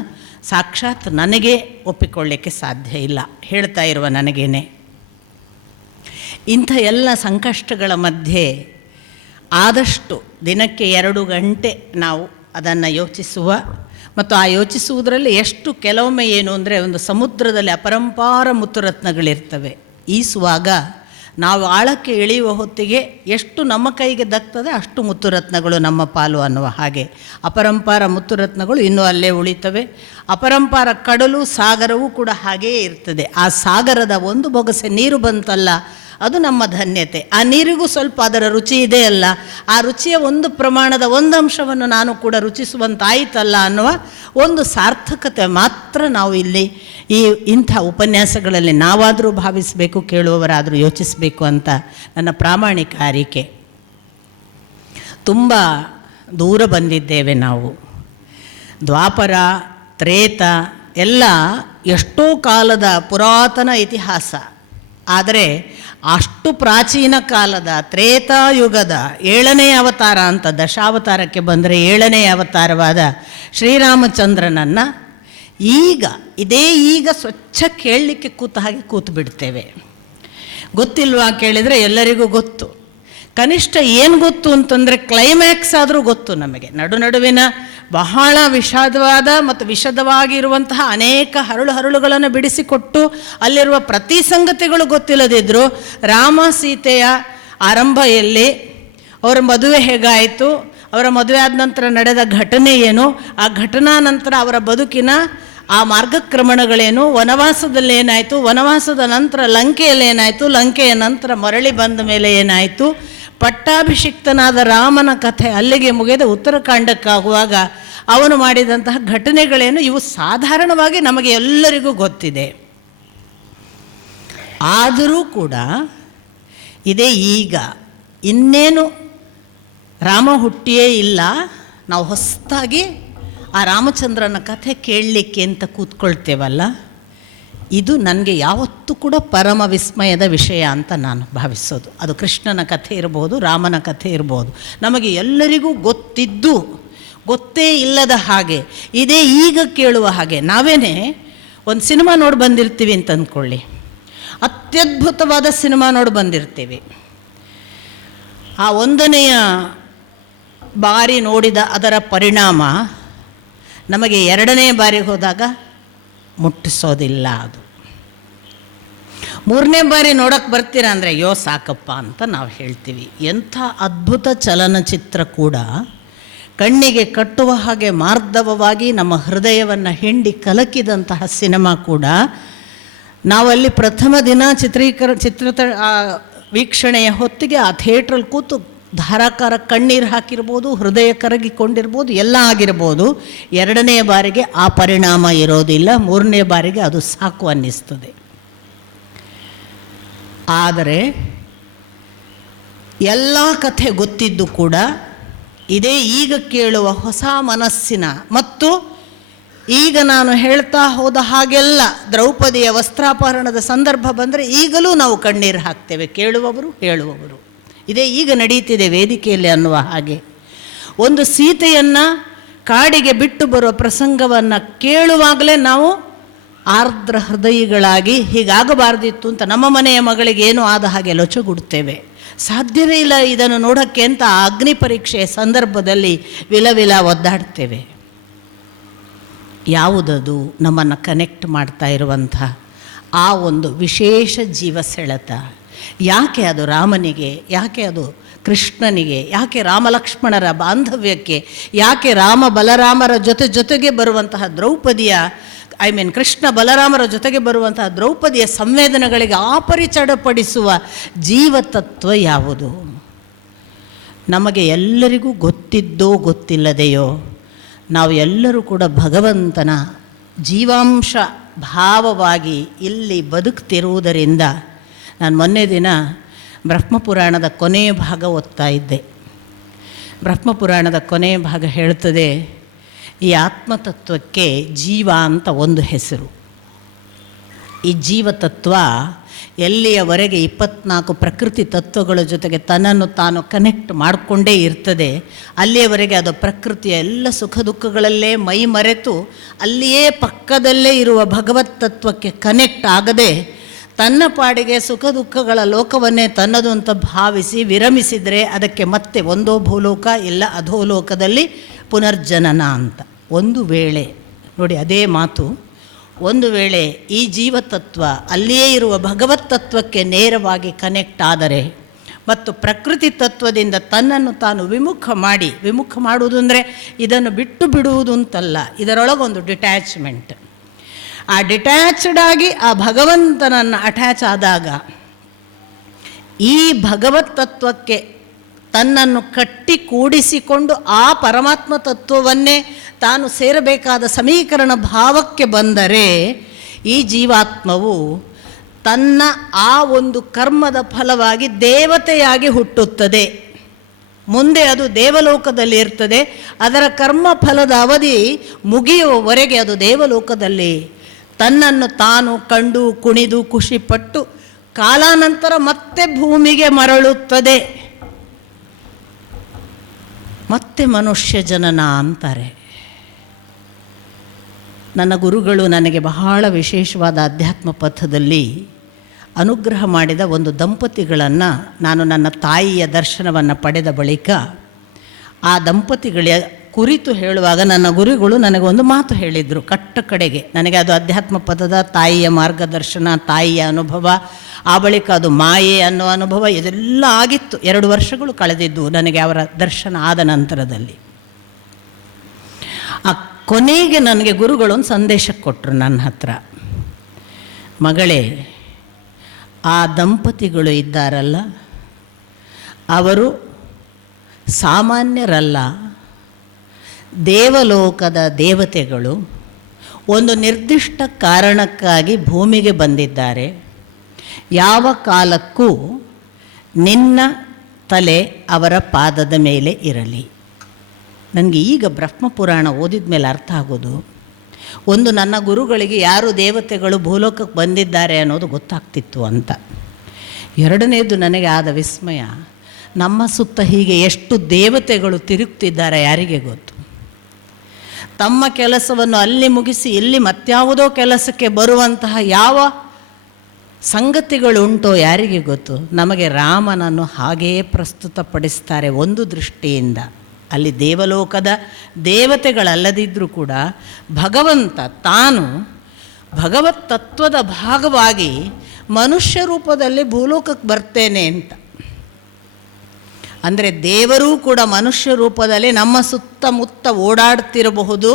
ಸಾಕ್ಷಾತ್ ನನಗೆ ಒಪ್ಪಿಕೊಳ್ಳಿಕ್ಕೆ ಸಾಧ್ಯ ಇಲ್ಲ, ಹೇಳ್ತಾ ಇರುವ ನನಗೇನೆ. ಇಂಥ ಎಲ್ಲ ಸಂಕಷ್ಟಗಳ ಮಧ್ಯೆ ಆದಷ್ಟು ದಿನಕ್ಕೆ 2 ಗಂಟೆ ನಾವು ಅದನ್ನು ಯೋಚಿಸುವ, ಮತ್ತು ಆ ಯೋಚಿಸುವುದರಲ್ಲಿ ಎಷ್ಟು ಕೆಲವೊಮ್ಮೆ ಏನು ಅಂದರೆ, ಒಂದು ಸಮುದ್ರದಲ್ಲಿ ಅಪರಂಪಾರ ಮುತ್ತುರತ್ನಗಳಿರ್ತವೆ. ಈಸುವಾಗ ನಾವು ಆಳಕ್ಕೆ ಇಳಿಯುವ ಹೊತ್ತಿಗೆ ಎಷ್ಟು ನಮ್ಮ ಕೈಗೆ ದಕ್ತದೆ ಅಷ್ಟು ಮುತ್ತುರತ್ನಗಳು ನಮ್ಮ ಪಾಲು ಅನ್ನುವ ಹಾಗೆ ಅಪರಂಪಾರ ಮುತ್ತುರತ್ನಗಳು ಇನ್ನೂ ಅಲ್ಲೇ ಉಳಿತವೆ. ಅಪರಂಪಾರ ಕಡಲು ಸಾಗರವೂ ಕೂಡ ಹಾಗೇ ಇರ್ತದೆ. ಆ ಸಾಗರದ ಒಂದು ಬೊಗಸೆ ನೀರು ಬಂತಲ್ಲ ಅದು ನಮ್ಮ ಧನ್ಯತೆ. ಆ ನೀರಿಗೂ ಸ್ವಲ್ಪ ಅದರ ರುಚಿ ಇದೆ ಅಲ್ಲ, ಆ ರುಚಿಯ ಒಂದು ಪ್ರಮಾಣದ ಒಂದು ಅಂಶವನ್ನು ನಾನು ಕೂಡ ರುಚಿಸುವಂತಾಯಿತಲ್ಲ ಅನ್ನುವ ಒಂದು ಸಾರ್ಥಕತೆ ಮಾತ್ರ ನಾವು ಇಲ್ಲಿ ಇಂಥ ಉಪನ್ಯಾಸಗಳಲ್ಲಿ ನಾವಾದರೂ ಭಾವಿಸಬೇಕು, ಕೇಳುವವರಾದರೂ ಯೋಚಿಸಬೇಕು ಅಂತ ನನ್ನ ಪ್ರಾಮಾಣಿಕ ಅರಿಕೆ. ತುಂಬ ದೂರ ಬಂದಿದ್ದೇವೆ ನಾವು. ದ್ವಾಪರ, ತ್ರೇತ ಎಲ್ಲ ಎಷ್ಟೋ ಕಾಲದ ಪುರಾತನ ಇತಿಹಾಸ. ಆದರೆ ಅಷ್ಟು ಪ್ರಾಚೀನ ಕಾಲದ ತ್ರೇತಾಯುಗದ 7ನೇ ಅವತಾರ ಅಂತ ದಶಾವತಾರಕ್ಕೆ ಬಂದರೆ 7ನೇ ಅವತಾರವಾದ ಶ್ರೀರಾಮಚಂದ್ರನನ್ನು ಈಗ ಸ್ವಚ್ಛ ಕೇಳಲಿಕ್ಕೆ ಕೂತ ಹಾಗೆ ಕೂತು ಬಿಡ್ತೇವೆ. ಗೊತ್ತಿಲ್ವಾ ಕೇಳಿದರೆ ಎಲ್ಲರಿಗೂ ಗೊತ್ತು. ಕನಿಷ್ಠ ಏನು ಗೊತ್ತು ಅಂತಂದರೆ ಕ್ಲೈಮ್ಯಾಕ್ಸ್ ಆದರೂ ಗೊತ್ತು ನಮಗೆ. ನಡುವಿನ ಬಹಳ ವಿಷಾದವಾದ ಮತ್ತು ವಿಷದವಾಗಿರುವಂತಹ ಅನೇಕ ಹರಳುಗಳನ್ನು ಬಿಡಿಸಿಕೊಟ್ಟು ಅಲ್ಲಿರುವ ಪ್ರತಿ ಸಂಗತಿಗಳು ಗೊತ್ತಿಲ್ಲದಿದ್ದರೂ ರಾಮ ಸೀತೆಯ ಆರಂಭ ಎಲ್ಲಿ, ಅವರ ಮದುವೆ ಹೇಗಾಯಿತು, ಅವರ ಮದುವೆ ಆದ ನಂತರ ನಡೆದ ಘಟನೆ ಏನು, ಆ ಘಟನಾ ನಂತರ ಅವರ ಬದುಕಿನ ಆ ಮಾರ್ಗಕ್ರಮಣಗಳೇನು, ವನವಾಸದಲ್ಲಿ ಏನಾಯಿತು, ವನವಾಸದ ನಂತರ ಲಂಕೆಯಲ್ಲಿ ಏನಾಯಿತು, ಲಂಕೆಯ ನಂತರ ಮರಳಿ ಬಂದ ಮೇಲೆ ಏನಾಯಿತು, ಪಟ್ಟಾಭಿಷಿಕ್ತನಾದ ರಾಮನ ಕಥೆ ಅಲ್ಲಿಗೆ ಮುಗಿದ ಉತ್ತರಕಾಂಡಕ್ಕಾಗುವಾಗ ಅವನು ಮಾಡಿದಂತಹ ಘಟನೆಗಳೇನು, ಇವು ಸಾಧಾರಣವಾಗಿ ನಮಗೆ ಎಲ್ಲರಿಗೂ ಗೊತ್ತಿದೆ. ಆದರೂ ಕೂಡ ಇದೇ ಈಗ ಇನ್ನೇನು ರಾಮ ಹುಟ್ಟಿಯೇ ಇಲ್ಲ, ನಾವು ಹೊಸದಾಗಿ ಆ ರಾಮಚಂದ್ರನ ಕಥೆ ಕೇಳಲಿಕ್ಕೆ ಅಂತ ಕೂತ್ಕೊಳ್ತೇವಲ್ಲ, ಇದು ನನಗೆ ಯಾವತ್ತೂ ಕೂಡ ಪರಮ ವಿಸ್ಮಯದ ವಿಷಯ ಅಂತ ನಾನು ಭಾವಿಸೋದು. ಅದು ಕೃಷ್ಣನ ಕಥೆ ಇರ್ಬೋದು, ರಾಮನ ಕಥೆ ಇರ್ಬೋದು, ನಮಗೆ ಎಲ್ಲರಿಗೂ ಗೊತ್ತೇ ಇಲ್ಲದ ಹಾಗೆ, ಇದೇ ಈಗ ಕೇಳುವ ಹಾಗೆ. ನಾವೇನೇ ಒಂದು ಸಿನಿಮಾ ನೋಡಿ ಬಂದಿರ್ತೀವಿ ಅಂತ ಅಂದ್ಕೊಳ್ಳಿ, ಅತ್ಯದ್ಭುತವಾದ ಸಿನಿಮಾ ನೋಡಿ ಬಂದಿರ್ತೀವಿ. ಆ 1ನೆಯ ಬಾರಿ ನೋಡಿದ ಅದರ ಪರಿಣಾಮ ನಮಗೆ 2ನೇ ಬಾರಿಗೆ ಹೋದಾಗ ಮುಟ್ಟಿಸೋದಿಲ್ಲ. ಅದು 3ನೇ ಬಾರಿ ನೋಡೋಕ್ಕೆ ಬರ್ತೀರಾ ಅಂದರೆ ಅಯ್ಯೋ ಸಾಕಪ್ಪ ಅಂತ ನಾವು ಹೇಳ್ತೀವಿ. ಎಂಥ ಅದ್ಭುತ ಚಲನಚಿತ್ರ ಕೂಡ ಕಣ್ಣಿಗೆ ಕಟ್ಟುವ ಹಾಗೆ ಮಾರ್ಧವವಾಗಿ ನಮ್ಮ ಹೃದಯವನ್ನು ಹಿಂಡಿ ಕಲಕಿದಂತಹ ಸಿನಿಮಾ ಕೂಡ ನಾವಲ್ಲಿ ಪ್ರಥಮ ದಿನ ವೀಕ್ಷಣೆಯ ಹೊತ್ತಿಗೆ ಆ ಥಿಯೇಟ್ರಲ್ಲಿ ಕೂತು ಧಾರಾಕಾರ ಕಣ್ಣೀರು ಹಾಕಿರ್ಬೋದು, ಹೃದಯ ಕರಗಿಕೊಂಡಿರ್ಬೋದು, ಎಲ್ಲ ಆಗಿರ್ಬೋದು. 2ನೇ ಬಾರಿಗೆ ಆ ಪರಿಣಾಮ ಇರೋದಿಲ್ಲ, 3ನೇ ಬಾರಿಗೆ ಅದು ಸಾಕು ಅನ್ನಿಸ್ತದೆ. ಆದರೆ ಎಲ್ಲ ಕಥೆ ಗೊತ್ತಿದ್ದು ಕೂಡ ಇದೇ ಈಗ ಕೇಳುವ ಹೊಸ ಮನಸ್ಸಿನ ಮತ್ತು ಈಗ ನಾನು ಹೇಳ್ತಾ ಹೋದ ಹಾಗೆಲ್ಲ ದ್ರೌಪದಿಯ ವಸ್ತ್ರಾಪಹರಣದ ಸಂದರ್ಭ ಬಂದರೆ ಈಗಲೂ ನಾವು ಕಣ್ಣೀರು ಹಾಕ್ತೇವೆ, ಕೇಳುವವರು ಹೇಳುವವರು. ಇದೇ ಈಗ ನಡೀತಿದೆ ವೇದಿಕೆಯಲ್ಲಿ ಅನ್ನುವ ಹಾಗೆ. ಒಂದು ಸೀತೆಯನ್ನು ಕಾಡಿಗೆ ಬಿಟ್ಟು ಬರುವ ಪ್ರಸಂಗವನ್ನು ಕೇಳುವಾಗಲೇ ನಾವು ಆರ್ದ್ರ ಹೃದಯಿಗಳಾಗಿ ಹೀಗಾಗಬಾರ್ದಿತ್ತು ಅಂತ ನಮ್ಮ ಮನೆಯ ಮಗಳಿಗೆ ಏನೂ ಆದ ಹಾಗೆ ಲೊಚಗುಡ್ತೇವೆ. ಸಾಧ್ಯವೇ ಇಲ್ಲ ಇದನ್ನು ನೋಡೋಕ್ಕೆ ಅಂತ ಅಗ್ನಿ ಪರೀಕ್ಷೆಯ ಸಂದರ್ಭದಲ್ಲಿ ವಿಲವಿಲ ಒದ್ದಾಡ್ತೇವೆ. ಯಾವುದದು ನಮ್ಮನ್ನು ಕನೆಕ್ಟ್ ಮಾಡ್ತಾ ಇರುವಂಥ ಆ ಒಂದು ವಿಶೇಷ ಜೀವ ಸೆಳೆತ? ಯಾಕೆ ಅದು ರಾಮನಿಗೆ, ಯಾಕೆ ಅದು ಕೃಷ್ಣನಿಗೆ, ಯಾಕೆ ರಾಮಲಕ್ಷ್ಮಣರ ಬಾಂಧವ್ಯಕ್ಕೆ, ಯಾಕೆ ರಾಮ ಬಲರಾಮರ ಜೊತೆಗೆ ಬರುವಂತಹ ದ್ರೌಪದಿಯ ಕೃಷ್ಣ ಬಲರಾಮರ ಜೊತೆಗೆ ಬರುವಂತಹ ದ್ರೌಪದಿಯ ಸಂವೇದನೆಗಳಿಗೆ ಆಪರಿಚಡಪಡಿಸುವ ಜೀವತತ್ವ ಯಾವುದು? ನಮಗೆ ಎಲ್ಲರಿಗೂ ಗೊತ್ತಿದ್ದೋ ಗೊತ್ತಿಲ್ಲದೆಯೋ ನಾವು ಎಲ್ಲರೂ ಕೂಡ ಭಗವಂತನ ಜೀವಾಂಶ ಭಾವವಾಗಿ ಇಲ್ಲಿ ಬದುಕ್ತಿರುವುದರಿಂದ. ನಾನು ಮೊನ್ನೆ ದಿನ ಬ್ರಹ್ಮಪುರಾಣದ ಕೊನೆಯ ಭಾಗ ಓದ್ತಾ ಇದ್ದೆ. ಬ್ರಹ್ಮಪುರಾಣದ ಕೊನೆಯ ಭಾಗ ಹೇಳ್ತದೆ, ಈ ಆತ್ಮತತ್ವಕ್ಕೆ ಜೀವ ಅಂತ ಒಂದು ಹೆಸರು. ಈ ಜೀವತತ್ವ ಎಲ್ಲಿಯವರೆಗೆ 24 ಪ್ರಕೃತಿ ತತ್ವಗಳ ಜೊತೆಗೆ ತನ್ನನ್ನು ತಾನು ಕನೆಕ್ಟ್ ಮಾಡಿಕೊಂಡೇ ಇರ್ತದೆ, ಅಲ್ಲಿಯವರೆಗೆ ಅದು ಪ್ರಕೃತಿಯ ಎಲ್ಲ ಸುಖ ದುಃಖಗಳಲ್ಲೇ ಮೈ ಮರೆತು ಅಲ್ಲಿಯೇ ಪಕ್ಕದಲ್ಲೇ ಇರುವ ಭಗವತ್ ತತ್ವಕ್ಕೆ ಕನೆಕ್ಟ್ ಆಗದೆ ತನ್ನ ಪಾಡಿಗೆ ಸುಖ ದುಃಖಗಳ ಲೋಕವನ್ನೇ ತನ್ನದು ಅಂತ ಭಾವಿಸಿ ವಿರಮಿಸಿದರೆ ಅದಕ್ಕೆ ಮತ್ತೆ ಒಂದೋ ಭೂಲೋಕ ಇಲ್ಲ ಅಧೋಲೋಕದಲ್ಲಿ ಪುನರ್ಜನನ ಅಂತ. ಒಂದು ವೇಳೆ ನೋಡಿ ಅದೇ ಮಾತು, ಒಂದು ವೇಳೆ ಈ ಜೀವತತ್ವ ಅಲ್ಲಿಯೇ ಇರುವ ಭಗವತ್ ತತ್ವಕ್ಕೆ ನೇರವಾಗಿ ಕನೆಕ್ಟ್ ಆದರೆ ಮತ್ತು ಪ್ರಕೃತಿ ತತ್ವದಿಂದ ತನ್ನನ್ನು ತಾನು ವಿಮುಖ ಮಾಡುವುದು ಅಂದರೆ ಇದನ್ನು ಬಿಟ್ಟು ಬಿಡುವುದು ಅಂತಲ್ಲ, ಇದರೊಳಗೊಂದು ಡಿಟ್ಯಾಚ್ಮೆಂಟ್. ಆ ಡಿಟ್ಯಾಚ್ಡ್ ಆಗಿ ಆ ಭಗವಂತನನ್ನು ಅಟ್ಯಾಚ್ ಆದಾಗ ಈ ಭಗವತ್ ತತ್ವಕ್ಕೆ ತನ್ನನ್ನು ಕಟ್ಟಿ ಕೂಡಿಸಿಕೊಂಡು ಆ ಪರಮಾತ್ಮ ತತ್ವವನ್ನೇ ತಾನು ಸೇರಬೇಕಾದ ಸಮೀಕರಣ ಭಾವಕ್ಕೆ ಬಂದರೆ ಈ ಜೀವಾತ್ಮವು ತನ್ನ ಆ ಒಂದು ಕರ್ಮದ ಫಲವಾಗಿ ದೇವತೆಯಾಗಿ ಹುಟ್ಟುತ್ತದೆ. ಮುಂದೆ ಅದು ದೇವಲೋಕದಲ್ಲಿ ಇರ್ತದೆ. ಅದರ ಕರ್ಮ ಫಲದ ಅವಧಿ ಮುಗಿಯುವವರೆಗೆ ಅದು ದೇವಲೋಕದಲ್ಲಿ ತನ್ನನ್ನು ತಾನು ಕಂಡು ಕುಣಿದು ಖುಷಿಪಟ್ಟು ಕಾಲಾನಂತರ ಮತ್ತೆ ಭೂಮಿಗೆ ಮರಳುತ್ತದೆ. ಮತ್ತೆ ಮನುಷ್ಯ ಜನನ ಅಂತಾರೆ. ನನ್ನ ಗುರುಗಳು ನನಗೆ ಬಹಳ ವಿಶೇಷವಾದ ಅಧ್ಯಾತ್ಮ ಪಥದಲ್ಲಿ ಅನುಗ್ರಹ ಮಾಡಿದ ಒಂದು ದಂಪತಿಗಳನ್ನು ನಾನು ನನ್ನ ತಾಯಿಯ ದರ್ಶನವನ್ನು ಪಡೆದ ಬಳಿಕ ಆ ದಂಪತಿಗಳ ಕುರಿತು ಹೇಳುವಾಗ ನನ್ನ ಗುರುಗಳು ನನಗೊಂದು ಮಾತು ಹೇಳಿದರು. ಕಟ್ಟ ಕಡೆಗೆ ನನಗೆ ಅದು ಅಧ್ಯಾತ್ಮ ಪಥದ ತಾಯಿಯ ಮಾರ್ಗದರ್ಶನ, ತಾಯಿಯ ಅನುಭವ, ಆ ಬಳಿಕ ಅದು ಮಾಯೆ ಅನ್ನೋ ಅನುಭವ ಇದೆಲ್ಲ ಆಗಿತ್ತು. 2 ವರ್ಷಗಳು ಕಳೆದಿದ್ದು ನನಗೆ ಅವರ ದರ್ಶನ ಆದ ನಂತರದಲ್ಲಿ. ಆ ಕೊನೆಗೆ ನನಗೆ ಗುರುಗಳೊಂದು ಸಂದೇಶ ಕೊಟ್ಟರು ನನ್ನ ಹತ್ರ. ಮಗಳೇ, ಆ ದಂಪತಿಗಳು ಇದ್ದಾರಲ್ಲ, ಅವರು ಸಾಮಾನ್ಯರಲ್ಲ, ದೇವಲೋಕದ ದೇವತೆಗಳು. ಒಂದು ನಿರ್ದಿಷ್ಟ ಕಾರಣಕ್ಕಾಗಿ ಭೂಮಿಗೆ ಬಂದಿದ್ದಾರೆ. ಯಾವ ಕಾಲಕ್ಕೂ ನಿನ್ನ ತಲೆ ಅವರ ಪಾದದ ಮೇಲೆ ಇರಲಿ. ನನಗೆ ಈಗ ಬ್ರಹ್ಮಪುರಾಣ ಓದಿದ ಮೇಲೆ ಅರ್ಥ ಆಗೋದು, ಒಂದು ನನ್ನ ಗುರುಗಳಿಗೆ ಯಾರು ದೇವತೆಗಳು ಭೂಲೋಕಕ್ಕೆ ಬಂದಿದ್ದಾರೆ ಅನ್ನೋದು ಗೊತ್ತಾಗ್ತಿತ್ತು ಅಂತ. ಎರಡನೇದು ನನಗೆ ಆದ ವಿಸ್ಮಯ, ನಮ್ಮ ಸುತ್ತ ಹೀಗೆ ಎಷ್ಟು ದೇವತೆಗಳು ತಿರುಗ್ತಿದ್ದಾರೆ ಯಾರಿಗೆ ಗೊತ್ತು. ತಮ್ಮ ಕೆಲಸವನ್ನು ಅಲ್ಲಿ ಮುಗಿಸಿ ಇಲ್ಲಿ ಮತ್ಯಾವುದೋ ಕೆಲಸಕ್ಕೆ ಬರುವಂತಹ ಯಾವ ಸಂಗತಿಗಳುಂಟೋ ಯಾರಿಗೆ ಗೊತ್ತು. ನಮಗೆ ರಾಮನನ್ನು ಹಾಗೆಯೇ ಪ್ರಸ್ತುತಪಡಿಸ್ತಾರೆ ಒಂದು ದೃಷ್ಟಿಯಿಂದ. ಅಲ್ಲಿ ದೇವಲೋಕದ ದೇವತೆಗಳಲ್ಲದಿದ್ದರೂ ಕೂಡ ಭಗವಂತ ತಾನು ಭಗವತ್ ತತ್ವದ ಭಾಗವಾಗಿ ಮನುಷ್ಯ ರೂಪದಲ್ಲಿ ಭೂಲೋಕಕ್ಕೆ ಬರ್ತೇನೆ ಅಂತ. ಅಂದರೆ ದೇವರೂ ಕೂಡ ಮನುಷ್ಯ ರೂಪದಲ್ಲಿ ನಮ್ಮ ಸುತ್ತಮುತ್ತ ಓಡಾಡ್ತಿರಬಹುದು.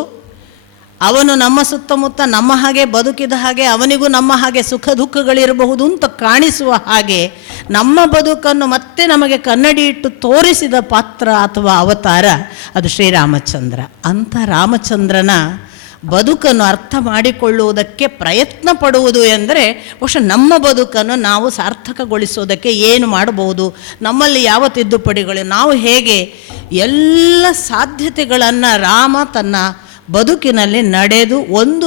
ಅವನು ನಮ್ಮ ಸುತ್ತಮುತ್ತ ನಮ್ಮ ಹಾಗೆ ಬದುಕಿದ ಹಾಗೆ ಅವನಿಗೂ ನಮ್ಮ ಹಾಗೆ ಸುಖ ದುಃಖಗಳಿರಬಹುದು ಅಂತ ಕಾಣಿಸುವ ಹಾಗೆ ನಮ್ಮ ಬದುಕನ್ನು ಮತ್ತೆ ನಮಗೆ ಕನ್ನಡಿ ಇಟ್ಟು ತೋರಿಸಿದ ಪಾತ್ರ ಅಥವಾ ಅವತಾರ ಅದು ಶ್ರೀರಾಮಚಂದ್ರ. ಅಂಥ ರಾಮಚಂದ್ರನ ಬದುಕನ್ನು ಅರ್ಥ ಮಾಡಿಕೊಳ್ಳುವುದಕ್ಕೆ ಪ್ರಯತ್ನ ಪಡುವುದು ಎಂದರೆ ಬಹುಶಃ ನಮ್ಮ ಬದುಕನ್ನು ನಾವು ಸಾರ್ಥಕಗೊಳಿಸೋದಕ್ಕೆ ಏನು ಮಾಡಬಹುದು, ನಮ್ಮಲ್ಲಿ ಯಾವ ತಿದ್ದುಪಡಿಗಳು, ನಾವು ಹೇಗೆ ಎಲ್ಲ ಸಾಧ್ಯತೆಗಳನ್ನು ರಾಮ ತನ್ನ ಬದುಕಿನಲ್ಲಿ ನಡೆದು ಒಂದು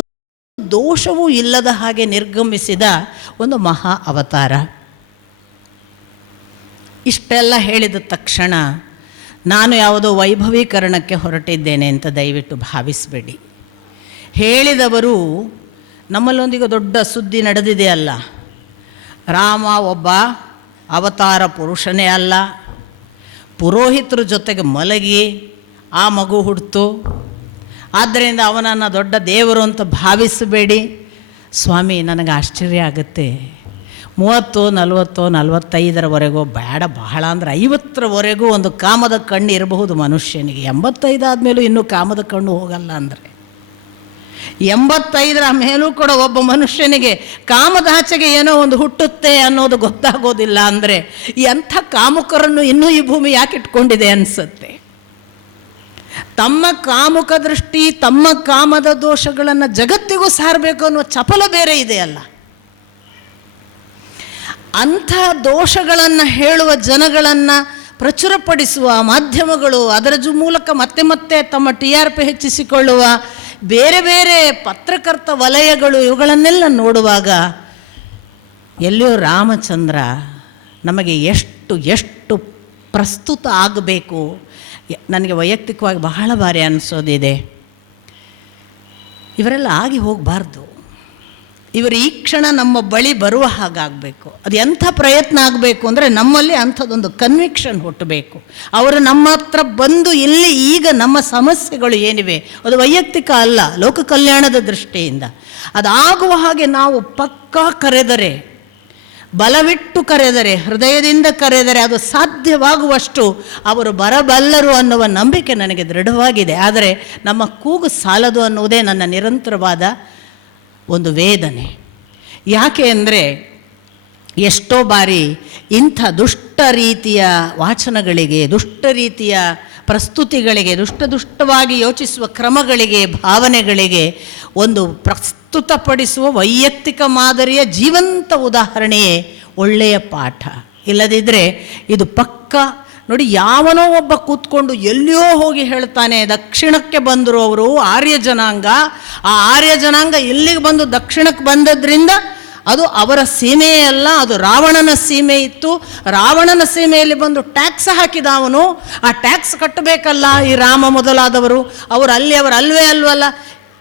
ದೋಷವೂ ಇಲ್ಲದ ಹಾಗೆ ನಿರ್ಗಮಿಸಿದ ಒಂದು ಮಹಾ ಅವತಾರ. ಇಷ್ಟೆಲ್ಲ ಹೇಳಿದ ತಕ್ಷಣ ನಾನು ಯಾವುದೋ ವೈಭವೀಕರಣಕ್ಕೆ ಹೊರಟಿದ್ದೇನೆ ಅಂತ ದಯವಿಟ್ಟು ಭಾವಿಸಬೇಡಿ. ಹೇಳಿದವರು ನಮ್ಮಲ್ಲೊಂದಿಗೆ ದೊಡ್ಡ ಸುದ್ದಿ ನಡೆದಿದೆಯಲ್ಲ, ರಾಮ ಒಬ್ಬ ಅವತಾರ ಪುರುಷನೇ ಅಲ್ಲ, ಪುರೋಹಿತರ ಜೊತೆಗೆ ಮಲಗಿ ಆ ಮಗು ಹುಡ್ತು, ಆದ್ದರಿಂದ ಅವನನ್ನು ದೊಡ್ಡ ದೇವರು ಅಂತ ಭಾವಿಸಬೇಡಿ. ಸ್ವಾಮಿ, ನನಗೆ ಆಶ್ಚರ್ಯ ಆಗುತ್ತೆ. 30, 40, 45ರವರೆಗೂ ಬೇಡ, ಬಹಳ ಅಂದರೆ 50ರವರೆಗೂ ಒಂದು ಕಾಮದ ಕಣ್ಣು ಇರಬಹುದು ಮನುಷ್ಯನಿಗೆ. 85 ಆದಮೇಲೂ ಇನ್ನೂ ಕಾಮದ ಕಣ್ಣು ಹೋಗಲ್ಲ. ಅಂದರೆ 85ರ ಮೇಲೂ ಕೂಡ ಒಬ್ಬ ಮನುಷ್ಯನಿಗೆ ಕಾಮದಾಚೆಗೆ ಏನೋ ಒಂದು ಹುಟ್ಟುತ್ತೆ ಅನ್ನೋದು ಗೊತ್ತಾಗೋದಿಲ್ಲ. ಅಂದರೆ ಎಂಥ ಕಾಮುಕರನ್ನು ಇನ್ನೂ ಈ ಭೂಮಿ ಯಾಕೆ ಇಟ್ಕೊಂಡಿದೆ ಅನಿಸುತ್ತೆ. ತಮ್ಮ ಕಾಮುಕ ದೃಷ್ಟಿ, ತಮ್ಮ ಕಾಮದ ದೋಷಗಳನ್ನು ಜಗತ್ತಿಗೂ ಸಾರಬೇಕು ಅನ್ನೋ ಚಪಲ ಬೇರೆ ಇದೆಯಲ್ಲ. ಅಂಥ ದೋಷಗಳನ್ನು ಹೇಳುವ ಜನಗಳನ್ನು ಪ್ರಚುರಪಡಿಸುವ ಮಾಧ್ಯಮಗಳು, ಅದರ ಮೂಲಕ ಮತ್ತೆ ಮತ್ತೆ ತಮ್ಮ TRP ಹೆಚ್ಚಿಸಿಕೊಳ್ಳುವ ಬೇರೆ ಬೇರೆ ಪತ್ರಕರ್ತ ವಲಯಗಳು, ಇವುಗಳನ್ನೆಲ್ಲ ನೋಡುವಾಗ ಎಲ್ಲಿಯೋ ರಾಮಚಂದ್ರ ನಮಗೆ ಎಷ್ಟು ಪ್ರಸ್ತುತ ಆಗಬೇಕು. ನನಗೆ ವೈಯಕ್ತಿಕವಾಗಿ ಬಹಳ ಬಾರಿ ಅನಿಸೋದಿದೆ, ಇವರೆಲ್ಲ ಆಗಿ ಹೋಗಬಾರ್ದು. ಇವರು ಈ ಕ್ಷಣ ನಮ್ಮ ಬಳಿ ಬರುವ ಹಾಗಾಗಬೇಕು. ಅದು ಎಂಥ ಪ್ರಯತ್ನ ಆಗಬೇಕು ಅಂದರೆ ನಮ್ಮಲ್ಲಿ ಅಂಥದ್ದೊಂದು ಕನ್ವಿಕ್ಷನ್ ಹುಟ್ಟಬೇಕು. ಅವರು ನಮ್ಮ ಹತ್ರ ಬಂದು ಇಲ್ಲಿ ಈಗ ನಮ್ಮ ಸಮಸ್ಯೆಗಳು ಏನಿವೆ, ಅದು ವೈಯಕ್ತಿಕ ಅಲ್ಲ, ಲೋಕ ಕಲ್ಯಾಣದ ದೃಷ್ಟಿಯಿಂದ ಅದಾಗುವ ಹಾಗೆ ನಾವು ಪಕ್ಕಾ ಕರೆದರೆ, ಬಲವಿಟ್ಟು ಕರೆದರೆ, ಹೃದಯದಿಂದ ಕರೆದರೆ ಅದು ಸಾಧ್ಯವಾಗುವಷ್ಟು ಅವರು ಬರಬಲ್ಲರು ಅನ್ನುವ ನಂಬಿಕೆ ನನಗೆ ದೃಢವಾಗಿದೆ. ಆದರೆ ನಮ್ಮ ಕೂಗು ಸಾಲದು ಅನ್ನುವುದೇ ನನ್ನ ನಿರಂತರವಾದ ಒಂದು ವೇದನೆ. ಯಾಕೆ ಅಂದರೆ ಎಷ್ಟೋ ಬಾರಿ ಇಂಥ ದುಷ್ಟ ರೀತಿಯ ವಾಚನಗಳಿಗೆ, ದುಷ್ಟ ರೀತಿಯ ಪ್ರಸ್ತುತಿಗಳಿಗೆ, ದುಷ್ಟವಾಗಿ ಯೋಚಿಸುವ ಕ್ರಮಗಳಿಗೆ, ಭಾವನೆಗಳಿಗೆ ಒಂದು ಪ್ರಸ್ತುತಪಡಿಸುವ ವೈಯಕ್ತಿಕ ಮಾದರಿಯ ಜೀವಂತ ಉದಾಹರಣೆಯೇ ಒಳ್ಳೆಯ ಪಾಠ. ಇಲ್ಲದಿದ್ದರೆ ಇದು ಪಕ್ಕ ನೋಡಿ, ಯಾವನೋ ಒಬ್ಬ ಕೂತ್ಕೊಂಡು ಎಲ್ಲಿಯೋ ಹೋಗಿ ಹೇಳ್ತಾನೆ ದಕ್ಷಿಣಕ್ಕೆ ಬಂದರು ಅವರು ಆರ್ಯ ಜನಾಂಗ, ಆ ಆರ್ಯ ಜನಾಂಗ ಇಲ್ಲಿಗೆ ಬಂದು ದಕ್ಷಿಣಕ್ಕೆ ಬಂದದ್ರಿಂದ ಅದು ಅವರ ಸೀಮೆಯೇ ಅಲ್ಲ, ಅದು ರಾವಣನ ಸೀಮೆ ಇತ್ತು. ರಾವಣನ ಸೀಮೆಯಲ್ಲಿ ಬಂದು ಟ್ಯಾಕ್ಸ್ ಹಾಕಿದ ಅವನು, ಆ ಟ್ಯಾಕ್ಸ್ ಕಟ್ಟಬೇಕಲ್ಲ ಈ ರಾಮ ಮೊದಲಾದವರು, ಅವರು ಅಲ್ವೇ ಅಲ್ವಲ್ಲ.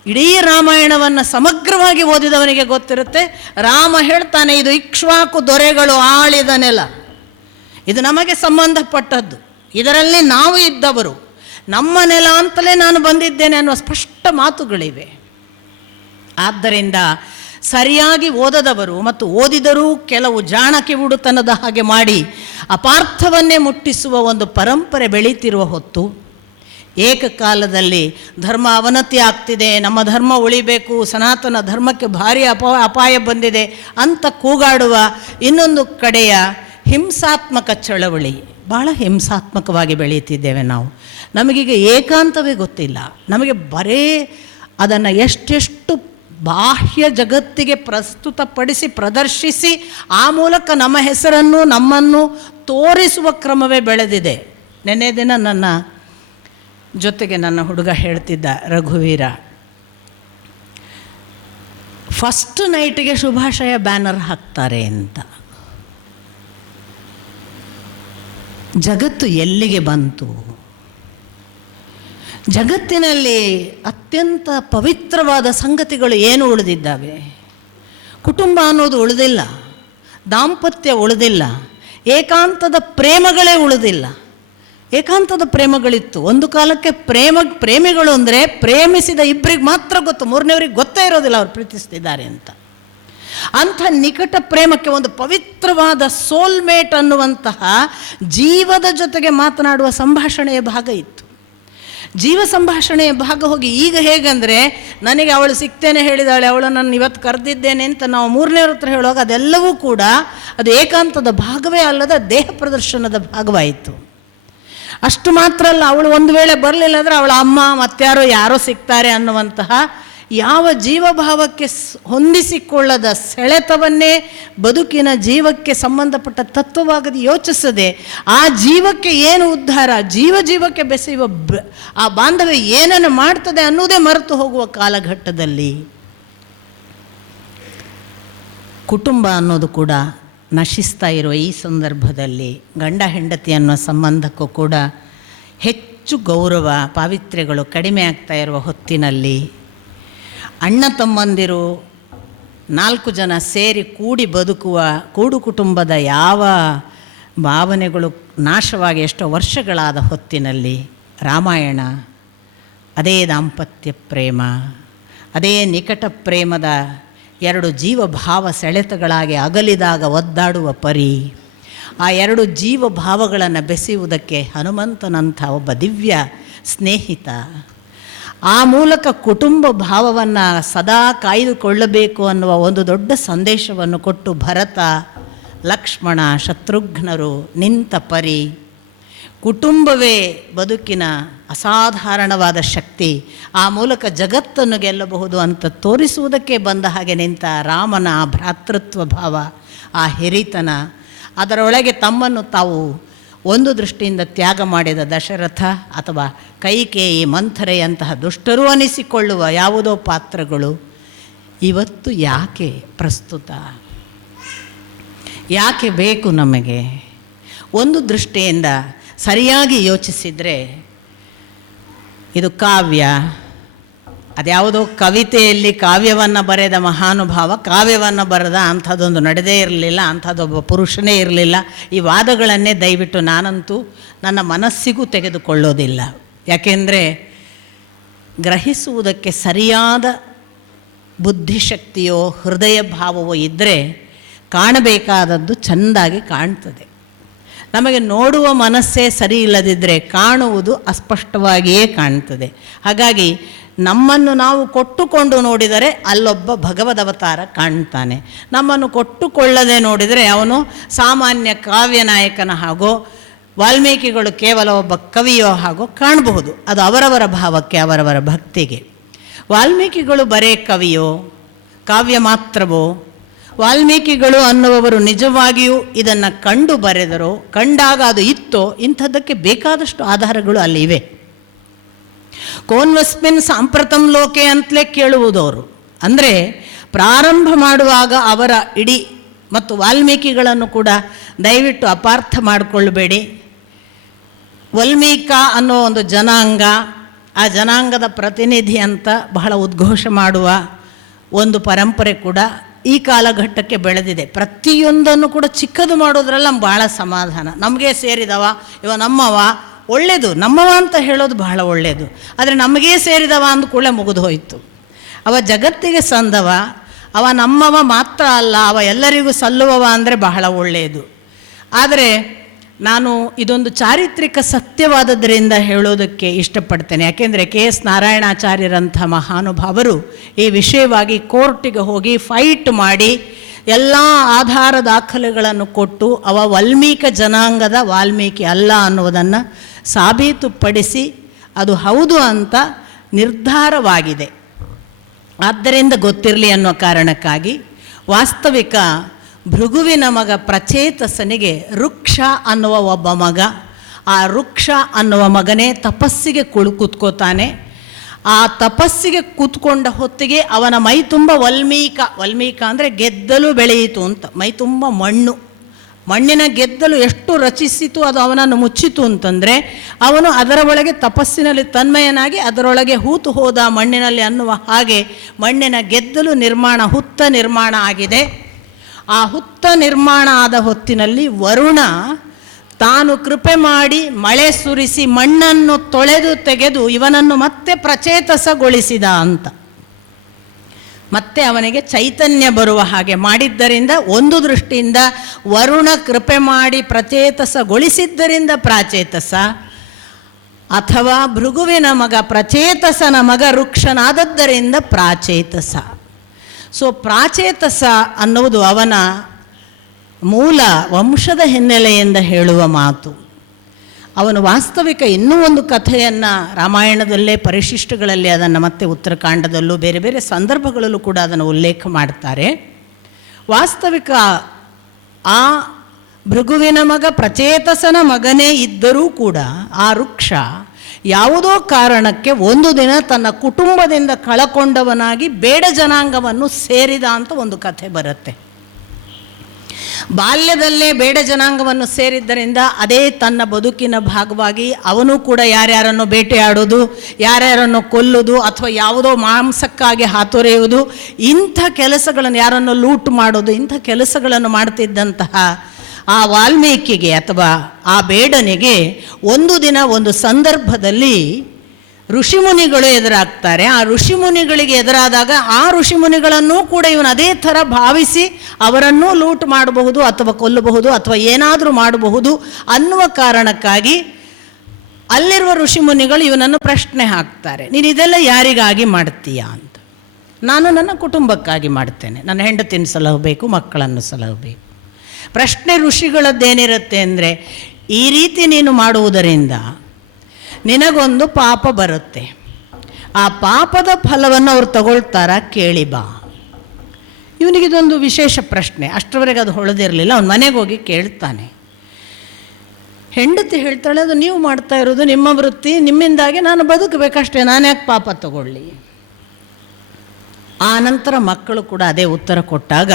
ಇಡೀ ರಾಮಾಯಣವನ್ನು ಸಮಗ್ರವಾಗಿ ಓದಿದವನಿಗೆ ಗೊತ್ತಿರುತ್ತೆ. ರಾಮ ಹೇಳ್ತಾನೆ, ಇದು ಇಕ್ಷ್ವಾಕು ದೊರೆಗಳು ಆಳಿದ ನೆಲ, ಇದು ನಮಗೆ ಸಂಬಂಧಪಟ್ಟದ್ದು, ಇದರಲ್ಲಿ ನಾವು ಇದ್ದವರು, ನಮ್ಮ ನೆಲ ಅಂತಲೇ ನಾನು ಬಂದಿದ್ದೇನೆ ಅನ್ನುವ ಸ್ಪಷ್ಟ ಮಾತುಗಳಿವೆ. ಆದ್ದರಿಂದ ಸರಿಯಾಗಿ ಓದದವರು ಮತ್ತು ಓದಿದರೂ ಕೆಲವು ಜಾಣಕಿ ಉಡುತನದ ಹಾಗೆ ಮಾಡಿ ಅಪಾರ್ಥವನ್ನೇ ಮುಟ್ಟಿಸುವ ಒಂದು ಪರಂಪರೆ ಬೆಳೀತಿರುವ ಹೊತ್ತು, ಏಕಕಾಲದಲ್ಲಿ ಧರ್ಮ ಅವನತಿ ಆಗ್ತಿದೆ, ನಮ್ಮ ಧರ್ಮ ಉಳಿಬೇಕು, ಸನಾತನ ಧರ್ಮಕ್ಕೆ ಭಾರಿ ಅಪಾಯ ಬಂದಿದೆ ಅಂತ ಕೂಗಾಡುವ ಇನ್ನೊಂದು ಕಡೆಯ ಹಿಂಸಾತ್ಮಕ ಚಳವಳಿ, ಭಾಳ ಹಿಂಸಾತ್ಮಕವಾಗಿ ಬೆಳೀತಿದ್ದೇವೆ ನಾವು. ನಮಗೀಗ ಏಕಾಂತವೇ ಗೊತ್ತಿಲ್ಲ, ನಮಗೆ ಬರೇ ಅದನ್ನು ಎಷ್ಟೆಷ್ಟು ಬಾಹ್ಯ ಜಗತ್ತಿಗೆ ಪ್ರಸ್ತುತಪಡಿಸಿ ಪ್ರದರ್ಶಿಸಿ ಆ ಮೂಲಕ ನಮ್ಮ ಹೆಸರನ್ನು ನಮ್ಮನ್ನು ತೋರಿಸುವ ಕ್ರಮವೇ ಬೆಳೆದಿದೆ. ನೆನ್ನೆ ದಿನ ನನ್ನ ಜೊತೆಗೆ ನನ್ನ ಹುಡುಗ ಹೇಳ್ತಿದ್ದ, ರಘುವೀರ, ಫಸ್ಟ್ ನೈಟಿಗೆ ಶುಭಾಶಯ ಬ್ಯಾನರ್ ಹಾಕ್ತಾರೆ ಅಂತ. ಜಗತ್ತು ಎಲ್ಲಿಗೆ ಬಂತು? ಜಗತ್ತಿನಲ್ಲಿ ಅತ್ಯಂತ ಪವಿತ್ರವಾದ ಸಂಗತಿಗಳು ಏನು ಉಳಿದಿದ್ದಾವೆ? ಕುಟುಂಬ ಅನ್ನೋದು ಉಳಿದಿಲ್ಲ, ದಾಂಪತ್ಯ ಉಳಿದಿಲ್ಲ, ಏಕಾಂತದ ಪ್ರೇಮಗಳೇ ಉಳಿದಿಲ್ಲ. ಏಕಾಂತದ ಪ್ರೇಮಗಳಿತ್ತು ಒಂದು ಕಾಲಕ್ಕೆ. ಪ್ರೇಮಿಗಳು ಅಂದರೆ ಪ್ರೇಮಿಸಿದ ಇಬ್ಬರಿಗೆ ಮಾತ್ರ ಗೊತ್ತು, ಮೂರನೇವ್ರಿಗೆ ಗೊತ್ತೇ ಇರೋದಿಲ್ಲ ಅವ್ರು ಪ್ರೀತಿಸ್ತಿದ್ದಾರೆ ಅಂತ. ಅಂಥ ನಿಕಟ ಪ್ರೇಮಕ್ಕೆ ಒಂದು ಪವಿತ್ರವಾದ ಸೋಲ್ಮೇಟ್ ಅನ್ನುವಂತಹ ಜೀವದ ಜೊತೆಗೆ ಮಾತನಾಡುವ ಸಂಭಾಷಣೆಯ ಭಾಗ ಇತ್ತು. ಜೀವ ಸಂಭಾಷಣೆಯ ಭಾಗ ಹೋಗಿ ಈಗ ಹೇಗಂದರೆ, ನನಗೆ ಅವಳು ಸಿಗ್ತೇನೆ ಹೇಳಿದಾಳೆ, ಅವಳು ನಾನು ಇವತ್ತು ಕರೆದಿದ್ದೇನೆ ಅಂತ ನಾವು ಮೂರನೇವ್ರ ಹತ್ರ ಹೇಳುವಾಗ ಅದೆಲ್ಲವೂ ಕೂಡ ಅದು ಏಕಾಂತದ ಭಾಗವೇ ಅಲ್ಲದ ದೇಹ ಪ್ರದರ್ಶನದ ಭಾಗವಾಯಿತು. ಅಷ್ಟು ಮಾತ್ರ ಅಲ್ಲ, ಅವಳು ಒಂದು ವೇಳೆ ಬರಲಿಲ್ಲ ಅಂದರೆ ಅವಳ ಅಮ್ಮ ಯಾರೋ ಸಿಗ್ತಾರೆ ಅನ್ನುವಂತಹ ಯಾವ ಜೀವಭಾವಕ್ಕೆ ಹೊಂದಿಸಿಕೊಳ್ಳದ ಸೆಳೆತವನ್ನೇ ಬದುಕಿನ ಜೀವಕ್ಕೆ ಸಂಬಂಧಪಟ್ಟ ತತ್ವವಾಗದೆ ಯೋಚಿಸದೆ ಆ ಜೀವಕ್ಕೆ ಏನು ಉದ್ಧಾರ, ಜೀವಕ್ಕೆ ಬೆಸೆಯುವ ಆ ಬಾಂಧವ್ಯ ಏನನ್ನು ಮಾಡ್ತದೆ ಅನ್ನೋದೇ ಮರೆತು ಹೋಗುವ ಕಾಲಘಟ್ಟದಲ್ಲಿ ಕುಟುಂಬ ಅನ್ನೋದು ಕೂಡ ನಶಿಸ್ತಾ ಇರುವ ಈ ಸಂದರ್ಭದಲ್ಲಿ ಗಂಡ ಹೆಂಡತಿ ಅನ್ನೋ ಸಂಬಂಧಕ್ಕೂ ಕೂಡ ಹೆಚ್ಚು ಗೌರವ, ಪಾವಿತ್ರ್ಯಗಳು ಕಡಿಮೆ ಆಗ್ತಾ ಇರುವ ಹೊತ್ತಿನಲ್ಲಿ ಅಣ್ಣ ತಮ್ಮಂದಿರು 4 ಜನ ಸೇರಿ ಕೂಡಿ ಬದುಕುವ ಕೂಡು ಕುಟುಂಬದ ಯಾವ ಭಾವನೆಗಳು ನಾಶವಾಗಿ ಎಷ್ಟೋ ವರ್ಷಗಳಾದ ಹೊತ್ತಿನಲ್ಲಿ ರಾಮಾಯಣ ಅದೇ ದಾಂಪತ್ಯ ಪ್ರೇಮ, ಅದೇ ನಿಕಟ ಪ್ರೇಮದ 2 ಜೀವಭಾವ ಸೆಳೆತಗಳಾಗಿ ಅಗಲಿದಾಗ ಒದ್ದಾಡುವ ಪರಿ, ಆ 2 ಜೀವಭಾವಗಳನ್ನು ಬೆಸೆಯುವುದಕ್ಕೆ ಹನುಮಂತನಂಥ ಒಬ್ಬ ದಿವ್ಯ ಸ್ನೇಹಿತ, ಆ ಮೂಲಕ ಕುಟುಂಬ ಭಾವವನ್ನು ಸದಾ ಕಾಯ್ದುಕೊಳ್ಳಬೇಕು ಅನ್ನುವ ಒಂದು ದೊಡ್ಡ ಸಂದೇಶವನ್ನು ಕೊಟ್ಟು ಭರತ, ಲಕ್ಷ್ಮಣ, ಶತ್ರುಘ್ನರು ನಿಂತ ಪರಿ, ಕುಟುಂಬವೇ ಬದುಕಿನ ಅಸಾಧಾರಣವಾದ ಶಕ್ತಿ, ಆ ಮೂಲಕ ಜಗತ್ತನ್ನು ಗೆಲ್ಲಬಹುದು ಅಂತ ತೋರಿಸುವುದಕ್ಕೆ ಬಂದ ಹಾಗೆ ನಿಂತ ರಾಮನ ಆ ಭ್ರಾತೃತ್ವ ಭಾವ, ಆ ಹಿರಿತನ, ಅದರೊಳಗೆ ತಮ್ಮನ್ನು ತಾವು ಒಂದು ದೃಷ್ಟಿಯಿಂದ ತ್ಯಾಗ ಮಾಡಿದ ದಶರಥ ಅಥವಾ ಕೈಕೇಯಿ, ಮಂಥರೆಯಂತಹ ದುಷ್ಟರು ಅನಿಸಿಕೊಳ್ಳುವ ಯಾವುದೋ ಪಾತ್ರಗಳು ಇವತ್ತು ಯಾಕೆ ಪ್ರಸ್ತುತ, ಯಾಕೆ ಬೇಕು ನಮಗೆ? ಒಂದು ದೃಷ್ಟಿಯಿಂದ ಸರಿಯಾಗಿ ಯೋಚಿಸಿದರೆ ಇದು ಕಾವ್ಯ, ಅದ್ಯಾವುದೋ ಕವಿತೆಯಲ್ಲಿ ಕಾವ್ಯವನ್ನು ಬರೆದ ಮಹಾನುಭಾವ ಕಾವ್ಯವನ್ನು ಬರೆದ ಅಂಥದ್ದೊಂದು ನಡೆದೇ ಇರಲಿಲ್ಲ, ಅಂಥದ್ದೊಬ್ಬ ಪುರುಷನೇ ಇರಲಿಲ್ಲ. ಈ ವಾದಗಳನ್ನೇ ದಯವಿಟ್ಟು ನಾನಂತೂ ನನ್ನ ಮನಸ್ಸಿಗೂ ತೆಗೆದುಕೊಳ್ಳೋದಿಲ್ಲ. ಯಾಕೆಂದರೆ ಗ್ರಹಿಸುವುದಕ್ಕೆ ಸರಿಯಾದ ಬುದ್ಧಿಶಕ್ತಿಯೋ ಹೃದಯ ಭಾವವೋ ಇದ್ದರೆ ಕಾಣಬೇಕಾದದ್ದು ಚೆಂದಾಗಿ ಕಾಣ್ತದೆ. ನಮಗೆ ನೋಡುವ ಮನಸ್ಸೇ ಸರಿ ಇಲ್ಲದಿದ್ದರೆ ಕಾಣುವುದು ಅಸ್ಪಷ್ಟವಾಗಿಯೇ ಕಾಣ್ತದೆ. ಹಾಗಾಗಿ ನಮ್ಮನ್ನು ನಾವು ಕೊಟ್ಟುಕೊಂಡು ನೋಡಿದರೆ ಅಲ್ಲೊಬ್ಬ ಭಗವದವತಾರ ಕಾಣ್ತಾನೆ. ನಮ್ಮನ್ನು ಕೊಟ್ಟುಕೊಳ್ಳದೆ ನೋಡಿದರೆ ಅವನು ಸಾಮಾನ್ಯ ಕಾವ್ಯ ನಾಯಕನ ಹಾಗೋ ವಾಲ್ಮೀಕಿಗಳು ಕೇವಲ ಒಬ್ಬ ಕವಿಯೋ ಹಾಗೋ ಕಾಣಬಹುದು. ಅದು ಅವರವರ ಭಾವಕ್ಕೆ, ಅವರವರ ಭಕ್ತಿಗೆ. ವಾಲ್ಮೀಕಿಗಳು ಬರೇ ಕವಿಯೋ, ಕಾವ್ಯ ಮಾತ್ರವೋ? ವಾಲ್ಮೀಕಿಗಳು ಅನ್ನುವವರು ನಿಜವಾಗಿಯೂ ಇದನ್ನು ಕಂಡು ಬರೆದರೋ, ಕಂಡಾಗ ಅದು ಇತ್ತೋ? ಇಂಥದ್ದಕ್ಕೆ ಬೇಕಾದಷ್ಟು ಆಧಾರಗಳು ಅಲ್ಲಿ ಇವೆ. ಕೋನ್ವಸ್ಮಿನ್ ಸಾಂಪ್ರತಂ ಲೋಕೆ ಅಂತಲೇ ಕೇಳುವುದು ಅವರು. ಅಂದರೆ ಪ್ರಾರಂಭ ಮಾಡುವಾಗ ಅವರ ಇಡೀ ಮತ್ತು ವಾಲ್ಮೀಕಿಗಳನ್ನು ಕೂಡ ದಯವಿಟ್ಟು ಅಪಾರ್ಥ ಮಾಡಿಕೊಳ್ಳಬೇಡಿ. ವಾಲ್ಮೀಕ ಅನ್ನೋ ಒಂದು ಜನಾಂಗ, ಆ ಜನಾಂಗದ ಪ್ರತಿನಿಧಿ ಅಂತ ಬಹಳ ಉದ್ಘೋಷ ಮಾಡುವ ಒಂದು ಪರಂಪರೆ ಕೂಡ ಈ ಕಾಲಘಟ್ಟಕ್ಕೆ ಬೆಳೆದಿದೆ. ಪ್ರತಿಯೊಂದನ್ನು ಕೂಡ ಚಿಕ್ಕದು ಮಾಡೋದ್ರಲ್ಲಿ ನಮ್ಗೆ ಭಾಳ ಸಮಾಧಾನ. ನಮಗೆ ಸೇರಿದವ, ಇವ ನಮ್ಮವ, ಒಳ್ಳೆಯದು. ನಮ್ಮವ ಅಂತ ಹೇಳೋದು ಬಹಳ ಒಳ್ಳೆಯದು. ಆದರೆ ನಮಗೇ ಸೇರಿದವ ಅಂದ ಕೂಡಲೇ ಮುಗಿದು ಹೋಯಿತು. ಅವ ಜಗತ್ತಿಗೆ ಸಂದವ, ಅವ ನಮ್ಮವ ಮಾತ್ರ ಅಲ್ಲ, ಅವ ಎಲ್ಲರಿಗೂ ಸಲ್ಲುವವ ಅಂದರೆ ಬಹಳ ಒಳ್ಳೆಯದು. ಆದರೆ ನಾನು ಇದೊಂದು ಚಾರಿತ್ರಿಕ ಸತ್ಯವಾದದ್ದರಿಂದ ಹೇಳೋದಕ್ಕೆ ಇಷ್ಟಪಡ್ತೇನೆ. ಯಾಕೆಂದರೆ KS ನಾರಾಯಣಾಚಾರ್ಯರಂಥ ಮಹಾನುಭಾವರು ಈ ವಿಷಯವಾಗಿ ಕೋರ್ಟಿಗೆ ಹೋಗಿ ಫೈಟ್ ಮಾಡಿ ಎಲ್ಲ ಆಧಾರ ದಾಖಲೆಗಳನ್ನು ಕೊಟ್ಟು ಅವ ವಾಲ್ಮೀಕ ಜನಾಂಗದ ವಾಲ್ಮೀಕಿ ಅಲ್ಲ ಅನ್ನುವುದನ್ನು ಸಾಬೀತುಪಡಿಸಿ ಅದು ಹೌದು ಅಂತ ನಿರ್ಧಾರವಾಗಿದೆ. ಆದ್ದರಿಂದ ಗೊತ್ತಿರಲಿ ಅನ್ನೋ ಕಾರಣಕ್ಕಾಗಿ ವಾಸ್ತವಿಕ ಭೃಗುವಿನ ಮಗ ಪ್ರಚೇತಸನಿಗೆ ರುಕ್ಷ ಅನ್ನುವ ಒಬ್ಬ ಮಗ, ಆ ರುಕ್ಷ ಅನ್ನುವ ಮಗನೇ ತಪಸ್ಸಿಗೆ ಕೂತ್ಕೋತಾನೆ. ಆ ತಪಸ್ಸಿಗೆ ಕೂತ್ಕೊಂಡ ಹೊತ್ತಿಗೆ ಅವನ ಮೈ ತುಂಬ ವಲ್ಮೀಕ ಅಂದರೆ ಗೆದ್ದಲು ಬೆಳೆಯಿತು ಅಂತ. ಮೈ ತುಂಬ ಮಣ್ಣಿನ ಗೆದ್ದಲು ಎಷ್ಟು ರಚಿಸಿತು ಅದು ಅವನನ್ನು ಮುಚ್ಚಿತು ಅಂತಂದರೆ ಅವನು ಅದರ ಒಳಗೆ ತಪಸ್ಸಿನಲ್ಲಿ ತನ್ಮಯನಾಗಿ ಅದರೊಳಗೆ ಹೂತು ಹೋದ ಮಣ್ಣಿನಲ್ಲಿ ಅನ್ನುವ ಹಾಗೆ ಮಣ್ಣಿನ ಗೆದ್ದಲು ಹುತ್ತ ನಿರ್ಮಾಣ ಆಗಿದೆ. ಆ ಹುತ್ತ ನಿರ್ಮಾಣ ಆದ ಹೊತ್ತಿನಲ್ಲಿ ವರುಣ ತಾನು ಕೃಪೆ ಮಾಡಿ ಮಳೆ ಸುರಿಸಿ ಮಣ್ಣನ್ನು ತೊಳೆದು ತೆಗೆದು ಇವನನ್ನು ಮತ್ತೆ ಪ್ರಚೇತಸಗೊಳಿಸಿದ ಅಂತ. ಮತ್ತೆ ಅವನಿಗೆ ಚೈತನ್ಯ ಬರುವ ಹಾಗೆ ಮಾಡಿದ್ದರಿಂದ ಒಂದು ದೃಷ್ಟಿಯಿಂದ ವರುಣ ಕೃಪೆ ಮಾಡಿ ಪ್ರಚೇತಸಗೊಳಿಸಿದ್ದರಿಂದ ಪ್ರಾಚೇತಸ, ಅಥವಾ ಭೃಗುವಿನ ಮಗ ಪ್ರಚೇತಸನ ಮಗ ರುಕ್ಷನಾದದ್ದರಿಂದ ಪ್ರಾಚೇತಸ. ಸೊ ಪ್ರಾಚೇತಸ ಅನ್ನುವುದು ಅವನ ಮೂಲ ವಂಶದ ಹಿನ್ನೆಲೆಯಿಂದ ಹೇಳುವ ಮಾತು. ಅವನು ವಾಸ್ತವಿಕ ಇನ್ನೂ ಒಂದು ಕಥೆಯನ್ನು ರಾಮಾಯಣದಲ್ಲೇ ಪರಿಶಿಷ್ಟಗಳಲ್ಲಿ ಅದನ್ನು ಮತ್ತೆ ಉತ್ತರಕಾಂಡದಲ್ಲೂ ಬೇರೆ ಬೇರೆ ಸಂದರ್ಭಗಳಲ್ಲೂ ಕೂಡ ಅದನ್ನು ಉಲ್ಲೇಖ ಮಾಡ್ತಾರೆ. ವಾಸ್ತವಿಕ ಆ ಭೃಗುವಿನ ಮಗ ಪ್ರಚೇತಸನ ಮಗನೇ ಇದ್ದರೂ ಕೂಡ ಆ ವೃಕ್ಷ ಯಾವುದೋ ಕಾರಣಕ್ಕೆ ಒಂದು ದಿನ ತನ್ನ ಕುಟುಂಬದಿಂದ ಕಳಕೊಂಡವನಾಗಿ ಬೇಡ ಜನಾಂಗವನ್ನು ಸೇರಿದ ಅಂತ ಒಂದು ಕಥೆ ಬರುತ್ತೆ. ಬಾಲ್ಯದಲ್ಲೇ ಬೇಡ ಜನಾಂಗವನ್ನು ಸೇರಿದ್ದರಿಂದ ಅದೇ ತನ್ನ ಬದುಕಿನ ಭಾಗವಾಗಿ ಅವನು ಕೂಡ ಯಾರ್ಯಾರನ್ನು ಬೇಟೆಯಾಡೋದು, ಯಾರ್ಯಾರನ್ನು ಕೊಲ್ಲುವುದು, ಅಥವಾ ಯಾವುದೋ ಮಾಂಸಕ್ಕಾಗಿ ಹಾತೊರೆಯುವುದು, ಇಂಥ ಕೆಲಸಗಳನ್ನು, ಯಾರನ್ನು ಲೂಟ್ ಮಾಡೋದು, ಇಂಥ ಕೆಲಸಗಳನ್ನು ಮಾಡ್ತಿದ್ದಂತಹ ಆ ವಾಲ್ಮೀಕಿಗೆ ಅಥವಾ ಆ ಬೇಡನಿಗೆ ಒಂದು ದಿನ ಒಂದು ಸಂದರ್ಭದಲ್ಲಿ ಋಷಿಮುನಿಗಳು ಎದುರಾಗ್ತಾರೆ. ಆ ಋಷಿಮುನಿಗಳಿಗೆ ಎದುರಾದಾಗ ಆ ಋಷಿಮುನಿಗಳನ್ನೂ ಕೂಡ ಇವನು ಅದೇ ಥರ ಭಾವಿಸಿ ಅವರನ್ನೂ ಲೂಟ್ ಮಾಡಬಹುದು ಅಥವಾ ಕೊಲ್ಲಬಹುದು ಅಥವಾ ಏನಾದರೂ ಮಾಡಬಹುದು ಅನ್ನುವ ಕಾರಣಕ್ಕಾಗಿ ಅಲ್ಲಿರುವ ಋಷಿಮುನಿಗಳು ಇವನನ್ನು ಪ್ರಶ್ನೆ ಹಾಕ್ತಾರೆ, ನೀನು ಇದೆಲ್ಲ ಯಾರಿಗಾಗಿ ಮಾಡ್ತೀಯಾ ಅಂತ. ನಾನು ನನ್ನ ಕುಟುಂಬಕ್ಕಾಗಿ ಮಾಡ್ತೇನೆ, ನನ್ನ ಹೆಂಡತಿನ ಸಲಹಬೇಕು, ಮಕ್ಕಳನ್ನು ಸಲಹಬೇಕು. ಪ್ರಶ್ನೆ ಋಷಿಗಳದ್ದೇನಿರುತ್ತೆ ಅಂದರೆ, ಈ ರೀತಿ ನೀನು ಮಾಡುವುದರಿಂದ ನಿನಗೊಂದು ಪಾಪ ಬರುತ್ತೆ, ಆ ಪಾಪದ ಫಲವನ್ನು ಅವ್ರು ತಗೊಳ್ತಾರ, ಕೇಳಿ ಬಾ. ಇವನಿಗಿದೊಂದು ವಿಶೇಷ ಪ್ರಶ್ನೆ. ಅಷ್ಟರವರೆಗೆ ಅದು ಹೊಳೆದಿರಲಿಲ್ಲ. ಅವನ ಮನೆಗೆ ಹೋಗಿ ಕೇಳ್ತಾನೆ. ಹೆಂಡತಿ ಹೇಳ್ತಾಳೆ, ಅದು ನೀವು ಮಾಡ್ತಾ ಇರೋದು ನಿಮ್ಮ ವೃತ್ತಿ, ನಿಮ್ಮಿಂದಾಗಿ ನಾನು ಬದುಕಬೇಕಷ್ಟೇ, ನಾನು ಯಾಕೆ ಪಾಪ ತಗೊಳ್ಳಿ. ಆ ನಂತರ ಮಕ್ಕಳು ಕೂಡ ಅದೇ ಉತ್ತರ ಕೊಟ್ಟಾಗ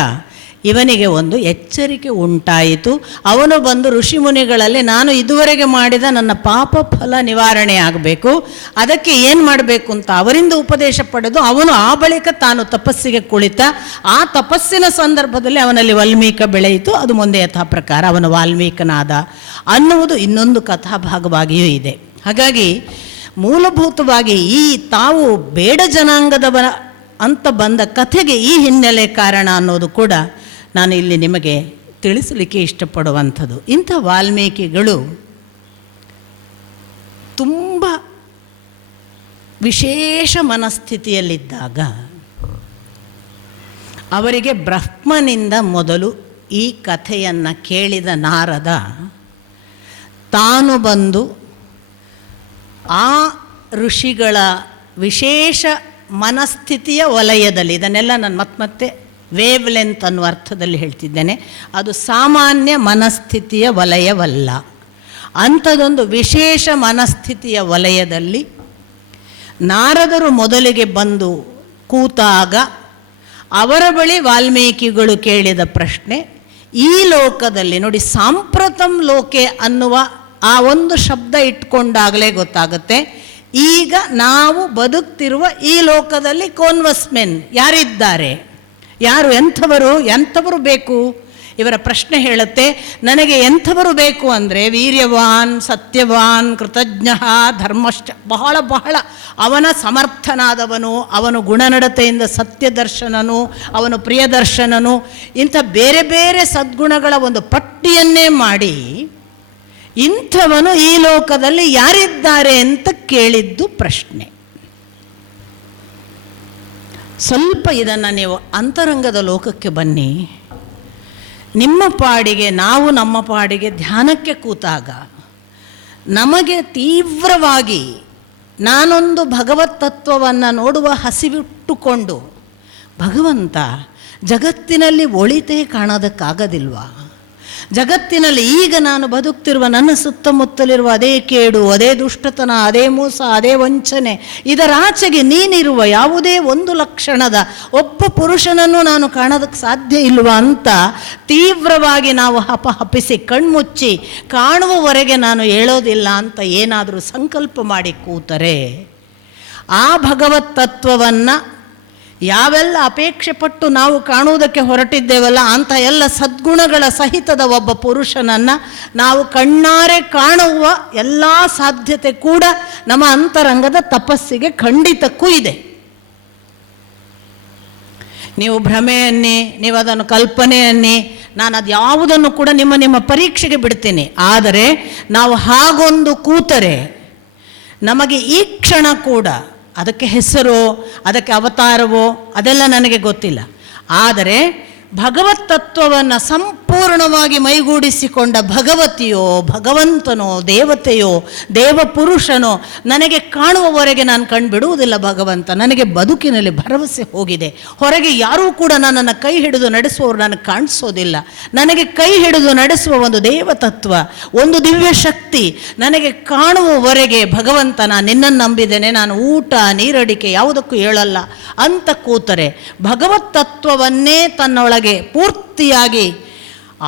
ಇವನಿಗೆ ಒಂದು ಎಚ್ಚರಿಕೆ ಉಂಟಾಯಿತು. ಅವನು ಬಂದು ಋಷಿಮುನಿಗಳಲ್ಲಿ ನಾನು ಇದುವರೆಗೆ ಮಾಡಿದ ನನ್ನ ಪಾಪ ಫಲ ನಿವಾರಣೆ ಆಗಬೇಕು, ಅದಕ್ಕೆ ಏನು ಮಾಡಬೇಕು ಅಂತ ಅವರಿಂದ ಉಪದೇಶ ಪಡೆದು ಅವನು ಆ ಬಳಿಕ ತಾನು ತಪಸ್ಸಿಗೆ ಕುಳಿತ. ಆ ತಪಸ್ಸಿನ ಸಂದರ್ಭದಲ್ಲಿ ಅವನಲ್ಲಿ ವಾಲ್ಮೀಕ ಬೆಳೆಯಿತು. ಅದು ಮುಂದೆ ಯಥಾ ಪ್ರಕಾರ ಅವನು ವಾಲ್ಮೀಕನಾದ ಅನ್ನುವುದು ಇನ್ನೊಂದು ಕಥಾಭಾಗವಾಗಿಯೂ ಇದೆ. ಹಾಗಾಗಿ ಮೂಲಭೂತವಾಗಿ ಈ ತಾವು ಬೇಡ ಜನಾಂಗದವರ ಅಂತ ಬಂದ ಕಥೆಗೆ ಈ ಹಿನ್ನೆಲೆ ಕಾರಣ ಅನ್ನೋದು ಕೂಡ ನಾನು ಇಲ್ಲಿ ನಿಮಗೆ ತಿಳಿಸಲಿಕ್ಕೆ ಇಷ್ಟಪಡುವಂಥದ್ದು. ಇಂಥ ವಾಲ್ಮೀಕಿಗಳು ತುಂಬ ವಿಶೇಷ ಮನಸ್ಥಿತಿಯಲ್ಲಿದ್ದಾಗ ಅವರಿಗೆ ಬ್ರಹ್ಮನಿಂದ ಮೊದಲು ಈ ಕಥೆಯನ್ನು ಕೇಳಿದ ನಾರದ ತಾನು ಬಂದು ಆ ಋಷಿಗಳ ವಿಶೇಷ ಮನಸ್ಥಿತಿಯ ವಲಯದಲ್ಲಿ, ಇದನ್ನೆಲ್ಲ ನಾನು ಮತ್ತೆ ವೇವ್ ಲೆಂತ್ ಅನ್ನುವ ಅರ್ಥದಲ್ಲಿ ಹೇಳ್ತಿದ್ದೇನೆ, ಅದು ಸಾಮಾನ್ಯ ಮನಸ್ಥಿತಿಯ ವಲಯವಲ್ಲ, ಅಂಥದ್ದೊಂದು ವಿಶೇಷ ಮನಸ್ಥಿತಿಯ ವಲಯದಲ್ಲಿ ನಾರದರು ಮೊದಲಿಗೆ ಬಂದು ಕೂತಾಗ ಅವರ ಬಳಿ ವಾಲ್ಮೀಕಿಗಳು ಕೇಳಿದ ಪ್ರಶ್ನೆ, ಈ ಲೋಕದಲ್ಲಿ ನೋಡಿ, ಸಾಂಪ್ರತಂ ಲೋಕೆ ಅನ್ನುವ ಆ ಒಂದು ಶಬ್ದ ಇಟ್ಕೊಂಡಾಗಲೇ ಗೊತ್ತಾಗುತ್ತೆ, ಈಗ ನಾವು ಬದುಕ್ತಿರುವ ಈ ಲೋಕದಲ್ಲಿ ಕೋನ್ವಸ್ಮೆನ್ ಯಾರಿದ್ದಾರೆ, ಯಾರು, ಎಂಥವರು ಬೇಕು. ಇವರ ಪ್ರಶ್ನೆ ಹೇಳುತ್ತೆ, ನನಗೆ ಎಂಥವರು ಬೇಕು ಅಂದರೆ ವೀರ್ಯವಾನ್, ಸತ್ಯವಾನ್, ಕೃತಜ್ಞ, ಧರ್ಮಶ್ಚ, ಬಹಳ ಅವನ ಸಮರ್ಥನಾದವನು, ಅವನು ಗುಣನಡತೆಯಿಂದ ಸತ್ಯದರ್ಶನನು, ಅವನು ಪ್ರಿಯದರ್ಶನನು, ಇಂಥ ಬೇರೆ ಬೇರೆ ಸದ್ಗುಣಗಳ ಒಂದು ಪಟ್ಟಿಯನ್ನೇ ಮಾಡಿ ಇಂಥವನು ಈ ಲೋಕದಲ್ಲಿ ಯಾರಿದ್ದಾರೆ ಅಂತ ಕೇಳಿದ್ದು ಪ್ರಶ್ನೆ. ಸ್ವಲ್ಪ ಇದನ್ನು ನೀವು ಅಂತರಂಗದ ಲೋಕಕ್ಕೆ ಬನ್ನಿ. ನಿಮ್ಮ ಪಾಡಿಗೆ ನಾವು ನಮ್ಮ ಪಾಡಿಗೆ ಧ್ಯಾನಕ್ಕೆ ಕೂತಾಗ ನಮಗೆ ತೀವ್ರವಾಗಿ ನಾನೊಂದು ಭಗವತ್ ತತ್ವವನ್ನು ನೋಡುವ ಹಸಿವಿಟ್ಟುಕೊಂಡು ಭಗವಂತ ಜಗತ್ತಿನಲ್ಲಿ ಒಳಿತೇ ಕಾಣೋದಕ್ಕಾಗೋದಿಲ್ವಾ? ಜಗತ್ತಿನಲ್ಲಿ ಈಗ ನಾನು ಬದುಕ್ತಿರುವ ನನ್ನ ಸುತ್ತಮುತ್ತಲಿರುವ ಅದೇ ಕೇಡು, ಅದೇ ದುಷ್ಟತನ, ಅದೇ ಮೋಸ, ಅದೇ ವಂಚನೆ, ಇದರಾಚೆಗೆ ನೀನಿರುವ ಯಾವುದೇ ಒಂದು ಲಕ್ಷಣದ ಒಬ್ಬ ಪುರುಷನನ್ನು ನಾನು ಕಾಣೋದಕ್ಕೆ ಸಾಧ್ಯ ಇಲ್ವಾ ಅಂತ ತೀವ್ರವಾಗಿ ನಾವು ಹಪಹಪಿಸಿ ಕಣ್ಮುಚ್ಚಿ ಕಾಣುವವರೆಗೆ ನಾನು ಹೇಳೋದಿಲ್ಲ ಅಂತ ಏನಾದರೂ ಸಂಕಲ್ಪ ಮಾಡಿ ಕೂತರೆ ಆ ಭಗವತ್ ತತ್ವವನ್ನು ಯಾವೆಲ್ಲ ಅಪೇಕ್ಷೆ ಪಟ್ಟು ನಾವು ಕಾಣುವುದಕ್ಕೆ ಹೊರಟಿದ್ದೇವಲ್ಲ ಅಂಥ ಎಲ್ಲ ಸದ್ಗುಣಗಳ ಸಹಿತದ ಒಬ್ಬ ಪುರುಷನನ್ನು ನಾವು ಕಣ್ಣಾರೆ ಕಾಣುವ ಎಲ್ಲ ಸಾಧ್ಯತೆ ಕೂಡ ನಮ್ಮ ಅಂತರಂಗದ ತಪಸ್ಸಿಗೆ ಖಂಡಿತಕ್ಕೂ ಇದೆ. ನೀವು ಭ್ರಮೆಯನ್ನೇ, ನೀವು ಅದನ್ನು ಕಲ್ಪನೆಯನ್ನೇ, ನಾನು ಅದು ಯಾವುದನ್ನು ಕೂಡ ನಿಮ್ಮ ಪರೀಕ್ಷೆಗೆ ಬಿಡ್ತೀನಿ. ಆದರೆ ನಾವು ಹಾಗೊಂದು ಕೂತರೆ ನಮಗೆ ಈ ಕ್ಷಣ ಕೂಡ ಅದಕ್ಕೆ ಹೆಸರೋ ಅದಕ್ಕೆ ಅವತಾರವೋ ಅದೆಲ್ಲ ನನಗೆ ಗೊತ್ತಿಲ್ಲ, ಆದರೆ ಭಗವತ್ ತತ್ವವನ್ನು ಸಂಪೂರ್ಣವಾಗಿ ಮೈಗೂಡಿಸಿಕೊಂಡ ಭಗವತಿಯೋ ಭಗವಂತನೋ ದೇವತೆಯೋ ದೇವಪುರುಷನೋ ನನಗೆ ಕಾಣುವವರೆಗೆ ನಾನು ಕಣ್ಬಿಡುವುದಿಲ್ಲ. ಭಗವಂತ ನನಗೆ ಬದುಕಿನಲ್ಲಿ ಭರವಸೆ ಹೋಗಿದೆ. ಹೊರಗೆ ಯಾರೂ ಕೂಡ ನನ್ನನ್ನು ಕೈ ಹಿಡಿದು ನಡೆಸುವವರು ನನಗೆ ಕಾಣಿಸೋದಿಲ್ಲ. ನನಗೆ ಕೈ ಹಿಡಿದು ನಡೆಸುವ ಒಂದು ದೇವತತ್ವ, ಒಂದು ದಿವ್ಯ ಶಕ್ತಿ ನನಗೆ ಕಾಣುವವರೆಗೆ ಭಗವಂತ ನಾನು ನಿನ್ನನ್ನು ನಂಬಿದ್ದೇನೆ, ನಾನು ಊಟ ನೀರಡಿಕೆ ಯಾವುದಕ್ಕೂ ಹೇಳಲ್ಲ ಅಂತ ಕೂತರೆ ಭಗವತ್ ತತ್ವವನ್ನೇ ತನ್ನೊಳಗೆ ಪೂರ್ತಿಯಾಗಿ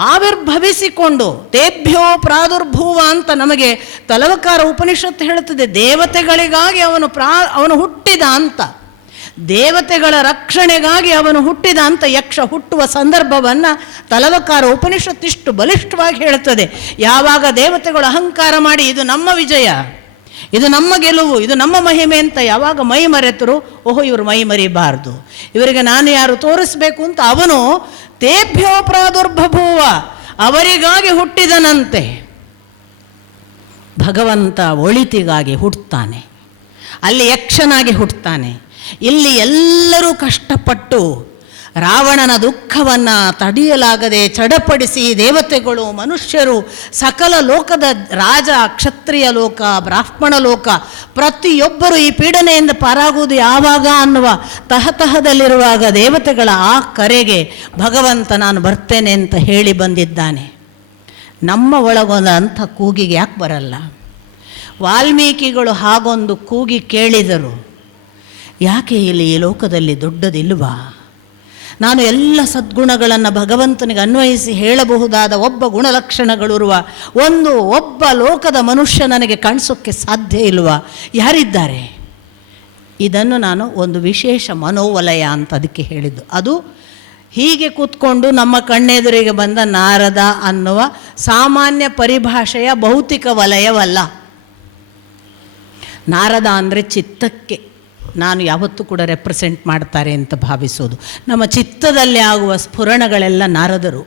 ಆವಿರ್ಭವಿಸಿಕೊಂಡು ತೇಭ್ಯೋ ಪ್ರಾದುರ್ಭೂವ ಅಂತ ನಮಗೆ ತಲವಕಾರ ಉಪನಿಷತ್ತು ಹೇಳುತ್ತದೆ. ದೇವತೆಗಳಿಗಾಗಿ ಅವನು ಹುಟ್ಟಿದ ಅಂತ, ದೇವತೆಗಳ ರಕ್ಷಣೆಗಾಗಿ ಅವನು ಹುಟ್ಟಿದ ಅಂತ ಯಕ್ಷ ಹುಟ್ಟುವ ಸಂದರ್ಭವನ್ನು ತಲವಕಾರ ಉಪನಿಷತ್ತಿಷ್ಟು ಬಲಿಷ್ಠವಾಗಿ ಹೇಳುತ್ತದೆ. ಯಾವಾಗ ದೇವತೆಗಳು ಅಹಂಕಾರ ಮಾಡಿ ಇದು ನಮ್ಮ ವಿಜಯ, ಇದು ನಮ್ಮ ಗೆಲುವು, ಇದು ನಮ್ಮ ಮಹಿಮೆ ಅಂತ ಯಾವಾಗ ಮೈ ಮರೆತರು, ಓಹೋ ಇವರು ಮೈ ಮರಿಬಾರ್ದು, ಇವರಿಗೆ ನಾನು ಯಾರು ತೋರಿಸ್ಬೇಕು ಅಂತ ಅವನು ತೇಭ್ಯೋ ಪ್ರಾದುರ್ಭೂವ ಅವರಿಗಾಗಿ ಹುಟ್ಟಿದನಂತೆ. ಭಗವಂತ ಒಳಿತಿಗಾಗಿ ಹುಟ್ಟುತ್ತಾನೆ, ಅಲ್ಲಿ ಯಕ್ಷನಾಗಿ ಹುಟ್ಟುತ್ತಾನೆ. ಇಲ್ಲಿ ಎಲ್ಲರೂ ಕಷ್ಟಪಟ್ಟು ರಾವಣನ ದುಃಖವನ್ನು ತಡೆಯಲಾಗದೆ ಚಡಪಡಿಸಿ ದೇವತೆಗಳು, ಮನುಷ್ಯರು, ಸಕಲ ಲೋಕದ ರಾಜ, ಕ್ಷತ್ರಿಯ ಲೋಕ, ಬ್ರಾಹ್ಮಣ ಲೋಕ ಪ್ರತಿಯೊಬ್ಬರು ಈ ಪೀಡನೆಯಿಂದ ಪಾರಾಗುವುದು ಯಾವಾಗ ಅನ್ನುವ ತಹತಹದಲ್ಲಿರುವಾಗ ದೇವತೆಗಳ ಆ ಕರೆಗೆ ಭಗವಂತ ನಾನು ಬರ್ತೇನೆ ಅಂತ ಹೇಳಿ ಬಂದಿದ್ದಾನೆ. ನಮ್ಮ ಒಳಗೊಂದು ಅಂಥ ಕೂಗಿಗೆ ಯಾಕೆ ಬರಲ್ಲ? ವಾಲ್ಮೀಕಿಗಳು ಹಾಗೊಂದು ಕೂಗಿ ಕೇಳಿದರು, ಯಾಕೆ ಇಲ್ಲಿ ಈ ಲೋಕದಲ್ಲಿ ದೊಡ್ಡದಿಲ್ವಾ? ನಾನು ಎಲ್ಲ ಸದ್ಗುಣಗಳನ್ನು ಭಗವಂತನಿಗೆ ಅನ್ವಯಿಸಿ ಹೇಳಬಹುದಾದ ಒಬ್ಬ ಗುಣಲಕ್ಷಣಗಳಿರುವ ಒಬ್ಬ ಲೋಕದ ಮನುಷ್ಯ ನನಗೆ ಕಾಣಿಸೋಕ್ಕೆ ಸಾಧ್ಯ ಇಲ್ವಾ? ಯಾರಿದ್ದಾರೆ? ಇದನ್ನು ನಾನು ಒಂದು ವಿಶೇಷ ಮನೋವಲಯ ಅಂತ ಅದಕ್ಕೆ ಹೇಳಿದ್ದು. ಅದು ಹೀಗೆ ಕೂತ್ಕೊಂಡು ನಮ್ಮ ಕಣ್ಣೆದುರಿಗೆ ಬಂದ ನಾರದ ಅನ್ನುವ ಸಾಮಾನ್ಯ ಪರಿಭಾಷೆಯ ಭೌತಿಕ ವಲಯವಲ್ಲ. ನಾರದ ಅಂದರೆ ಚಿತ್ತಕ್ಕೆ ನಾನು ಯಾವತ್ತೂ ಕೂಡ ರೆಪ್ರೆಸೆಂಟ್ ಮಾಡ್ತಾರೆ ಅಂತ ಭಾವಿಸೋದು. ನಮ್ಮ ಚಿತ್ತದಲ್ಲಿ ಆಗುವ ಸ್ಫುರಣಗಳೆಲ್ಲ ನಾರದರು.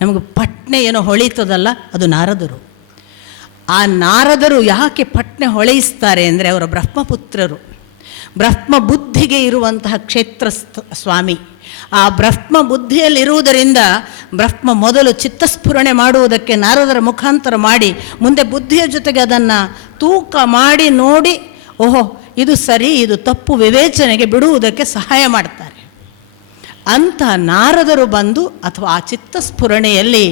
ನಮಗೆ ಪಟ್ನೆ ಏನೋ ಹೊಳಿತದಲ್ಲ, ಅದು ನಾರದರು. ಆ ನಾರದರು ಯಾಕೆ ಪಟ್ನೆ ಹೊಳೆಯಿಸ್ತಾರೆ ಅಂದರೆ ಅವರ ಬ್ರಹ್ಮಪುತ್ರರು, ಬ್ರಹ್ಮ ಬುದ್ಧಿಗೆ ಇರುವಂತಹ ಕ್ಷೇತ್ರ ಸ್ವಾಮಿ. ಆ ಬ್ರಹ್ಮ ಬುದ್ಧಿಯಲ್ಲಿರುವುದರಿಂದ ಬ್ರಹ್ಮ ಮೊದಲು ಚಿತ್ತಸ್ಫುರಣೆ ಮಾಡುವುದಕ್ಕೆ ನಾರದರ ಮುಖಾಂತರ ಮಾಡಿ, ಮುಂದೆ ಬುದ್ಧಿಯ ಜೊತೆಗೆ ಅದನ್ನು ತೂಕ ಮಾಡಿ ನೋಡಿ, ಓಹೋ ಇದು ಸರಿ ಇದು ತಪ್ಪು ವಿವೇಚನೆಗೆ ಬಿಡುವುದಕ್ಕೆ ಸಹಾಯ ಮಾಡ್ತಾರೆ. ಅಂಥ ನಾರದರು ಬಂದು ಅಥವಾ ಆ ಚಿತ್ತಸ್ಫುರಣೆಯಲ್ಲಿ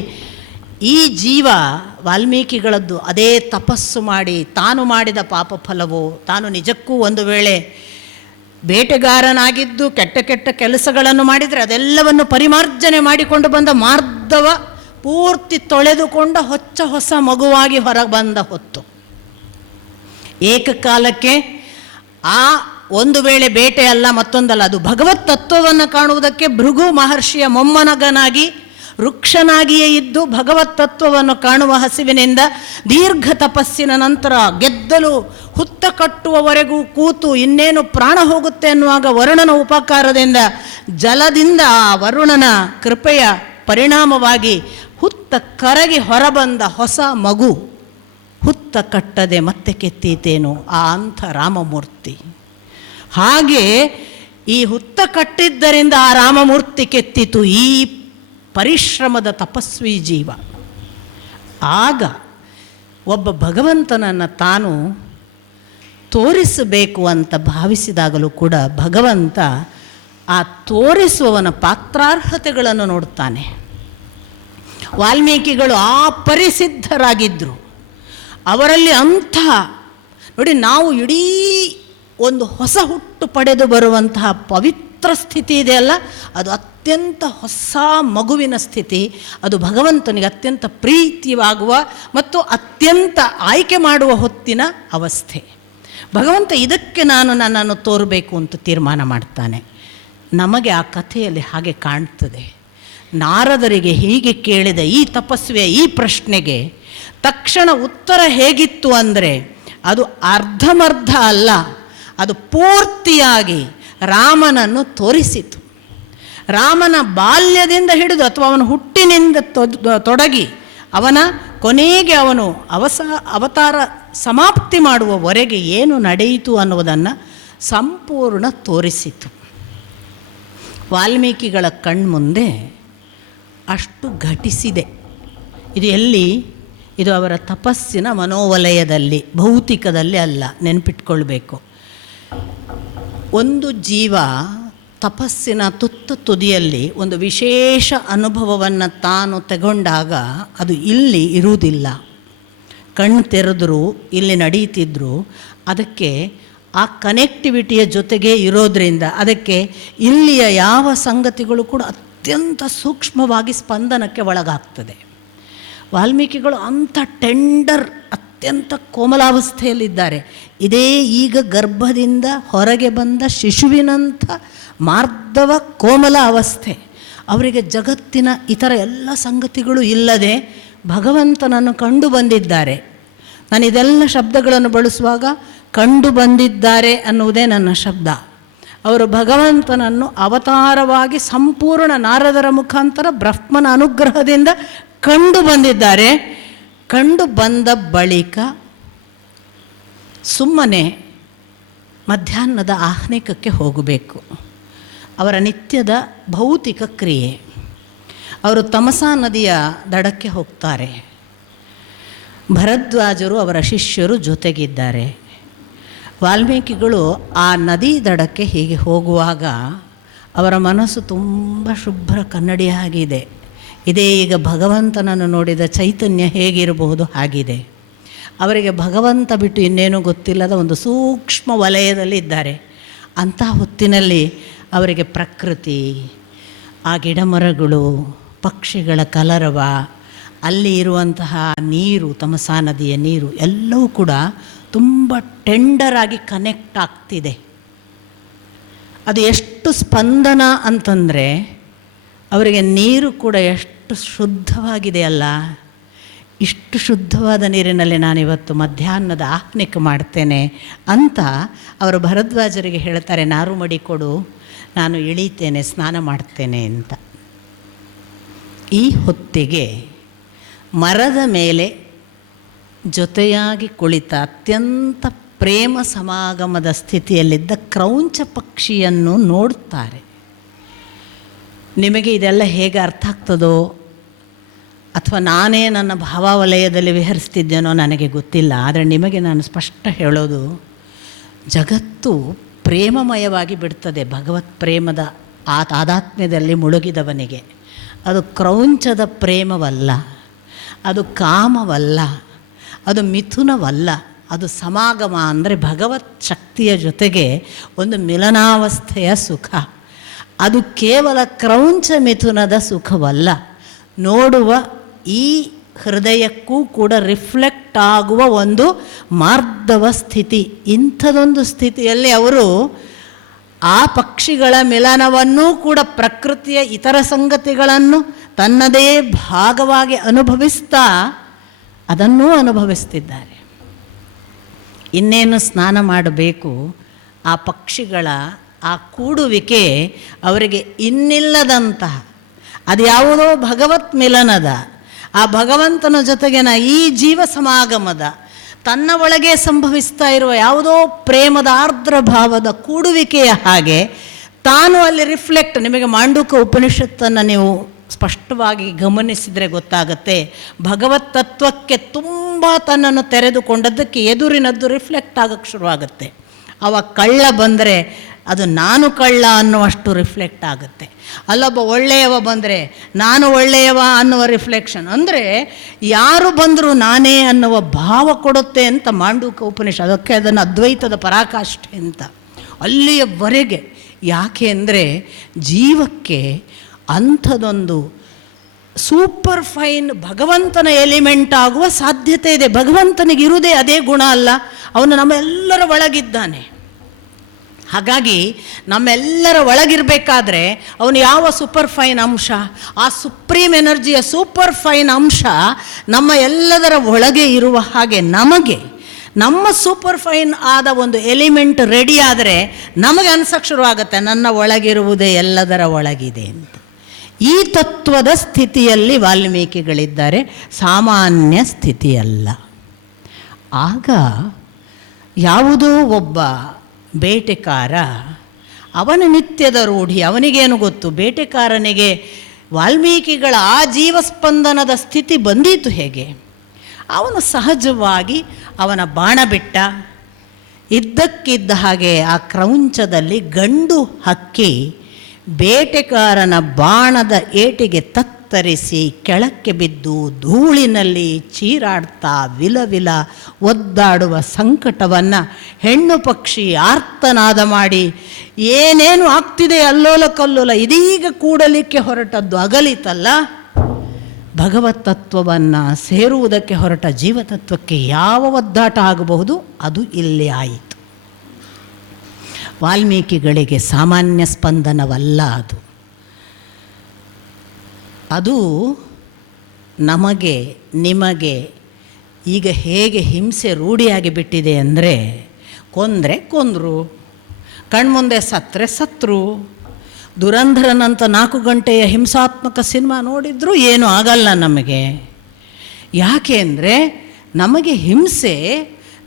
ಈ ಜೀವ ವಾಲ್ಮೀಕಿಗಳದ್ದು ಅದೇ ತಪಸ್ಸು ಮಾಡಿ ತಾನು ಮಾಡಿದ ಪಾಪ ಫಲವೋ, ತಾನು ನಿಜಕ್ಕೂ ಒಂದು ವೇಳೆ ಬೇಟೆಗಾರನಾಗಿದ್ದು ಕೆಟ್ಟ ಕೆಟ್ಟ ಕೆಲಸಗಳನ್ನು ಮಾಡಿದರೆ ಅದೆಲ್ಲವನ್ನು ಪರಿಮಾರ್ಜನೆ ಮಾಡಿಕೊಂಡು ಬಂದ ಮಾರ್ಧವ ಪೂರ್ತಿ ತೊಳೆದುಕೊಂಡ ಹೊಸ ಮಗುವಾಗಿ ಹೊರಗೆ ಬಂದ ಹೊತ್ತು, ಏಕಕಾಲಕ್ಕೆ ಆ ಒಂದು ವೇಳೆ ಬೇಟೆ ಅಲ್ಲ ಮತ್ತೊಂದಲ್ಲ, ಅದು ಭಗವತ್ ತತ್ವವನ್ನು ಕಾಣುವುದಕ್ಕೆ ಭೃಗು ಮಹರ್ಷಿಯ ಮೊಮ್ಮನಗನಾಗಿ ವೃಕ್ಷನಾಗಿಯೇ ಇದ್ದು ಭಗವತ್ ತತ್ವವನ್ನು ಕಾಣುವ ಹಸಿವಿನಿಂದ ದೀರ್ಘ ತಪಸ್ಸಿನ ನಂತರ ಗೆದ್ದಲು ಹುತ್ತ ಕಟ್ಟುವವರೆಗೂ ಕೂತು ಇನ್ನೇನು ಪ್ರಾಣ ಹೋಗುತ್ತೆ ಅನ್ನುವಾಗ ವರುಣನ ಉಪಕಾರದಿಂದ ಜಲದಿಂದ ಆ ವರುಣನ ಕೃಪೆಯ ಪರಿಣಾಮವಾಗಿ ಹುತ್ತ ಕರಗಿ ಹೊರಬಂದ ಹೊಸ ಮಗು, ಹುತ್ತ ಕಟ್ಟದೆ ಮತ್ತೆ ಕೆತ್ತೀತೇನು ಆ ಅಂಥ ರಾಮಮೂರ್ತಿ. ಹಾಗೆ ಈ ಹುತ್ತ ಕಟ್ಟಿದ್ದರಿಂದ ಆ ರಾಮಮೂರ್ತಿ ಕೆತ್ತಿತು ಈ ಪರಿಶ್ರಮದ ತಪಸ್ವಿ ಜೀವ. ಆಗ ಒಬ್ಬ ಭಗವಂತನನ್ನು ತಾನು ತೋರಿಸಬೇಕು ಅಂತ ಭಾವಿಸಿದಾಗಲೂ ಕೂಡ ಭಗವಂತ ಆ ತೋರಿಸುವವನ ಪಾತ್ರಾರ್ಹತೆಗಳನ್ನು ನೋಡ್ತಾನೆ. ವಾಲ್ಮೀಕಿಗಳು ಆ ಪರಿಸಿದ್ಧರಾಗಿದ್ದರು, ಅವರಲ್ಲಿ ಅಂಥ ನೋಡಿ, ನಾವು ಇಡೀ ಒಂದು ಹೊಸ ಹುಟ್ಟು ಪಡೆದು ಬರುವಂತಹ ಪವಿತ್ರ ಸ್ಥಿತಿ ಇದೆಯಲ್ಲ, ಅದು ಅತ್ಯಂತ ಹೊಸ ಮಗುವಿನ ಸ್ಥಿತಿ. ಅದು ಭಗವಂತನಿಗೆ ಅತ್ಯಂತ ಪ್ರೀತಿಯಾಗುವ ಮತ್ತು ಅತ್ಯಂತ ಆಯ್ಕೆ ಮಾಡುವ ಹೊತ್ತಿನ ಅವಸ್ಥೆ. ಭಗವಂತ ಇದಕ್ಕೆ ನನ್ನನ್ನು ತೋರಬೇಕು ಅಂತ ತೀರ್ಮಾನ ಮಾಡ್ತಾನೆ. ನಮಗೆ ಆ ಕಥೆಯಲ್ಲಿ ಹಾಗೆ ಕಾಣ್ತದೆ. ನಾರದರಿಗೆ ಹೀಗೆ ಕೇಳಿದ ಈ ತಪಸ್ವಿಯ ಈ ಪ್ರಶ್ನೆಗೆ ತಕ್ಷಣ ಉತ್ತರ ಹೇಗಿತ್ತು ಅಂದರೆ, ಅದು ಅರ್ಧಮರ್ಧ ಅಲ್ಲ, ಅದು ಪೂರ್ತಿಯಾಗಿ ರಾಮನನ್ನು ತೋರಿಸಿತು. ರಾಮನ ಬಾಲ್ಯದಿಂದ ಹಿಡಿದು ಅಥವಾ ಅವನ ಹುಟ್ಟಿನಿಂದ ತೊಡಗಿ ಅವನ ಕೊನೆಗೆ ಅವನು ಅವತಾರ ಸಮಾಪ್ತಿ ಮಾಡುವವರೆಗೆ ಏನು ನಡೆಯಿತು ಅನ್ನುವುದನ್ನು ಸಂಪೂರ್ಣ ತೋರಿಸಿತು. ವಾಲ್ಮೀಕಿಗಳ ಕಣ್ಮುಂದೆ ಅಷ್ಟು ಘಟಿಸಿದೆ. ಇದು ಎಲ್ಲಿ? ಇದು ಅವರ ತಪಸ್ಸಿನ ಮನೋವಲಯದಲ್ಲಿ, ಭೌತಿಕದಲ್ಲಿ ಅಲ್ಲ, ನೆನಪಿಟ್ಕೊಳ್ಬೇಕು. ಒಂದು ಜೀವ ತಪಸ್ಸಿನ ತುದಿಯಲ್ಲಿ ಒಂದು ವಿಶೇಷ ಅನುಭವವನ್ನು ತಾನು ತಗೊಂಡಾಗ ಅದು ಇಲ್ಲಿ ಇರುವುದಿಲ್ಲ. ಕಣ್ಣು ತೆರೆದರೂ ಇಲ್ಲಿ ನಡೀತಿದ್ರು, ಅದಕ್ಕೆ ಆ ಕನೆಕ್ಟಿವಿಟಿಯ ಜೊತೆಗೆ ಇರೋದರಿಂದ ಅದಕ್ಕೆ ಇಲ್ಲಿಯ ಯಾವ ಸಂಗತಿಗಳು ಕೂಡ ಅತ್ಯಂತ ಸೂಕ್ಷ್ಮವಾಗಿ ಸ್ಪಂದನಕ್ಕೆ ಒಳಗಾಗ್ತದೆ. ವಾಲ್ಮೀಕಿಗಳು ಅಂಥ ಟೆಂಡರ್, ಅತ್ಯಂತ ಕೋಮಲಾವಸ್ಥೆಯಲ್ಲಿದ್ದಾರೆ. ಇದೇ ಈಗ ಗರ್ಭದಿಂದ ಹೊರಗೆ ಬಂದ ಶಿಶುವಿನಂಥ ಮಾರ್ಧವ ಕೋಮಲ ಅವಸ್ಥೆ. ಅವರಿಗೆ ಜಗತ್ತಿನ ಇತರ ಎಲ್ಲ ಸಂಗತಿಗಳು ಇಲ್ಲದೆ ಭಗವಂತನನ್ನು ಕಂಡು ಬಂದಿದ್ದಾರೆ. ನಾನು ಇದೆಲ್ಲ ಶಬ್ದಗಳನ್ನು ಬಳಸುವಾಗ ಕಂಡು ಬಂದಿದ್ದಾರೆ ಅನ್ನುವುದೇ ನನ್ನ ಶಬ್ದ. ಅವರು ಭಗವಂತನನ್ನು ಅವತಾರವಾಗಿ ಸಂಪೂರ್ಣ ನಾರದರ ಮುಖಾಂತರ ಬ್ರಹ್ಮನ ಅನುಗ್ರಹದಿಂದ ಕಂಡು ಬಂದಿದ್ದಾರೆ. ಕಂಡು ಬಂದ ಬಳಿಕ ಸುಮ್ಮನೆ ಮಧ್ಯಾಹ್ನದ ಆಹ್ನಿಕಕ್ಕೆ ಹೋಗಬೇಕು. ಅವರ ನಿತ್ಯದ ಭೌತಿಕ ಕ್ರಿಯೆ. ಅವರು ತಮಸಾ ನದಿಯ ದಡಕ್ಕೆ ಹೋಗ್ತಾರೆ. ಭರದ್ವಾಜರು ಅವರ ಶಿಷ್ಯರು ಜೊತೆಗಿದ್ದಾರೆ. ವಾಲ್ಮೀಕಿಗಳು ಆ ನದಿ ದಡಕ್ಕೆ ಹೀಗೆ ಹೋಗುವಾಗ ಅವರ ಮನಸ್ಸು ತುಂಬ ಶುಭ್ರ ಕನ್ನಡಿಯಾಗಿದೆ. ಇದೇ ಈಗ ಭಗವಂತನನ್ನು ನೋಡಿದ ಚೈತನ್ಯ ಹೇಗಿರಬಹುದು ಹಾಗಿದೆ. ಅವರಿಗೆ ಭಗವಂತ ಬಿಟ್ಟು ಇನ್ನೇನೂ ಗೊತ್ತಿಲ್ಲದ ಒಂದು ಸೂಕ್ಷ್ಮ ವಲಯದಲ್ಲಿ ಇದ್ದಾರೆ. ಅಂಥ ಹೊತ್ತಿನಲ್ಲಿ ಅವರಿಗೆ ಪ್ರಕೃತಿ, ಆ ಗಿಡಮರಗಳು, ಪಕ್ಷಿಗಳ ಕಲರವ, ಅಲ್ಲಿ ಇರುವಂತಹ ನೀರು, ತಮಸಾ ನದಿಯ ನೀರು ಎಲ್ಲವೂ ಕೂಡ ತುಂಬ ಟೆಂಡರ್ ಆಗಿ ಕನೆಕ್ಟ್ ಆಗ್ತಿದೆ. ಅದು ಎಷ್ಟು ಸ್ಪಂದನ ಅಂತಂದರೆ ಅವರಿಗೆ ನೀರು ಕೂಡ ಎಷ್ಟು ಶುದ್ಧವಾಗಿದೆ ಅಲ್ಲ. ಇಷ್ಟು ಶುದ್ಧವಾದ ನೀರಿನಲ್ಲಿ ನಾನಿವತ್ತು ಮಧ್ಯಾಹ್ನದ ಆಹ್ನಿಕ ಮಾಡ್ತೇನೆ ಅಂತ ಅವರು ಭರದ್ವಾಜರಿಗೆ ಹೇಳ್ತಾರೆ, ನಾರು ಮಡಿ ಕೊಡು, ನಾನು ಇಳೀತೇನೆ, ಸ್ನಾನ ಮಾಡ್ತೇನೆ ಅಂತ. ಈ ಹೊತ್ತಿಗೆ ಮರದ ಮೇಲೆ ಜೊತೆಯಾಗಿ ಕುಳಿತ ಅತ್ಯಂತ ಪ್ರೇಮ ಸಮಾಗಮದ ಸ್ಥಿತಿಯಲ್ಲಿದ್ದ ಕ್ರೌಂಚ ಪಕ್ಷಿಯನ್ನು ನೋಡ್ತಾರೆ. ನಿಮಗೆ ಇದೆಲ್ಲ ಹೇಗೆ ಅರ್ಥ ಆಗ್ತದೋ ಅಥವಾ ನಾನೇ ನನ್ನ ಭಾವವಲಯದಲ್ಲಿ ವಿಹರಿಸ್ತಿದ್ದೇನೋ ನನಗೆ ಗೊತ್ತಿಲ್ಲ. ಆದರೆ ನಿಮಗೆ ನಾನು ಸ್ಪಷ್ಟ ಹೇಳೋದು, ಜಗತ್ತು ಪ್ರೇಮಮಯವಾಗಿ ಬಿಡ್ತದೆ ಭಗವತ್ ಪ್ರೇಮದ ತಾದಾತ್ಮ್ಯದಲ್ಲಿ ಮುಳುಗಿದವನಿಗೆ. ಅದು ಕ್ರೌಂಚದ ಪ್ರೇಮವಲ್ಲ, ಅದು ಕಾಮವಲ್ಲ, ಅದು ಮಿಥುನವಲ್ಲ, ಅದು ಸಮಾಗಮ. ಅಂದರೆ ಭಗವತ್ ಶಕ್ತಿಯ ಜೊತೆಗೆ ಒಂದು ಮಿಲನಾವಸ್ಥೆಯ ಸುಖ. ಅದು ಕೇವಲ ಕ್ರೌಂಚ ಮಿಥುನದ ಸುಖವಲ್ಲ, ನೋಡುವ ಈ ಹೃದಯಕ್ಕೂ ಕೂಡ ರಿಫ್ಲೆಕ್ಟ್ ಆಗುವ ಒಂದು ಮಾರ್ಧವ ಸ್ಥಿತಿ. ಇಂಥದೊಂದು ಸ್ಥಿತಿಯಲ್ಲಿ ಅವರು ಆ ಪಕ್ಷಿಗಳ ಮಿಲನವನ್ನೂ ಕೂಡ ಪ್ರಕೃತಿಯ ಇತರ ಸಂಗತಿಗಳನ್ನು ತನ್ನದೇ ಭಾಗವಾಗಿ ಅನುಭವಿಸ್ತಾ ಅದನ್ನೂ ಅನುಭವಿಸ್ತಿದ್ದಾರೆ. ಇನ್ನೇನು ಸ್ನಾನ ಮಾಡಬೇಕು, ಆ ಪಕ್ಷಿಗಳ ಆ ಕೂಡುವಿಕೆ ಅವರಿಗೆ ಇನ್ನಿಲ್ಲದಂತಹ ಅದು ಯಾವುದೋ ಭಗವತ್ ಮಿಲನದ, ಆ ಭಗವಂತನ ಜೊತೆಗಿನ ಈ ಜೀವ ಸಮಾಗಮದ, ತನ್ನ ಒಳಗೆ ಸಂಭವಿಸ್ತಾ ಇರುವ ಯಾವುದೋ ಪ್ರೇಮದ ಆರ್ದ್ರ ಭಾವದ ಕೂಡುವಿಕೆಯ ಹಾಗೆ ತಾನು ಅಲ್ಲಿ ರಿಫ್ಲೆಕ್ಟ್. ನಿಮಗೆ ಮಾಂಡೂಕ ಉಪನಿಷತ್ತನ್ನು ನೀವು ಸ್ಪಷ್ಟವಾಗಿ ಗಮನಿಸಿದರೆ ಗೊತ್ತಾಗುತ್ತೆ, ಭಗವತ್ ತತ್ವಕ್ಕೆ ತುಂಬ ತನ್ನನ್ನು ತೆರೆದುಕೊಂಡದ್ದಕ್ಕೆ ಎದುರಿನದ್ದು ರಿಫ್ಲೆಕ್ಟ್ ಆಗೋಕ್ಕೆ ಶುರುವಾಗುತ್ತೆ. ಅವ ಕಳ್ಳ ಬಂದರೆ ಅದು ನಾನು ಕಳ್ಳ ಅನ್ನುವಷ್ಟು ರಿಫ್ಲೆಕ್ಟ್ ಆಗುತ್ತೆ. ಅಲ್ಲೊಬ್ಬ ಒಳ್ಳೆಯವ ಬಂದರೆ ನಾನು ಒಳ್ಳೆಯವ ಅನ್ನುವ ರಿಫ್ಲೆಕ್ಷನ್. ಅಂದರೆ ಯಾರು ಬಂದರೂ ನಾನೇ ಅನ್ನುವ ಭಾವ ಕೊಡುತ್ತೆ ಅಂತ ಮಾಂಡೂಕ ಉಪನಿಷತ್. ಅದಕ್ಕೆ ಅದನ್ನು ಅದ್ವೈತದ ಪರಾಕಾಷ್ಠೆ ಅಂತ. ಅಲ್ಲಿಯವರೆಗೆ ಯಾಕೆ ಅಂದರೆ ಜೀವಕ್ಕೆ ಅಂಥದೊಂದು ಸೂಪರ್ ಫೈನ್ ಭಗವಂತನ ಎಲಿಮೆಂಟ್ ಆಗುವ ಸಾಧ್ಯತೆ ಇದೆ. ಭಗವಂತನಿಗಿರುವುದೇ ಅದೇ ಗುಣ ಅಲ್ಲ, ಅವನು ನಮ್ಮೆಲ್ಲರ ಒಳಗಿದ್ದಾನೆ. ಹಾಗಾಗಿ ನಮ್ಮೆಲ್ಲರ ಒಳಗಿರಬೇಕಾದ್ರೆ ಅವನು ಯಾವ ಸೂಪರ್ ಫೈನ್ ಅಂಶ, ಆ ಸುಪ್ರೀಂ ಎನರ್ಜಿಯ ಸೂಪರ್ ಫೈನ್ ಅಂಶ ನಮ್ಮ ಎಲ್ಲದರ ಒಳಗೆ ಇರುವ ಹಾಗೆ ನಮಗೆ ನಮ್ಮ ಸೂಪರ್ ಫೈನ್ ಆದ ಒಂದು ಎಲಿಮೆಂಟ್ ರೆಡಿ ಆದರೆ ನಮಗೆ ಅನ್ಸಕ್ಕೆ ಶುರುವಾಗುತ್ತೆ ನನ್ನ ಒಳಗಿರುವುದೇ ಎಲ್ಲದರ ಒಳಗಿದೆ ಅಂತ. ಈ ತತ್ವದ ಸ್ಥಿತಿಯಲ್ಲಿ ವಾಲ್ಮೀಕಿಗಳಿದ್ದಾರೆ, ಸಾಮಾನ್ಯ ಸ್ಥಿತಿಯಲ್ಲ. ಆಗ ಯಾವುದೋ ಒಬ್ಬ ಬೇಟೆಕಾರ, ಅವನ ನಿತ್ಯದ ರೂಢಿ, ಅವನಿಗೇನು ಗೊತ್ತು, ಬೇಟೆಕಾರನಿಗೆ ವಾಲ್ಮೀಕಿಗಳ ಆ ಜೀವಸ್ಪಂದನದ ಸ್ಥಿತಿ ಬಂದೀತು ಹೇಗೆ? ಅವನು ಸಹಜವಾಗಿ ಅವನ ಬಾಣ ಬಿಟ್ಟ. ಇದ್ದಕ್ಕಿದ್ದ ಹಾಗೆ ಆ ಕ್ರೌಂಚದಲ್ಲಿ ಗಂಡು ಹಕ್ಕಿ ಬೇಟೆಗಾರನ ಬಾಣದ ಏಟಿಗೆ ತತ್ತರಿಸಿ ಕೆಳಕ್ಕೆ ಬಿದ್ದು ಧೂಳಿನಲ್ಲಿ ಚೀರಾಡ್ತಾ ವಿಲವಿಲ ಒದ್ದಾಡುವ ಸಂಕಟವನ್ನು ಹೆಣ್ಣು ಪಕ್ಷಿ ಆರ್ತನಾದ ಮಾಡಿ ಏನೇನು ಆಗ್ತಿದೆ ಅಲ್ಲೋಲ ಕಲ್ಲೋಲ, ಇದೀಗ ಕೂಡಲಿಕ್ಕೆ ಹೊರಟದ್ದು ಅಗಲಿತಲ್ಲ. ಭಗವತ್ ತತ್ವವನ್ನು ಸೇರುವುದಕ್ಕೆ ಹೊರಟ ಜೀವತತ್ವಕ್ಕೆ ಯಾವ ಒದ್ದಾಟ ಆಗಬಹುದು ಅದು ಇಲ್ಲಿ ಆಯಿತು. ವಾಲ್ಮೀಕಿಗಳಿಗೆ ಸಾಮಾನ್ಯ ಸ್ಪಂದನವಲ್ಲ ಅದು. ಅದು ನಮಗೆ ನಿಮಗೆ ಈಗ ಹೇಗೆ ಹಿಂಸೆ ರೂಢಿಯಾಗಿ ಬಿಟ್ಟಿದೆ ಅಂದರೆ, ಕೊಂದರೆ ಕೊಂದರು, ಕಣ್ಮುಂದೆ ಸತ್ತರೆ ಸತ್ರು. ದುರಂಧರನಂತ 4 ಗಂಟೆಯ ಹಿಂಸಾತ್ಮಕ ಸಿನಿಮಾ ನೋಡಿದರೂ ಏನೂ ಆಗಲ್ಲ ನಮಗೆ. ಯಾಕೆ ಅಂದರೆ ನಮಗೆ ಹಿಂಸೆ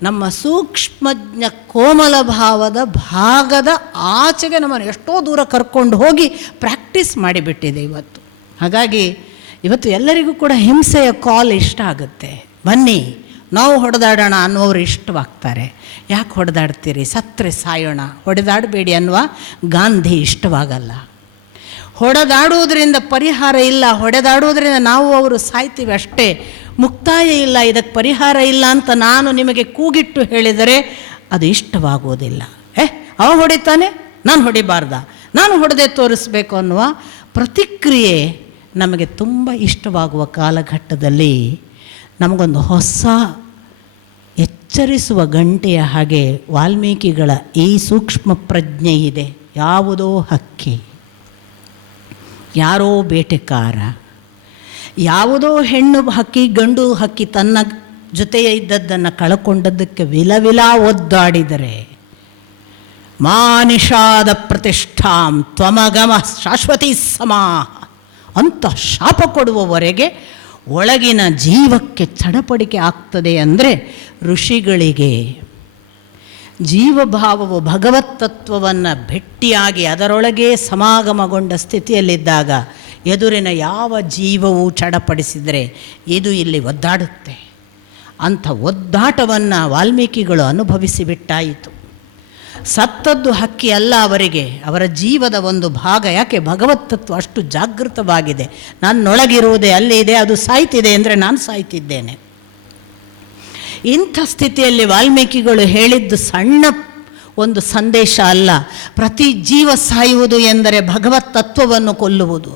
ನಮ್ಮ ಸೂಕ್ಷ್ಮಜ್ಞ ಕೋಮಲ ಭಾವದ ಭಾಗದ ಆಚೆಗೆ ನಮ್ಮನ್ನು ಎಷ್ಟೋ ದೂರ ಕರ್ಕೊಂಡು ಹೋಗಿ ಪ್ರಾಕ್ಟೀಸ್ ಮಾಡಿಬಿಟ್ಟಿದೆ ಇವತ್ತು. ಹಾಗಾಗಿ ಇವತ್ತು ಎಲ್ಲರಿಗೂ ಕೂಡ ಹಿಂಸೆಯ ಕಾಲ್ ಇಷ್ಟ ಆಗುತ್ತೆ. ಬನ್ನಿ ನಾವು ಹೊಡೆದಾಡೋಣ ಅನ್ನೋರು ಇಷ್ಟವಾಗ್ತಾರೆ. ಯಾಕೆ ಹೊಡೆದಾಡ್ತೀರಿ, ಸತ್ತರೆ ಸಾಯೋಣ, ಹೊಡೆದಾಡಬೇಡಿ ಅನ್ನುವ ಗಾಂಧಿ ಇಷ್ಟವಾಗಲ್ಲ. ಹೊಡೆದಾಡುವುದರಿಂದ ಪರಿಹಾರ ಇಲ್ಲ, ಹೊಡೆದಾಡುವುದರಿಂದ ನಾವು ಅವರು ಸಾಯ್ತೀವಿ ಅಷ್ಟೇ, ಮುಕ್ತಾಯ ಇಲ್ಲ, ಇದಕ್ಕೆ ಪರಿಹಾರ ಇಲ್ಲ ಅಂತ ನಾನು ನಿಮಗೆ ಕೂಗಿಟ್ಟು ಹೇಳಿದರೆ ಅದು ಇಷ್ಟವಾಗುವುದಿಲ್ಲ. ಅವ ಹೊಡಿತಾನೆ ನಾನು ಹೊಡಿಬಾರ್ದ, ನಾನು ಹೊಡೆದೇ ತೋರಿಸ್ಬೇಕು ಅನ್ನುವ ಪ್ರತಿಕ್ರಿಯೆ ನಮಗೆ ತುಂಬ ಇಷ್ಟವಾಗುವ ಕಾಲಘಟ್ಟದಲ್ಲಿ ನಮಗೊಂದು ಹೊಸ ಎಚ್ಚರಿಸುವ ಗಂಟೆಯ ಹಾಗೆ ವಾಲ್ಮೀಕಿಗಳ ಈ ಸೂಕ್ಷ್ಮ ಪ್ರಜ್ಞೆ ಇದೆ. ಯಾವುದೋ ಹಕ್ಕಿ, ಯಾರೋ ಬೇಟೆಕಾರ, ಯಾವುದೋ ಹೆಣ್ಣು ಹಕ್ಕಿ ಗಂಡು ಹಕ್ಕಿ ತನ್ನ ಜೊತೆಯ ಇದ್ದದ್ದನ್ನು ಕಳಕೊಂಡದ್ದಕ್ಕೆ ವಿಲವಿಲ ಒದ್ದಾಡಿದರೆ, ಮಾನಿಷಾದ ಪ್ರತಿಷ್ಠಾಂ ತ್ವಮಗಮ ಶಾಶ್ವತಿ ಸಮಾಹ, ಅಂತ ಶಾಪ ಕೊಡುವವರೆಗೆ ಒಳಗಿನ ಜೀವಕ್ಕೆ ಚಡಪಡಿಕೆ ಆಗ್ತದೆ. ಅಂದರೆ ಋಷಿಗಳಿಗೆ ಜೀವಭಾವವು ಭಗವತ್ ತತ್ವವನ್ನು ಭೆಟ್ಟಿಯಾಗಿ ಅದರೊಳಗೆ ಸಮಾಗಮಗೊಂಡ ಸ್ಥಿತಿಯಲ್ಲಿದ್ದಾಗ ಎದುರಿನ ಯಾವ ಜೀವವು ಚಡಪಡಿಸಿದರೆ ಇದು ಇಲ್ಲಿ ಒದ್ದಾಡುತ್ತೆ. ಅಂಥ ಒದ್ದಾಟವನ್ನು ವಾಲ್ಮೀಕಿಗಳು ಅನುಭವಿಸಿಬಿಟ್ಟಾಯಿತು. ಸತ್ತದ್ದು ಹಕ್ಕಿ ಅಲ್ಲ ಅವರಿಗೆ, ಅವರ ಜೀವದ ಒಂದು ಭಾಗ. ಯಾಕೆ? ಭಗವತ್ ತತ್ವ ಅಷ್ಟು ಜಾಗೃತವಾಗಿದೆ. ನನ್ನೊಳಗಿರುವುದೇ ಅಲ್ಲಿ ಇದೆ, ಅದು ಸಾಯ್ತಿದೆ ಅಂದರೆ ನಾನು ಸಾಯ್ತಿದ್ದೇನೆ. ಇಂಥ ಸ್ಥಿತಿಯಲ್ಲಿ ವಾಲ್ಮೀಕಿಗಳು ಹೇಳಿದ್ದು ಸಣ್ಣ ಒಂದು ಸಂದೇಶ ಅಲ್ಲ. ಪ್ರತಿ ಜೀವ ಸಾಯುವುದು ಎಂದರೆ ಭಗವತ್ ತತ್ವವನ್ನು ಕೊಲ್ಲುವುದು.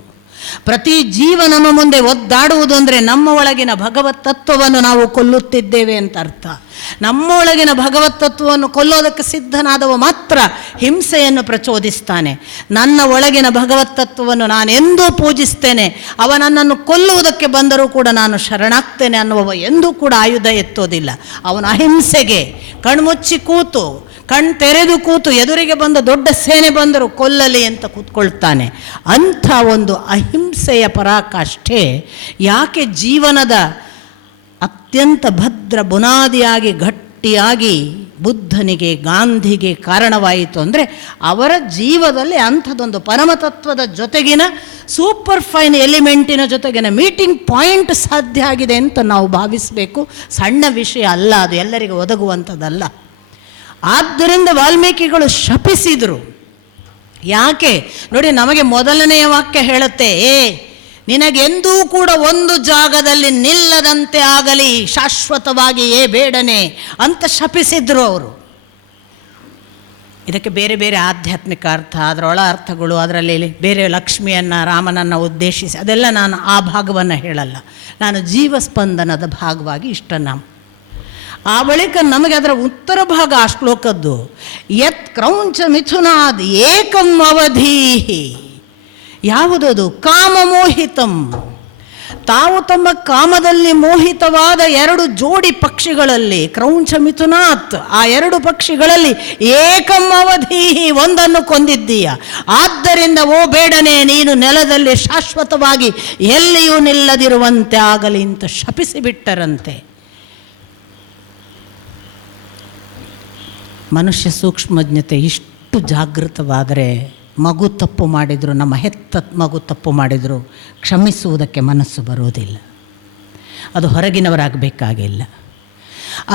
ಪ್ರತಿ ಜೀವ ನಮ್ಮ ಮುಂದೆ ಒದ್ದಾಡುವುದು ಅಂದರೆ ನಮ್ಮ ಒಳಗಿನ ಭಗವತ್ ತತ್ವವನ್ನು ನಾವು ಕೊಲ್ಲುತ್ತಿದ್ದೇವೆ ಅಂತ ಅರ್ಥ. ನಮ್ಮ ಒಳಗಿನ ಭಗವತ್ ತತ್ವವನ್ನು ಕೊಲ್ಲೋದಕ್ಕೆ ಸಿದ್ಧನಾದವ ಮಾತ್ರ ಹಿಂಸೆಯನ್ನು ಪ್ರಚೋದಿಸ್ತಾನೆ. ನನ್ನ ಒಳಗಿನ ಭಗವತ್ ತತ್ವವನ್ನು ನಾನೆಂದೂ ಪೂಜಿಸ್ತೇನೆ, ಅವ ನನ್ನನ್ನು ಕೊಲ್ಲುವುದಕ್ಕೆ ಬಂದರೂ ಕೂಡ ನಾನು ಶರಣಾಗ್ತೇನೆ ಅನ್ನುವ ಎಂದೂ ಕೂಡ ಆಯುಧ ಎತ್ತೋದಿಲ್ಲ. ಅವನ ಅಹಿಂಸೆಗೆ ಕಣ್ಮುಚ್ಚಿ ಕೂತು, ಕಣ್ ತೆರೆದು ಕೂತು, ಎದುರಿಗೆ ಬಂದ ದೊಡ್ಡ ಸೇನೆ ಬಂದರೂ ಕೊಲ್ಲಲಿ ಅಂತ ಕೂತ್ಕೊಳ್ತಾನೆ. ಅಂಥ ಒಂದು ಅಹಿಂಸೆಯ ಪರಾಕಾಷ್ಠೆ ಯಾಕೆ ಜೀವನದ ಅತ್ಯಂತ ಭದ್ರ ಬುನಾದಿಯಾಗಿ ಗಟ್ಟಿಯಾಗಿ ಬುದ್ಧನಿಗೆ, ಗಾಂಧಿಗೆ ಕಾರಣವಾಯಿತು ಅಂದರೆ ಅವರ ಜೀವದಲ್ಲಿ ಅಂಥದ್ದೊಂದು ಪರಮತತ್ವದ ಜೊತೆಗಿನ ಸೂಪರ್ ಫೈನ್ ಎಲಿಮೆಂಟಿನ ಜೊತೆಗಿನ ಮೀಟಿಂಗ್ ಪಾಯಿಂಟ್ ಸಾಧ್ಯ ಆಗಿದೆ ಅಂತ ನಾವು ಭಾವಿಸಬೇಕು. ಸಣ್ಣ ವಿಷಯ ಅಲ್ಲ, ಅದು ಎಲ್ಲರಿಗೂ ಒದಗುವಂಥದ್ದಲ್ಲ. ಆದ್ದರಿಂದ ವಾಲ್ಮೀಕಿಗಳು ಶಪಿಸಿದರು. ಯಾಕೆ ನೋಡಿ, ನಮಗೆ ಮೊದಲನೆಯ ವಾಕ್ಯ ಹೇಳುತ್ತೆ, ನಿನಗೆಂದೂ ಕೂಡ ಒಂದು ಜಾಗದಲ್ಲಿ ನಿಲ್ಲದಂತೆ ಆಗಲಿ, ಶಾಶ್ವತವಾಗಿ ಬೇಡನೆ ಅಂತ ಶಪಿಸಿದ್ರು ಅವರು. ಇದಕ್ಕೆ ಬೇರೆ ಬೇರೆ ಆಧ್ಯಾತ್ಮಿಕ ಅರ್ಥ, ಅದರ ಒಳ ಅರ್ಥಗಳು, ಅದರಲ್ಲಿ ಬೇರೆ ಲಕ್ಷ್ಮಿಯನ್ನು, ರಾಮನನ್ನು ಉದ್ದೇಶಿಸಿ ಅದೆಲ್ಲ ನಾನು ಆ ಭಾಗವನ್ನು ಹೇಳಲ್ಲ. ನಾನು ಜೀವಸ್ಪಂದನದ ಭಾಗವಾಗಿ ಇಷ್ಟನ್ನು. ಆ ಬಳಿಕ ನಮಗೆ ಅದರ ಉತ್ತರ ಭಾಗ ಆ ಶ್ಲೋಕದ್ದು, ಯತ್ ಕ್ರೌಂಚ ಮಿಥುನಾದ್ ಏಕಂ ಅವಧೀಹಿ. ಯಾವುದದು? ಕಾಮಮೋಹಿತಂ. ತಾವು ತಮ್ಮ ಕಾಮದಲ್ಲಿ ಮೋಹಿತವಾದ ಎರಡು ಜೋಡಿ ಪಕ್ಷಿಗಳಲ್ಲಿ, ಕ್ರೌಂಚ ಮಿಥುನಾತ್, ಆ ಎರಡು ಪಕ್ಷಿಗಳಲ್ಲಿ ಏಕಂ ಅವಧೀಹಿ, ಒಂದನ್ನು ಕೊಂದಿದ್ದೀಯ. ಆದ್ದರಿಂದ ಓ ಬೇಡನೆ, ನೀನು ನೆಲದಲ್ಲಿ ಶಾಶ್ವತವಾಗಿ ಎಲ್ಲಿಯೂ ನಿಲ್ಲದಿರುವಂತೆ ಆಗಲಿ ಅಂತ ಶಪಿಸಿಬಿಟ್ಟರಂತೆ. ಮನುಷ್ಯ ಸೂಕ್ಷ್ಮಜ್ಞತೆ ಇಷ್ಟು ಜಾಗೃತವಾದರೆ, ಮಗು ತಪ್ಪು ಮಾಡಿದರು, ನಮ್ಮ ಹೆತ್ತ ಮಗು ತಪ್ಪು ಮಾಡಿದರು, ಕ್ಷಮಿಸುವುದಕ್ಕೆ ಮನಸ್ಸು ಬರುವುದಿಲ್ಲ. ಅದು ಹೊರಗಿನವರಾಗಬೇಕಾಗಿಲ್ಲ,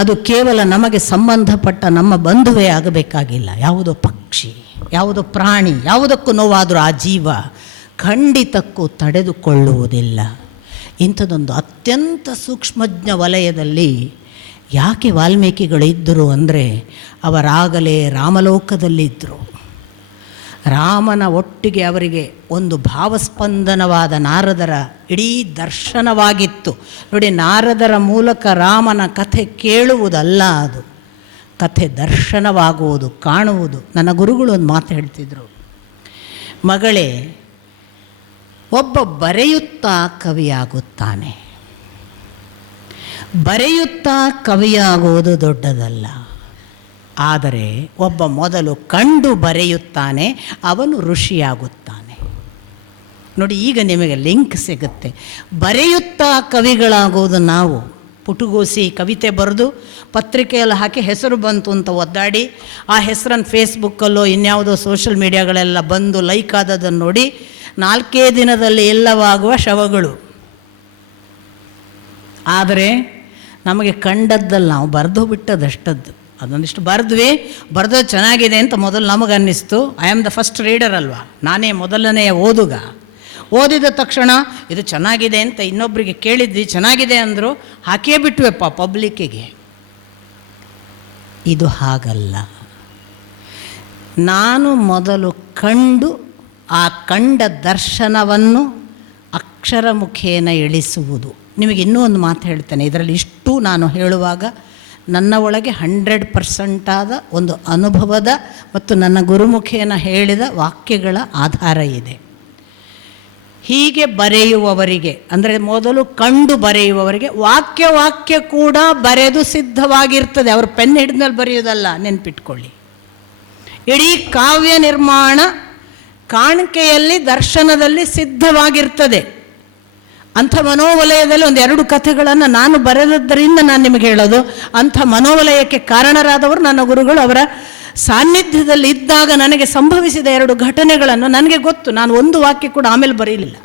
ಅದು ಕೇವಲ ನಮಗೆ ಸಂಬಂಧಪಟ್ಟ ನಮ್ಮ ಬಂಧುವೇ ಆಗಬೇಕಾಗಿಲ್ಲ. ಯಾವುದೋ ಪಕ್ಷಿ, ಯಾವುದೋ ಪ್ರಾಣಿ, ಯಾವುದಕ್ಕೂ ನೋವಾದರೂ ಆ ಜೀವ ಖಂಡಿತಕ್ಕೂ ತಡೆದುಕೊಳ್ಳುವುದಿಲ್ಲ. ಇಂಥದ್ದೊಂದು ಅತ್ಯಂತ ಸೂಕ್ಷ್ಮಜ್ಞ ವಲಯದಲ್ಲಿ ಯಾಕೆ ವಾಲ್ಮೀಕಿಗಳು ಇದ್ದರು ಅಂದರೆ, ಅವರಾಗಲೇ ರಾಮಲೋಕದಲ್ಲಿದ್ದರು. ರಾಮನ ಒಟ್ಟಿಗೆ ಅವರಿಗೆ ಒಂದು ಭಾವಸ್ಪಂದನವಾದ ನಾರದರ ಇಡೀ ದರ್ಶನವಾಗಿತ್ತು. ನೋಡಿ, ನಾರದರ ಮೂಲಕ ರಾಮನ ಕಥೆ ಕೇಳುವುದಲ್ಲ, ಅದು ಕಥೆ ದರ್ಶನವಾಗುವುದು, ಕಾಣುವುದು. ನನ್ನ ಗುರುಗಳು ಒಂದು ಮಾತು ಹೇಳ್ತಿದ್ರು, ಮಗಳೇ, ಒಬ್ಬ ಬರೆಯುತ್ತಾ ಕವಿಯಾಗುತ್ತಾನೆ, ಬರೆಯುತ್ತಾ ಕವಿಯಾಗುವುದು ದೊಡ್ಡದಲ್ಲ. ಆದರೆ ಒಬ್ಬ ಮೊದಲು ಕಂಡು ಬರೆಯುತ್ತಾನೆ, ಅವನು ಋಷಿಯಾಗುತ್ತಾನೆ. ನೋಡಿ, ಈಗ ನಿಮಗೆ ಲಿಂಕ್ ಸಿಗುತ್ತೆ. ಬರೆಯುತ್ತಾ ಕವಿಗಳಾಗುವುದು ನಾವು. ಪುಟುಗೋಸಿ ಕವಿತೆ ಬರೆದು ಪತ್ರಿಕೆಯಲ್ಲಿ ಹಾಕಿ ಹೆಸರು ಬಂತು ಅಂತ ಒದ್ದಾಡಿ, ಆ ಹೆಸರನ್ನು ಫೇಸ್ಬುಕ್ಕಲ್ಲೋ ಇನ್ಯಾವುದೋ ಸೋಷಲ್ ಮೀಡಿಯಾಗಳೆಲ್ಲ ಬಂದು ಲೈಕ್ ಆದದನ್ನು ನೋಡಿ 4 ದಿನದಲ್ಲಿ ಎಲ್ಲವಾಗುವ ಶವಗಳು. ಆದರೆ ನಮಗೆ ಕಂಡದ್ದಲ್ಲಿ ನಾವು ಬರೆದು ಬಿಟ್ಟದಷ್ಟದ್ದು. ಅದೊಂದಿಷ್ಟು ಬರೆದ್ವಿ, ಬರೆದೋದು ಚೆನ್ನಾಗಿದೆ ಅಂತ ಮೊದಲು ನಮಗನ್ನಿಸ್ತು. I am the first reader ಅಲ್ವಾ, ನಾನೇ ಮೊದಲನೆಯ ಓದುಗ. ಓದಿದ ತಕ್ಷಣ ಇದು ಚೆನ್ನಾಗಿದೆ ಅಂತ ಇನ್ನೊಬ್ಬರಿಗೆ ಕೇಳಿದ್ವಿ, ಚೆನ್ನಾಗಿದೆ ಅಂದರು, ಹಾಕೇ ಬಿಟ್ವೆಪ್ಪ ಪಬ್ಲಿಕ್ಕಿಗೆ. ಇದು ಹಾಗಲ್ಲ. ನಾನು ಮೊದಲು ಕಂಡು ಆ ಕಂಡ ದರ್ಶನವನ್ನು ಅಕ್ಷರ ಮುಖೇನ ಇಳಿಸುವುದು. ನಿಮಗೆ ಇನ್ನೂ ಒಂದು ಮಾತು ಹೇಳ್ತೇನೆ, ಇದರಲ್ಲಿ ಇಷ್ಟು ನಾನು ಹೇಳುವಾಗ ನನ್ನ ಒಳಗೆ 100% ಆದ ಒಂದು ಅನುಭವದ ಮತ್ತು ನನ್ನ ಗುರುಮುಖೇನ ಹೇಳಿದ ವಾಕ್ಯಗಳ ಆಧಾರ ಇದೆ. ಹೀಗೆ ಬರೆಯುವವರಿಗೆ, ಅಂದರೆ ಮೊದಲು ಕಂಡು ಬರೆಯುವವರಿಗೆ ವಾಕ್ಯ ಕೂಡ ಬರೆದು ಸಿದ್ಧವಾಗಿರ್ತದೆ. ಅವರು ಪೆನ್ ಹಿಡಿದ್ಮೇಲೆ ಬರೆಯೋದಲ್ಲ, ನೆನ್ಪಿಟ್ಕೊಳ್ಳಿ. ಇಡೀ ಕಾವ್ಯ ನಿರ್ಮಾಣ ಕಾಣಿಕೆಯಲ್ಲಿ, ದರ್ಶನದಲ್ಲಿ ಸಿದ್ಧವಾಗಿರ್ತದೆ. ಅಂಥ ಮನೋವಲಯದಲ್ಲಿ ಒಂದೆರಡು ಕಥೆಗಳನ್ನು ನಾನು ಬರೆದದ್ದರಿಂದ ನಾನು ನಿಮಗೆ ಹೇಳೋದು. ಅಂಥ ಮನೋವಲಯಕ್ಕೆ ಕಾರಣರಾದವರು ನನ್ನ ಗುರುಗಳು. ಅವರ ಸಾನ್ನಿಧ್ಯದಲ್ಲಿ ಇದ್ದಾಗ ನನಗೆ ಸಂಭವಿಸಿದ 2 ಘಟನೆಗಳನ್ನು ನನಗೆ ಗೊತ್ತು. ನಾನು ಒಂದು ವಾಕ್ಯ ಕೂಡ ಆಮೇಲೆ ಬರೀಲಿಲ್ಲ.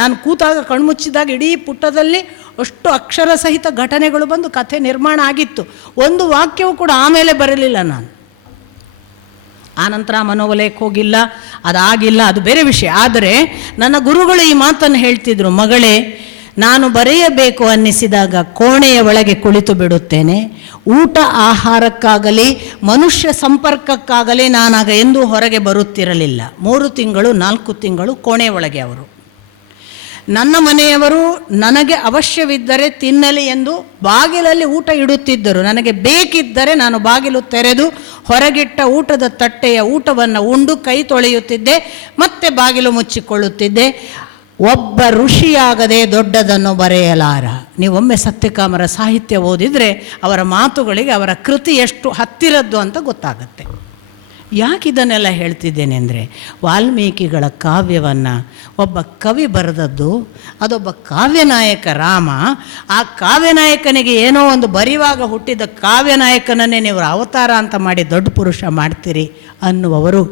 ನಾನು ಕೂತಾಗ ಕಣ್ಮುಚ್ಚಿದಾಗ ಇಡೀ ಪುಟದಲ್ಲಿ ಅಷ್ಟು ಅಕ್ಷರ ಸಹಿತ ಘಟನೆಗಳು ಬಂದು ಕಥೆ ನಿರ್ಮಾಣ ಆಗಿತ್ತು. ಒಂದು ವಾಕ್ಯವೂ ಕೂಡ ಆಮೇಲೆ ಬರಲಿಲ್ಲ ನಾನು. ಆನಂತರ ಮನೋವಲಯಕ್ಕೆ ಹೋಗಿಲ್ಲ, ಅದಾಗಿಲ್ಲ, ಅದು ಬೇರೆ ವಿಷಯ. ಆದರೆ ನನ್ನ ಗುರುಗಳು ಈ ಮಾತನ್ನು ಹೇಳ್ತಿದ್ರು, ಮಗಳೇ, ನಾನು ಬರೆಯಬೇಕು ಅನ್ನಿಸಿದಾಗ ಕೋಣೆಯ ಒಳಗೆ ಕುಳಿತು ಬಿಡುತ್ತೇನೆ. ಊಟ ಆಹಾರಕ್ಕಾಗಲಿ ಮನುಷ್ಯ ಸಂಪರ್ಕಕ್ಕಾಗಲಿ ನಾನಾಗ ಎಂದೂ ಹೊರಗೆ ಬರುತ್ತಿರಲಿಲ್ಲ. 3 ತಿಂಗಳು 4 ತಿಂಗಳು ಕೋಣೆಯ ಒಳಗೆ ಅವರು. ನನ್ನ ಮನೆಯವರು ನನಗೆ ಅವಶ್ಯವಿದ್ದರೆ ತಿನ್ನಲಿ ಎಂದು ಬಾಗಿಲಲ್ಲಿ ಊಟ ಇಡುತ್ತಿದ್ದರು. ನನಗೆ ಬೇಕಿದ್ದರೆ ನಾನು ಬಾಗಿಲು ತೆರೆದು ಹೊರಗಿಟ್ಟ ಊಟದ ತಟ್ಟೆಯ ಊಟವನ್ನು ಉಂಡು ಕೈ ತೊಳೆಯುತ್ತಿದ್ದೆ, ಮತ್ತೆ ಬಾಗಿಲು ಮುಚ್ಚಿಕೊಳ್ಳುತ್ತಿದ್ದೆ. ಒಬ್ಬ ಋಷಿಯಾಗದೆ ದೊಡ್ಡದನ್ನು ಬರೆಯಲಾರ. ನೀವೊಮ್ಮೆ ಸತ್ಯಕಾಮರ ಸಾಹಿತ್ಯ ಓದಿದರೆ ಅವರ ಮಾತುಗಳಿಗೆ ಅವರ ಕೃತಿ ಎಷ್ಟು ಹತ್ತಿರದ್ದು ಅಂತ ಗೊತ್ತಾಗುತ್ತೆ. ಯಾಕಿದನ್ನೆಲ್ಲ ಹೇಳ್ತಿದ್ದೇನೆ ಅಂದರೆ, ವಾಲ್ಮೀಕಿಗಳ ಕಾವ್ಯವನ್ನು ಒಬ್ಬ ಕವಿ ಬರೆದದ್ದು, ಅದೊಬ್ಬ ಕಾವ್ಯನಾಯಕ ರಾಮ. ಆ ಕಾವ್ಯನಾಯಕನಿಗೆ ಏನೋ ಒಂದು ಬರೆಯುವಾಗ ಹುಟ್ಟಿದ ಕಾವ್ಯನಾಯಕನನ್ನೇ ನೀವು ಅವತಾರ ಅಂತ ಮಾಡಿ ದೊಡ್ಡ ಪುರುಷ ಮಾಡ್ತೀರಿ ಅನ್ನುವವರು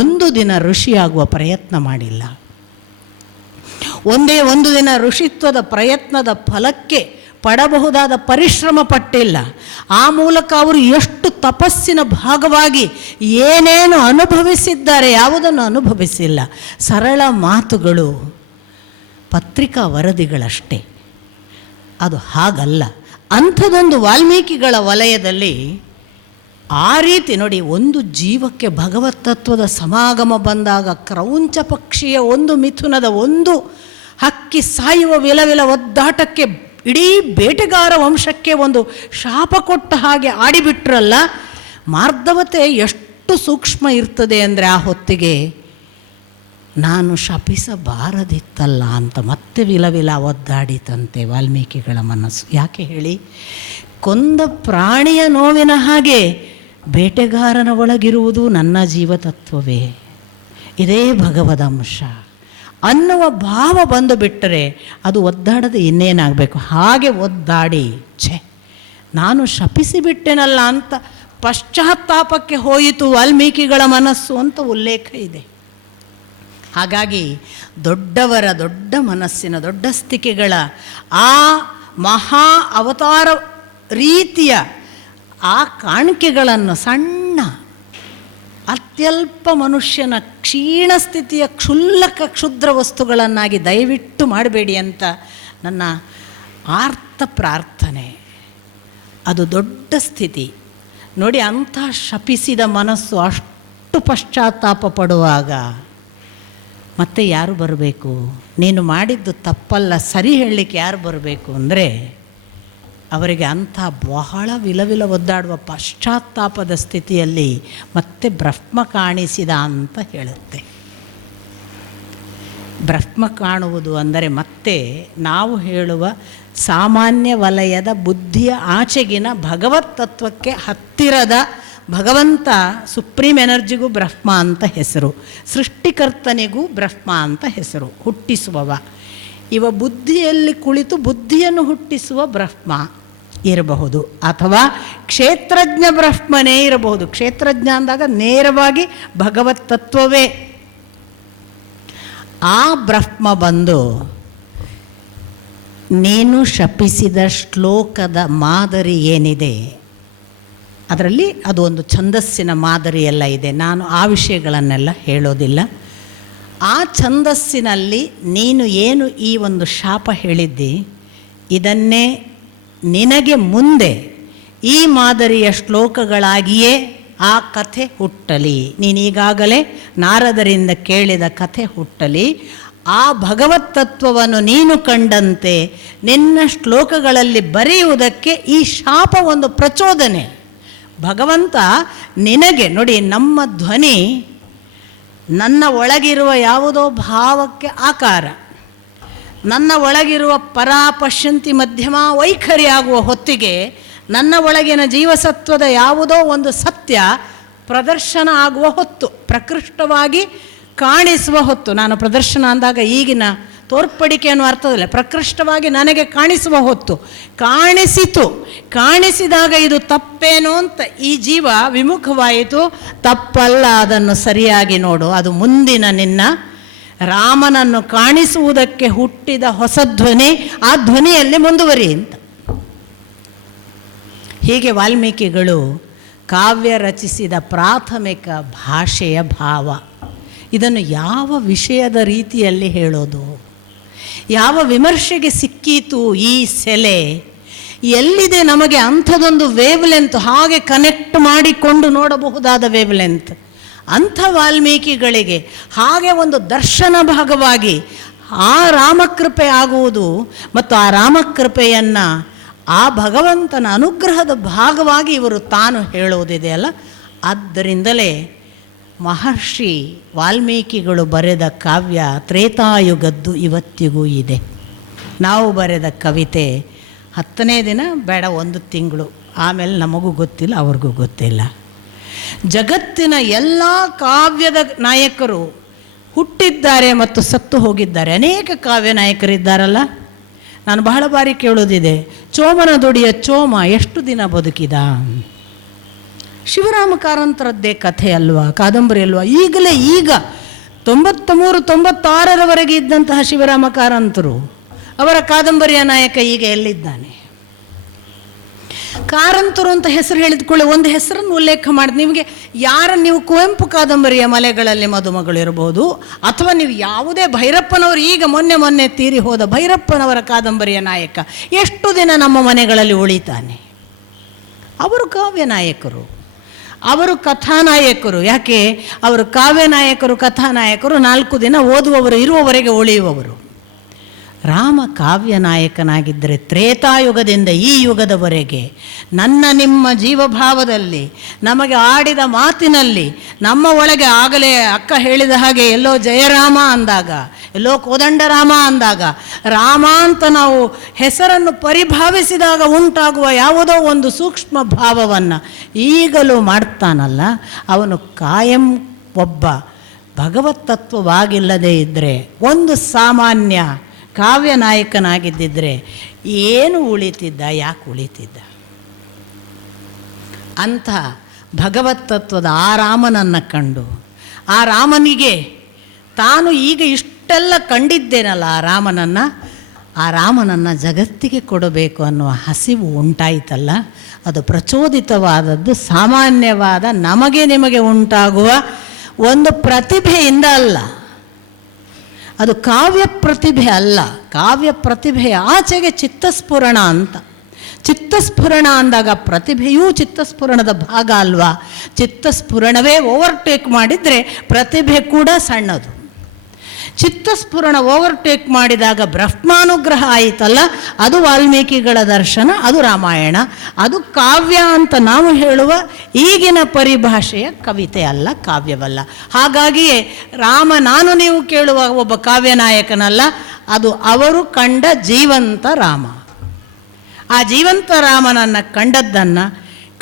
ಒಂದು ದಿನ ಋಷಿಯಾಗುವ ಪ್ರಯತ್ನ ಮಾಡಿಲ್ಲ. ಒಂದೇ ಒಂದು ದಿನ ಋಷಿತ್ವದ ಪ್ರಯತ್ನದ ಫಲಕ್ಕೆ ಪಡಬಹುದಾದ ಪರಿಶ್ರಮ ಪಟ್ಟಿಲ್ಲ. ಆ ಮೂಲಕ ಅವರು ಎಷ್ಟು ತಪಸ್ಸಿನ ಭಾಗವಾಗಿ ಏನೇನು ಅನುಭವಿಸಿದ್ದಾರೆ, ಯಾವುದನ್ನು ಅನುಭವಿಸಿಲ್ಲ. ಸರಳ ಮಾತುಗಳು, ಪತ್ರಿಕಾ ವರದಿಗಳಷ್ಟೇ. ಅದು ಹಾಗಲ್ಲ. ಅಂಥದೊಂದು ವಾಲ್ಮೀಕಿಗಳ ವಲಯದಲ್ಲಿ ಆ ರೀತಿ ನೋಡಿ, ಒಂದು ಜೀವಕ್ಕೆ ಭಗವತ್ ತತ್ವದ ಸಮಾಗಮ ಬಂದಾಗ ಕ್ರೌಂಚ ಪಕ್ಷಿಯ ಒಂದು ಮಿಥುನದ ಒಂದು ಹಕ್ಕಿ ಸಾಯುವ ವಿಲವಿಲ ಒದ್ದಾಟಕ್ಕೆ ಇಡೀ ಬೇಟೆಗಾರ ವಂಶಕ್ಕೆ ಒಂದು ಶಾಪ ಕೊಟ್ಟ ಹಾಗೆ ಆಡಿಬಿಟ್ರಲ್ಲ. ಮಾರ್ಧವತೆ ಎಷ್ಟು ಸೂಕ್ಷ್ಮ ಇರ್ತದೆ ಅಂದರೆ, ಆ ಹೊತ್ತಿಗೆ ನಾನು ಶಪಿಸಬಾರದಿತ್ತಲ್ಲ ಅಂತ ಮತ್ತೆ ವಿಲವಿಲ ಒದ್ದಾಡಿತಂತೆ ವಾಲ್ಮೀಕಿಗಳ ಮನಸ್ಸು. ಯಾಕೆ ಹೇಳಿ? ಕೊಂದ ಪ್ರಾಣಿಯ ನೋವಿನ ಹಾಗೆ ಬೇಟೆಗಾರನ ಒಳಗಿರುವುದು ನನ್ನ ಜೀವತತ್ವವೇ, ಇದೇ ಭಗವದಂಶ ಅನ್ನುವ ಭಾವ ಬಂದು ಬಿಟ್ಟರೆ ಅದು ಒದ್ದಾಡದೆ ಇನ್ನೇನಾಗಬೇಕು. ಹಾಗೆ ಒದ್ದಾಡಿ ನಾನು ಶಪಿಸಿಬಿಟ್ಟೆನಲ್ಲ ಅಂತ ಪಶ್ಚಾತ್ತಾಪಕ್ಕೆ ಹೋಯಿತು ವಾಲ್ಮೀಕಿಗಳ ಮನಸ್ಸು ಅಂತ ಉಲ್ಲೇಖ ಇದೆ. ಹಾಗಾಗಿ ದೊಡ್ಡವರ ದೊಡ್ಡ ಮನಸ್ಸಿನ ದೊಡ್ಡ ಸ್ಥಿತಿಗಳ ಆ ಮಹಾ ಅವತಾರ ರೀತಿಯ ಆ ಕಾಣಿಕೆಗಳನ್ನು ಸಣ್ಣ ಅತ್ಯಲ್ಪ ಮನುಷ್ಯನ ಕ್ಷೀಣ ಸ್ಥಿತಿಯ ಕ್ಷುಲ್ಲಕ ಕ್ಷುದ್ರ ವಸ್ತುಗಳನ್ನಾಗಿ ದಯವಿಟ್ಟು ಮಾಡಬೇಡಿ ಅಂತ ನನ್ನ ಆರ್ತ ಪ್ರಾರ್ಥನೆ. ಅದು ದೊಡ್ಡ ಸ್ಥಿತಿ ನೋಡಿ. ಅಂಥ ಶಪಿಸಿದ ಮನಸ್ಸು ಅಷ್ಟು ಪಶ್ಚಾತ್ತಾಪ ಪಡುವಾಗ ಮತ್ತೆ ಯಾರು ಬರಬೇಕು? ನೀನು ಮಾಡಿದ್ದು ತಪ್ಪಲ್ಲ, ಸರಿ ಹೇಳಲಿಕ್ಕೆ ಯಾರು ಬರಬೇಕು ಅಂದರೆ, ಅವರಿಗೆ ಅಂಥ ಬಹಳ ವಿಲವಿಲ ಒದ್ದಾಡುವ ಪಶ್ಚಾತ್ತಾಪದ ಸ್ಥಿತಿಯಲ್ಲಿ ಮತ್ತೆ ಬ್ರಹ್ಮ ಕಾಣಿಸಿದ ಅಂತ ಹೇಳುತ್ತೆ. ಬ್ರಹ್ಮ ಕಾಣುವುದು ಅಂದರೆ ಮತ್ತೆ ನಾವು ಹೇಳುವ ಸಾಮಾನ್ಯ ವಲಯದ ಬುದ್ಧಿಯ ಆಚೆಗಿನ ಭಗವತ್ ತತ್ವಕ್ಕೆ ಹತ್ತಿರದ ಭಗವಂತ. ಸುಪ್ರೀಂ ಎನರ್ಜಿಗೂ ಬ್ರಹ್ಮ ಅಂತ ಹೆಸರು, ಸೃಷ್ಟಿಕರ್ತನಿಗೂ ಬ್ರಹ್ಮ ಅಂತ ಹೆಸರು, ಹುಟ್ಟಿಸುವವ. ಇವ ಬುದ್ಧಿಯಲ್ಲಿ ಕುಳಿತು ಬುದ್ಧಿಯನ್ನು ಹುಟ್ಟಿಸುವ ಬ್ರಹ್ಮ ಇರಬಹುದು, ಅಥವಾ ಕ್ಷೇತ್ರಜ್ಞ ಬ್ರಹ್ಮನೇ ಇರಬಹುದು. ಕ್ಷೇತ್ರಜ್ಞ ಅಂದಾಗ ನೇರವಾಗಿ ಭಗವತ್ ತತ್ವವೇ. ಆ ಬ್ರಹ್ಮ ಬಂದು ನೀನು ಶಪಿಸಿದ ಶ್ಲೋಕದ ಮಾದರಿ ಏನಿದೆ ಅದರಲ್ಲಿ ಅದು ಒಂದು ಛಂದಸ್ಸಿನ ಮಾದರಿ ಎಲ್ಲ ಇದೆ. ನಾನು ಆ ವಿಷಯಗಳನ್ನೆಲ್ಲ ಹೇಳೋದಿಲ್ಲ. ಆ ಛಂದಸ್ಸಿನಲ್ಲಿ ನೀನು ಏನು ಈ ಒಂದು ಶಾಪ ಹೇಳಿದ್ದಿ, ಇದನ್ನೇ ನಿನಗೆ ಮುಂದೆ ಈ ಮಾದರಿಯ ಶ್ಲೋಕಗಳಾಗಿಯೇ ಆ ಕಥೆ ಹುಟ್ಟಲಿ. ನೀನೀಗಾಗಲೇ ನಾರದರಿಂದ ಕೇಳಿದ ಕಥೆ ಹುಟ್ಟಲಿ. ಆ ಭಗವತ್ ತತ್ವವನ್ನು ನೀನು ಕಂಡಂತೆ ನಿನ್ನ ಶ್ಲೋಕಗಳಲ್ಲಿ ಬರೆಯುವುದಕ್ಕೆ ಈ ಶಾಪ ಒಂದು ಪ್ರಚೋದನೆ. ಭಗವಂತ ನಿನಗೆ ನೋಡಿ, ನಮ್ಮ ಧ್ವನಿ ನನ್ನ ಒಳಗಿರುವ ಯಾವುದೋ ಭಾವಕ್ಕೆ ಆಕಾರ, ನನ್ನ ಒಳಗಿರುವ ಪರಾ ಪಶ್ಯಂತಿ ಮಧ್ಯಮ ವೈಖರಿ ಆಗುವ ಹೊತ್ತಿಗೆ ನನ್ನ ಒಳಗಿನ ಜೀವಸತ್ವದ ಯಾವುದೋ ಒಂದು ಸತ್ಯ ಪ್ರದರ್ಶನ ಆಗುವ ಹೊತ್ತು, ಪ್ರಕೃಷ್ಟವಾಗಿ ಕಾಣಿಸುವ ಹೊತ್ತು. ನಾನು ಪ್ರದರ್ಶನ ಅಂದಾಗ ಈಗಿನ ತೋರ್ಪಡಿಕೆ ಅನ್ನೋ ಅರ್ಥದಲ್ಲ, ಪ್ರಕೃಷ್ಟವಾಗಿ ನನಗೆ ಕಾಣಿಸುವ ಹೊತ್ತು ಕಾಣಿಸಿತು. ಕಾಣಿಸಿದಾಗ ಇದು ತಪ್ಪೇನೋ ಅಂತ ಈ ಜೀವ ವಿಮುಖವಾಯಿತು. ತಪ್ಪಲ್ಲ, ಅದನ್ನು ಸರಿಯಾಗಿ ನೋಡು, ಅದು ಮುಂದಿನ ನಿನ್ನ ರಾಮನನ್ನು ಕಾಣಿಸುವುದಕ್ಕೆ ಹುಟ್ಟಿದ ಹೊಸ ಧ್ವನಿ, ಆ ಧ್ವನಿಯಲ್ಲಿ ಮುಂದುವರಿ ಅಂತ. ಹೀಗೆ ವಾಲ್ಮೀಕಿಗಳು ಕಾವ್ಯ ರಚಿಸಿದ ಪ್ರಾಥಮಿಕ ಭಾಷೆಯ ಭಾವ. ಇದನ್ನು ಯಾವ ವಿಷಯದ ರೀತಿಯಲ್ಲಿ ಹೇಳೋದು, ಯಾವ ವಿಮರ್ಶೆಗೆ ಸಿಕ್ಕೀತು ಈ ಸೆಲೆ, ಎಲ್ಲಿದೆ ನಮಗೆ ಅಂಥದೊಂದು ವೇವ್ ಲೆಂತ್, ಹಾಗೆ ಕನೆಕ್ಟ್ ಮಾಡಿಕೊಂಡು ನೋಡಬಹುದಾದ ವೇವ್ ಲೆಂತ್, ಅಂಥ ವಾಲ್ಮೀಕಿಗಳಿಗೆ ಹಾಗೆ ಒಂದು ದರ್ಶನ ಭಾಗವಾಗಿ ಆ ರಾಮಕೃಪೆ ಆಗುವುದು ಮತ್ತು ಆ ರಾಮಕೃಪೆಯನ್ನು ಆ ಭಗವಂತನ ಅನುಗ್ರಹದ ಭಾಗವಾಗಿ ಇವರು ತಾನು ಹೇಳುವುದಿದೆಯಲ್ಲ. ಆದ್ದರಿಂದಲೇ ಮಹರ್ಷಿ ವಾಲ್ಮೀಕಿಗಳು ಬರೆದ ಕಾವ್ಯ ತ್ರೇತಾಯುಗದ್ದು ಇವತ್ತಿಗೂ ಇದೆ. ನಾವು ಬರೆದ ಕವಿತೆ 10ನೇ ದಿನ ಬೇಡ 1 ತಿಂಗಳು, ಆಮೇಲೆ ನಮಗೂ ಗೊತ್ತಿಲ್ಲ, ಅವ್ರಿಗೂ ಗೊತ್ತಿಲ್ಲ. ಜಗತ್ತಿನ ಎಲ್ಲ ಕಾವ್ಯದ ನಾಯಕರು ಹುಟ್ಟಿದ್ದಾರೆ ಮತ್ತು ಸತ್ತು ಹೋಗಿದ್ದಾರೆ. ಅನೇಕ ಕಾವ್ಯ ನಾಯಕರಿದ್ದಾರಲ್ಲ. ನಾನು ಬಹಳ ಬಾರಿ ಕೇಳೋದಿದೆ, ಚೋಮನ ದುಡಿಯ ಚೋಮ ಎಷ್ಟು ದಿನ ಬದುಕಿದ? ಶಿವರಾಮ ಕಾರಂತರದ್ದೇ ಕಥೆ ಅಲ್ವಾ, ಕಾದಂಬರಿ ಅಲ್ವಾ? ಈಗ 93-96ರವರೆಗೆ ಇದ್ದಂತಹ ಶಿವರಾಮ ಕಾರಂತರು, ಅವರ ಕಾದಂಬರಿಯ ನಾಯಕ ಈಗ ಎಲ್ಲಿದ್ದಾನೆ? ಕಾರಂತರು ಅಂತ ಹೆಸರು ಹೇಳಿದ್ಕೊಳ್ಳಿ, ಒಂದು ಹೆಸರನ್ನು ಉಲ್ಲೇಖ ಮಾಡಿ ನಿಮಗೆ ನೀವು ಕುವೆಂಪು ಕಾದಂಬರಿಯ ಮಲೆಗಳಲ್ಲಿ ಮದುಮಗಳು ಇರಬಹುದು, ಅಥವಾ ನೀವು ಯಾವುದೇ ಭೈರಪ್ಪನವರು, ಈಗ ಮೊನ್ನೆ ತೀರಿ ಹೋದ ಭೈರಪ್ಪನವರ ಕಾದಂಬರಿಯ ನಾಯಕ ಎಷ್ಟು ದಿನ ನಮ್ಮ ಮನೆಗಳಲ್ಲಿ ಉಳಿತಾನೆ? ಅವರು ಕಾವ್ಯ ನಾಯಕರು, ಅವರು ಕಥಾನಾಯಕರು. ಯಾಕೆ ಅವರು ಕಾವ್ಯ ನಾಯಕರು, ಕಥಾನಾಯಕರು, 4 ದಿನ ಓದುವವರು, ಇರುವವರೆಗೆ ಉಳಿಯುವವರು. ರಾಮ ಕಾವ್ಯ ನಾಯಕನಾಗಿದ್ದರೆ ತ್ರೇತಾಯುಗದಿಂದ ಈ ಯುಗದವರೆಗೆ ನನ್ನ ನಿಮ್ಮ ಜೀವಭಾವದಲ್ಲಿ, ನಮಗೆ ಆಡಿದ ಮಾತಿನಲ್ಲಿ, ನಮ್ಮ ಒಳಗೆ ಆಗಲೇ ಅಕ್ಕ ಹೇಳಿದ ಹಾಗೆ ಎಲ್ಲೋ ಜಯರಾಮ ಅಂದಾಗ, ಎಲ್ಲೋ ಕೋದಂಡರಾಮ ಅಂದಾಗ, ರಾಮ ಅಂತ ನಾವು ಹೆಸರನ್ನು ಪರಿಭಾವಿಸಿದಾಗ ಉಂಟಾಗುವ ಯಾವುದೋ ಒಂದು ಸೂಕ್ಷ್ಮ ಭಾವವನ್ನು ಈಗಲೂ ಮಾಡ್ತಾನಲ್ಲ, ಅವನು ಕಾಯಂ ಒಬ್ಬ ಭಗವತ್ ತತ್ವವಾಗಿಲ್ಲದೇ ಇದ್ದರೆ, ಒಂದು ಸಾಮಾನ್ಯ ಕಾವ್ಯ ನಾಯಕನಾಗಿದ್ದಿದ್ರೆ ಏನು ಉಳಿತಿದ್ದ, ಯಾಕೆ ಉಳಿತಿದ್ದ? ಅಂಥ ಭಗವತ್ ತತ್ವದ ಆ ರಾಮನನ್ನು ಕಂಡು, ಆ ರಾಮನಿಗೆ ತಾನು ಈಗ ಇಷ್ಟೆಲ್ಲ ಕಂಡಿದ್ದೇನಲ್ಲ ಆ ರಾಮನನ್ನು ಜಗತ್ತಿಗೆ ಕೊಡಬೇಕು ಅನ್ನುವ ಹಸಿವು ಉಂಟಾಯಿತಲ್ಲ, ಅದು ಪ್ರಚೋದಿತವಾದದ್ದು ಸಾಮಾನ್ಯವಾದ ನಮಗೆ ನಿಮಗೆ ಉಂಟಾಗುವ ಒಂದು ಪ್ರತಿಭೆಯಿಂದ ಅಲ್ಲ. ಅದು ಕಾವ್ಯ ಪ್ರತಿಭೆ ಅಲ್ಲ. ಕಾವ್ಯ ಪ್ರತಿಭೆಯ ಆಚೆಗೆ ಚಿತ್ತಸ್ಫುರಣ ಅಂತ. ಚಿತ್ತಸ್ಫುರಣ ಅಂದಾಗ ಪ್ರತಿಭೆಯೂ ಚಿತ್ತಸ್ಫುರಣದ ಭಾಗ ಅಲ್ವಾ? ಚಿತ್ತಸ್ಫುರಣವೇ ಓವರ್ಟೇಕ್ ಮಾಡಿದರೆ ಪ್ರತಿಭೆ ಕೂಡ ಸಣ್ಣದು. ಚಿತ್ತಸ್ಫುರಣ ಓವರ್ಟೇಕ್ ಮಾಡಿದಾಗ ಬ್ರಹ್ಮಾನುಗ್ರಹ ಆಯಿತಲ್ಲ, ಅದು ವಾಲ್ಮೀಕಿಗಳ ದರ್ಶನ, ಅದು ರಾಮಾಯಣ, ಅದು ಕಾವ್ಯ ಅಂತ ನಾವು ಹೇಳುವ ಈಗಿನ ಪರಿಭಾಷೆಯ ಕವಿತೆ ಅಲ್ಲ, ಕಾವ್ಯವಲ್ಲ. ಹಾಗಾಗಿಯೇ ರಾಮ ನಾನು ನೀವು ಕೇಳುವ ಒಬ್ಬ ಕಾವ್ಯ ನಾಯಕನಲ್ಲ, ಅದು ಅವರು ಕಂಡ ಜೀವಂತ ರಾಮ. ಆ ಜೀವಂತ ರಾಮನನ್ನು ಕಂಡದ್ದನ್ನು,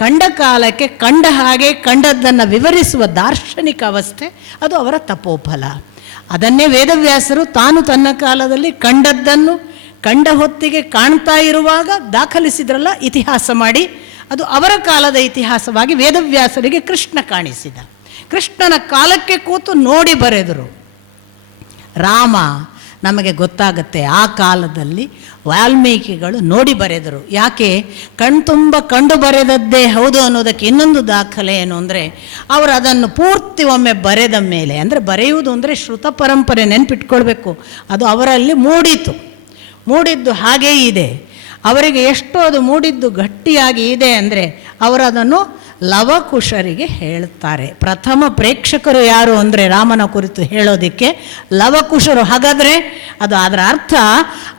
ಕಂಡ ಕಾಲಕ್ಕೆ ಕಂಡ ಹಾಗೆ ಕಂಡದ್ದನ್ನು ವಿವರಿಸುವ ದಾರ್ಶನಿಕ ಅವಸ್ಥೆ, ಅದು ಅವರ ತಪೋಫಲ. ಅದನ್ನೇ ವೇದವ್ಯಾಸರು ತಾನು ತನ್ನ ಕಾಲದಲ್ಲಿ ಕಂಡದ್ದನ್ನು ಕಂಡ ಹೊತ್ತಿಗೆ ಕಾಣ್ತಾ ಇರುವಾಗ ದಾಖಲಿಸಿದ್ರಲ್ಲ ಇತಿಹಾಸ ಮಾಡಿ. ಅದು ಅವರ ಕಾಲದ ಇತಿಹಾಸವಾಗಿ ವೇದವ್ಯಾಸರಿಗೆ ಕೃಷ್ಣ ಕಾಣಿಸಿದ. ಕೃಷ್ಣನ ಕಾಲಕ್ಕೆ ಕೂತು ನೋಡಿ ಬರೆದರು. ರಾಮ ನಮಗೆ ಗೊತ್ತಾಗುತ್ತೆ ಆ ಕಾಲದಲ್ಲಿ ವಾಲ್ಮೀಕಿಗಳು ನೋಡಿ ಬರೆದರು. ಯಾಕೆ? ಕಣ್ತುಂಬ ಕಂಡು ಬರೆದದ್ದೇ ಹೌದು ಅನ್ನೋದಕ್ಕೆ ಇನ್ನೊಂದು ದಾಖಲೆ ಏನು ಅಂದರೆ, ಅವರು ಅದನ್ನು ಪೂರ್ತಿ ಒಮ್ಮೆ ಬರೆದ ಮೇಲೆ, ಅಂದರೆ ಬರೆಯುವುದು ಅಂದರೆ ಶ್ರುತ ಪರಂಪರೆ ನೆನಪಿಟ್ಕೊಳ್ಬೇಕು, ಅದು ಅವರಲ್ಲಿ ಮೂಡಿದ್ದು ಹಾಗೇ ಇದೆ. ಅವರಿಗೆ ಎಷ್ಟು ಅದು ಮೂಡಿದ್ದು ಗಟ್ಟಿಯಾಗಿ ಇದೆ ಅಂದರೆ ಅವರು ಅದನ್ನು ಲವಕುಶರಿಗೆ ಹೇಳ್ತಾರೆ. ಪ್ರಥಮ ಪ್ರೇಕ್ಷಕರು ಯಾರು ಅಂದರೆ ರಾಮನ ಕುರಿತು ಹೇಳೋದಕ್ಕೆ ಲವಕುಶರು. ಹಾಗಾದರೆ ಅದು ಅದರ ಅರ್ಥ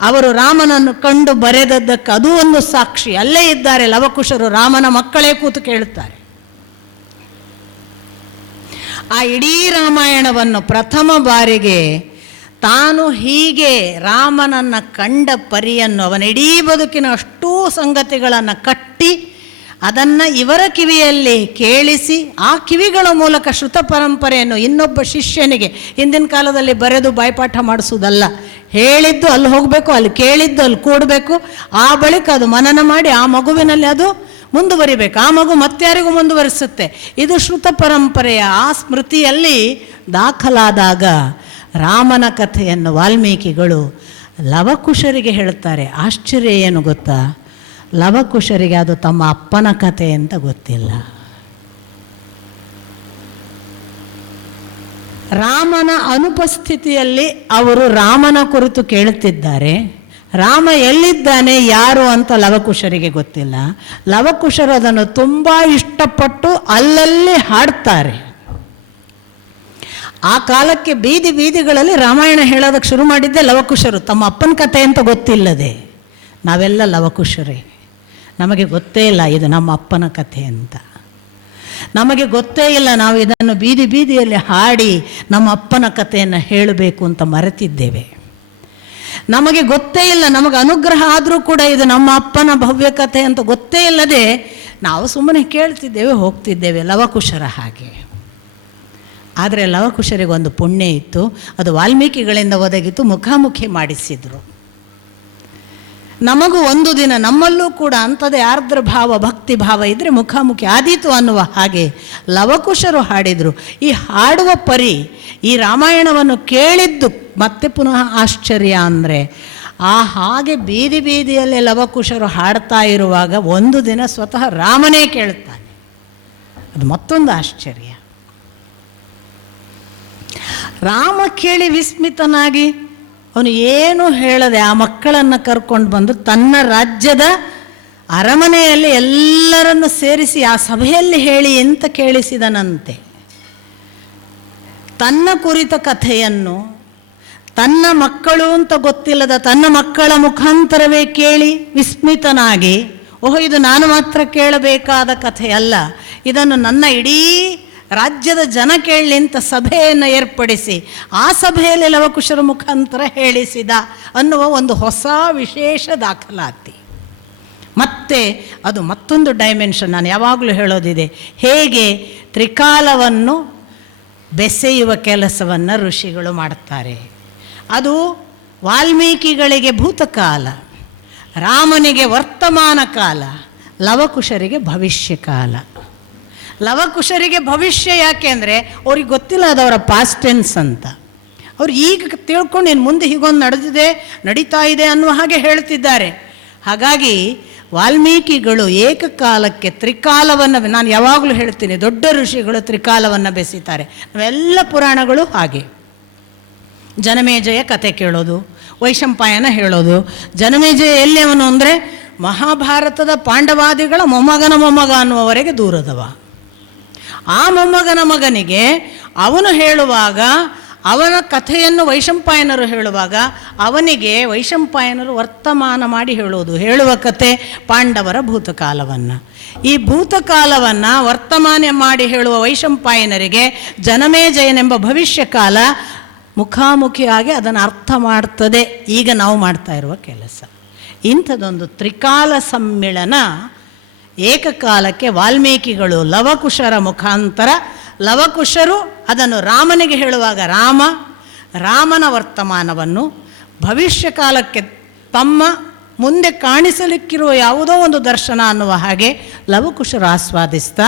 ಅವರು ರಾಮನನ್ನು ಕಂಡು ಬರೆದದ್ದಕ್ಕೆ ಅದು ಒಂದು ಸಾಕ್ಷಿ. ಅಲ್ಲೇ ಇದ್ದಾರೆ ಲವಕುಶರು, ರಾಮನ ಮಕ್ಕಳೇ ಕೂತು ಕೇಳುತ್ತಾರೆ. ಆ ಇಡೀ ರಾಮಾಯಣವನ್ನು ಪ್ರಥಮ ಬಾರಿಗೆ ತಾನು ಹೀಗೆ ರಾಮನನ್ನು ಕಂಡ ಪರಿಯನ್ನು, ಅವನ ಇಡೀ ಬದುಕಿನ ಅಷ್ಟೂ ಸಂಗತಿಗಳನ್ನು ಕಟ್ಟಿ ಅದನ್ನು ಇವರ ಕಿವಿಯಲ್ಲಿ ಕೇಳಿಸಿ ಆ ಕಿವಿಗಳ ಮೂಲಕ ಶ್ರುತ ಪರಂಪರೆಯನ್ನು ಇನ್ನೊಬ್ಬ ಶಿಷ್ಯನಿಗೆ ಹಿಂದಿನ ಕಾಲದಲ್ಲಿ ಬರೆದು ಬಾಯ್ಪಾಠ ಮಾಡಿಸೋದಲ್ಲ, ಹೇಳಿದ್ದು ಅಲ್ಲಿ ಹೋಗಬೇಕು, ಅಲ್ಲಿ ಕೇಳಿದ್ದು ಅಲ್ಲಿ ಕೂಡಬೇಕು, ಆ ಬಳಿಕ ಅದು ಮನನ ಮಾಡಿ ಆ ಮಗುವಿನಲ್ಲಿ ಅದು ಮುಂದುವರಿಬೇಕು, ಆ ಮಗು ಮತ್ತಾರಿಗೂ ಮುಂದುವರಿಸುತ್ತೆ. ಇದು ಶ್ರುತ ಪರಂಪರೆಯ ಆ ಸ್ಮೃತಿಯಲ್ಲಿ ದಾಖಲಾದಾಗ ರಾಮನ ಕಥೆಯನ್ನು ವಾಲ್ಮೀಕಿಗಳು ಲವಕುಶರಿಗೆ ಹೇಳುತ್ತಾರೆ. ಆಶ್ಚರ್ಯ ಏನು ಗೊತ್ತಾ? ಲವಕುಶರಿಗೆ ಅದು ತಮ್ಮ ಅಪ್ಪನ ಕಥೆ ಅಂತ ಗೊತ್ತಿಲ್ಲ. ರಾಮನ ಅನುಪಸ್ಥಿತಿಯಲ್ಲಿ ಅವರು ರಾಮನ ಕುರಿತು ಕೇಳುತ್ತಿದ್ದಾರೆ. ರಾಮ ಎಲ್ಲಿದ್ದಾನೆ, ಯಾರು ಅಂತ ಲವಕುಶರಿಗೆ ಗೊತ್ತಿಲ್ಲ. ಲವಕುಶರು ಅದನ್ನು ತುಂಬ ಇಷ್ಟಪಟ್ಟು ಅಲ್ಲಲ್ಲಿ ಹಾಡ್ತಾರೆ. ಆ ಕಾಲಕ್ಕೆ ಬೀದಿ ಬೀದಿಗಳಲ್ಲಿ ರಾಮಾಯಣ ಹೇಳೋದಕ್ಕೆ ಶುರು ಮಾಡಿದ್ದೆ ಲವಕುಶರು, ತಮ್ಮ ಅಪ್ಪನ ಕಥೆ ಅಂತ ಗೊತ್ತಿಲ್ಲದೆ. ನಾವೆಲ್ಲ ಲವಕುಶರೇ, ನಮಗೆ ಗೊತ್ತೇ ಇಲ್ಲ ಇದು ನಮ್ಮ ಅಪ್ಪನ ಕಥೆ ಅಂತ. ನಮಗೆ ಗೊತ್ತೇ ಇಲ್ಲ ನಾವು ಇದನ್ನು ಬೀದಿ ಬೀದಿಯಲ್ಲಿ ಹಾಡಿ ನಮ್ಮ ಅಪ್ಪನ ಕಥೆಯನ್ನು ಹೇಳಬೇಕು ಅಂತ ಮರೆತಿದ್ದೇವೆ. ನಮಗೆ ಗೊತ್ತೇ ಇಲ್ಲ, ನಮಗೆ ಅನುಗ್ರಹ ಆದರೂ ಕೂಡ ಇದು ನಮ್ಮ ಅಪ್ಪನ ಭವ್ಯ ಕಥೆ ಅಂತ ಗೊತ್ತೇ ಇಲ್ಲದೆ ನಾವು ಸುಮ್ಮನೆ ಕೇಳ್ತಿದ್ದೇವೆ, ಹೋಗ್ತಿದ್ದೇವೆ, ಲವಕುಶರ ಹಾಗೆ. ಆದರೆ ಲವಕುಶರಿಗೊಂದು ಪುಣ್ಯ ಇತ್ತು, ಅದು ವಾಲ್ಮೀಕಿಗಳಿಂದ ಒದಗಿತು, ಮುಖಾಮುಖಿ ಮಾಡಿಸಿದರು. ನಮಗೂ ಒಂದು ದಿನ ನಮ್ಮಲ್ಲೂ ಕೂಡ ಅಂಥದ್ದೇ ಆರ್ದ್ರ ಭಾವ, ಭಕ್ತಿ ಭಾವ ಇದ್ದರೆ ಮುಖಾಮುಖಿ ಆದೀತು ಅನ್ನುವ ಹಾಗೆ ಲವಕುಶರು ಹಾಡಿದರು. ಈ ಹಾಡುವ ಪರಿ ಈ ರಾಮಾಯಣವನ್ನು ಕೇಳಿದ್ದು ಮತ್ತೆ ಪುನಃ ಆಶ್ಚರ್ಯ ಅಂದರೆ, ಆ ಹಾಗೆ ಬೀದಿ ಬೀದಿಯಲ್ಲಿ ಲವಕುಶರು ಹಾಡ್ತಾ ಇರುವಾಗ ಒಂದು ದಿನ ಸ್ವತಃ ರಾಮನೇ ಕೇಳುತ್ತಾನೆ. ಅದು ಮತ್ತೊಂದು ಆಶ್ಚರ್ಯ. ರಾಮ ಕೇಳಿ ವಿಸ್ಮಿತನಾಗಿ ಅವನು ಏನು ಹೇಳದೆ ಆ ಮಕ್ಕಳನ್ನು ಕರ್ಕೊಂಡು ಬಂದು ತನ್ನ ರಾಜ್ಯದ ಅರಮನೆಯಲ್ಲಿ ಎಲ್ಲರನ್ನು ಸೇರಿಸಿ ಆ ಸಭೆಯಲ್ಲಿ ಹೇಳಿ ಅಂತ ಕೇಳಿಸಿದನಂತೆ. ತನ್ನ ಕುರಿತ ಕಥೆಯನ್ನು ತನ್ನ ಮಕ್ಕಳು ಅಂತ ಗೊತ್ತಿಲ್ಲದ ತನ್ನ ಮಕ್ಕಳ ಮುಖಾಂತರವೇ ಕೇಳಿ ವಿಸ್ಮಿತನಾಗಿ, ಓಹೋ ಇದು ನಾನು ಮಾತ್ರ ಕೇಳಬೇಕಾದ ಕಥೆಯಲ್ಲ, ಇದನ್ನು ನನ್ನ ಇಡೀ ರಾಜ್ಯದ ಜನ ಕೇಳಲಿ ಅಂತ ಸಭೆಯನ್ನು ಏರ್ಪಡಿಸಿ ಆ ಸಭೆಯಲ್ಲಿ ಲವಕುಶರ ಮುಖಾಂತರ ಹೇಳಿಸಿದ ಅನ್ನುವ ಒಂದು ಹೊಸ ವಿಶೇಷ ದಾಖಲಾತಿ. ಮತ್ತೆ ಅದು ಮತ್ತೊಂದು ಡೈಮೆನ್ಷನ್. ನಾನು ಯಾವಾಗಲೂ ಹೇಳೋದಿದೆ, ಹೇಗೆ ತ್ರಿಕಾಲವನ್ನು ಬೆಸೆಯುವ ಕೆಲಸವನ್ನು ಋಷಿಗಳು ಮಾಡ್ತಾರೆ. ಅದು ವಾಲ್ಮೀಕಿಗಳಿಗೆ ಭೂತಕಾಲ, ರಾಮನಿಗೆ ವರ್ತಮಾನ ಕಾಲ, ಲವಕುಶರಿಗೆ ಭವಿಷ್ಯ ಕಾಲ. ಲವಕುಶರಿಗೆ ಭವಿಷ್ಯ ಯಾಕೆ ಅಂದರೆ ಅವ್ರಿಗೆ ಗೊತ್ತಿಲ್ಲ ಅದು ಅವರ ಪಾಸ್ಟ್ ಟೆನ್ಸ್ ಅಂತ. ಅವ್ರು ಈಗ ತಿಳ್ಕೊಂಡು ಇನ್ನು ಮುಂದೆ ಹೀಗೊಂದು ನಡೀತಾ ಇದೆ ಅನ್ನುವ ಹಾಗೆ ಹೇಳ್ತಿದ್ದಾರೆ. ಹಾಗಾಗಿ ವಾಲ್ಮೀಕಿಗಳು ಏಕಕಾಲಕ್ಕೆ ತ್ರಿಕಾಲವನ್ನು, ನಾನು ಯಾವಾಗಲೂ ಹೇಳ್ತೀನಿ, ದೊಡ್ಡ ಋಷಿಗಳು ತ್ರಿಕಾಲವನ್ನು ಬೆಸೀತಾರೆ. ನಾವೆಲ್ಲ ಪುರಾಣಗಳು ಹಾಗೆ. ಜನಮೇಜಯ ಕತೆ ಕೇಳೋದು, ವೈಶಂಪಾಯನ ಹೇಳೋದು. ಜನಮೇಜಯ ಎಲ್ಲಿ ಅವನು ಅಂದರೆ ಮಹಾಭಾರತದ ಪಾಂಡವಾದಿಗಳ ಮೊಮ್ಮಗನ ಮೊಮ್ಮಗ ಅನ್ನುವವರೆಗೆ ದೂರದವ. ಆ ಮೊಮ್ಮಗನ ಮಗನಿಗೆ ಅವನು ಹೇಳುವಾಗ, ಅವನ ಕಥೆಯನ್ನು ವೈಶಂಪಾಯನರು ಹೇಳುವಾಗ ಅವನಿಗೆ ವೈಶಂಪಾಯನರು ವರ್ತಮಾನ ಮಾಡಿ ಹೇಳುವ ಕಥೆ ಪಾಂಡವರ ಭೂತಕಾಲವನ್ನು. ಈ ಭೂತಕಾಲವನ್ನು ವರ್ತಮಾನ ಮಾಡಿ ಹೇಳುವ ವೈಶಂಪಾಯನರಿಗೆ ಜನಮೇಜಯನೆಂಬ ಭವಿಷ್ಯ ಕಾಲ ಮುಖಾಮುಖಿಯಾಗಿ ಅದನ್ನು ಅರ್ಥ ಮಾಡ್ತದೆ. ಈಗ ನಾವು ಮಾಡ್ತಾ ಇರುವ ಕೆಲಸ ಇಂಥದ್ದೊಂದು ತ್ರಿಕಾಲ ಸಮ್ಮಿಳನ. ಏಕಕಾಲಕ್ಕೆ ವಾಲ್ಮೀಕಿಗಳು ಲವಕುಶರ ಮುಖಾಂತರ, ಲವಕುಶರು ಅದನ್ನು ರಾಮನಿಗೆ ಹೇಳುವಾಗ ರಾಮನ ವರ್ತಮಾನವನ್ನು, ಭವಿಷ್ಯ ಕಾಲಕ್ಕೆ ತಮ್ಮ ಮುಂದೆ ಕಾಣಿಸಲಿಕ್ಕಿರುವ ಯಾವುದೋ ಒಂದು ದರ್ಶನ ಅನ್ನುವ ಹಾಗೆ ಲವಕುಶರು ಆಸ್ವಾದಿಸ್ತಾ,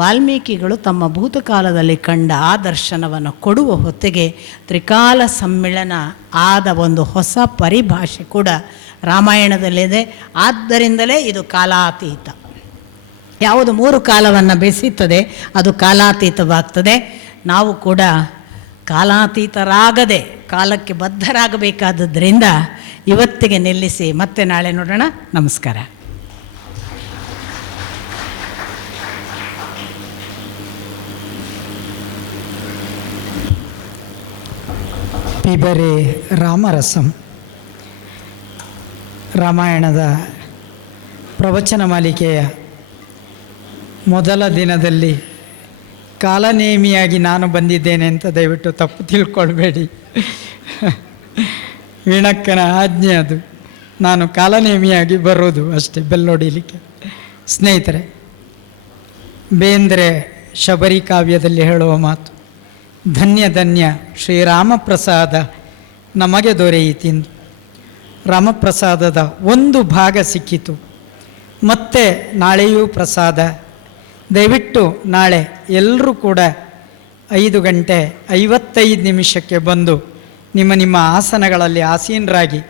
ವಾಲ್ಮೀಕಿಗಳು ತಮ್ಮ ಭೂತಕಾಲದಲ್ಲಿ ಕಂಡ ಆ ದರ್ಶನವನ್ನು ಕೊಡುವ ಹೊತ್ತಿಗೆ ತ್ರಿಕಾಲ ಸಮ್ಮಿಳನ ಆದ ಒಂದು ಹೊಸ ಪರಿಭಾಷೆ ಕೂಡ ರಾಮಾಯಣದಲ್ಲಿದೆ. ಆದ್ದರಿಂದಲೇ ಇದು ಕಾಲಾತೀತ. ಯಾವುದು ಮೂರು ಕಾಲವನ್ನು ಬೆಸೀತದೆ ಅದು ಕಾಲಾತೀತವಾಗ್ತದೆ. ನಾವು ಕೂಡ ಕಾಲಾತೀತರಾಗದೆ ಕಾಲಕ್ಕೆ ಬದ್ಧರಾಗಬೇಕಾದದ್ರಿಂದ ಇವತ್ತಿಗೆ ನಿಲ್ಲಿಸಿ ಮತ್ತೆ ನಾಳೆ ನೋಡೋಣ. ನಮಸ್ಕಾರ. ಪಿಬರೆ ರಾಮರಸಂ. ರಾಮಾಯಣದ ಪ್ರವಚನ ಮಾಲಿಕೆಯ ಮೊದಲ ದಿನದಲ್ಲಿ ಕಾಲನೇಮಿಯಾಗಿ ನಾನು ಬಂದಿದ್ದೇನೆ ಅಂತ ದಯವಿಟ್ಟು ತಪ್ಪು ತಿಳ್ಕೊಳ್ಬೇಡಿ. ವೀಣಕ್ಕನ ಆಜ್ಞೆ ಅದು. ನಾನು ಕಾಲನೇಮಿಯಾಗಿ ಬರೋದು ಅಷ್ಟೇ, ಬೆಲ್ಲೊಡಿಲಿಕ್ಕೆ. ಸ್ನೇಹಿತರೆ, ಬೇಂದ್ರೆ ಶಬರಿ ಕಾವ್ಯದಲ್ಲಿ ಹೇಳುವ ಮಾತು, ಧನ್ಯ ಧನ್ಯ ಶ್ರೀರಾಮಪ್ರಸಾದ ನಮಗೆ ದೊರೆಯಿತೆಂದು. ರಾಮಪ್ರಸಾದದ ಒಂದು ಭಾಗ ಸಿಕ್ಕಿತು, ಮತ್ತೆ ನಾಳೆಯೂ ಪ್ರಸಾದ. ದಯವಿಟ್ಟು ನಾಳೆ ಎಲ್ಲರೂ ಕೂಡ 5:55 ಬಂದು ನಿಮ್ಮ ಆಸನಗಳಲ್ಲಿ ಆಸೀನರಾಗಿ.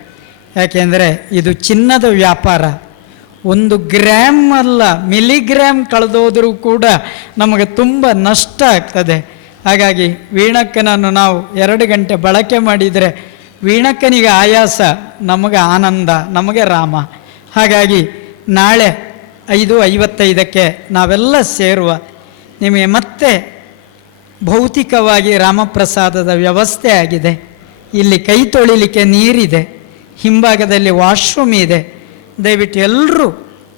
ಯಾಕೆಂದರೆ ಇದು ಚಿನ್ನದ ವ್ಯಾಪಾರ. 1 ಗ್ರಾಮ್ ಅಲ್ಲ, ಮಿಲಿಗ್ರಾಮ್ ಕಳೆದೋದರೂ ಕೂಡ ನಮಗೆ ತುಂಬ ನಷ್ಟ ಆಗ್ತದೆ. ಹಾಗಾಗಿ ವೀಣಕ್ಕನನ್ನು ನಾವು 2 ಗಂಟೆ ಬಳಕೆ ಮಾಡಿದರೆ ವೀಣಕ್ಕನಿಗೆ ಆಯಾಸ, ನಮಗೆ ಆನಂದ, ನಮಗೆ ರಾಮ. ಹಾಗಾಗಿ ನಾಳೆ 5:55 ನಾವೆಲ್ಲ ಸೇರುವ. ನಿಮಗೆ ಮತ್ತೆ ಭೌತಿಕವಾಗಿ ರಾಮಪ್ರಸಾದದ ವ್ಯವಸ್ಥೆ ಆಗಿದೆ. ಇಲ್ಲಿ ಕೈ ತೊಳಿಲಿಕ್ಕೆ ನೀರಿದೆ, ಹಿಂಭಾಗದಲ್ಲಿ ವಾಶ್ರೂಮ್ ಇದೆ. ದಯವಿಟ್ಟು ಎಲ್ಲರೂ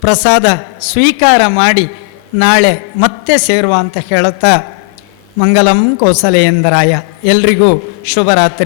ಪ್ರಸಾದ ಸ್ವೀಕಾರ ಮಾಡಿ ನಾಳೆ ಮತ್ತೆ ಸೇರುವ ಅಂತ ಹೇಳುತ್ತಾ, ಮಂಗಲಂ ಕೌಸಲೇಂದ್ರಾಯ. ಎಲ್ರಿಗೂ ಶುಭರಾತ್ರಿ.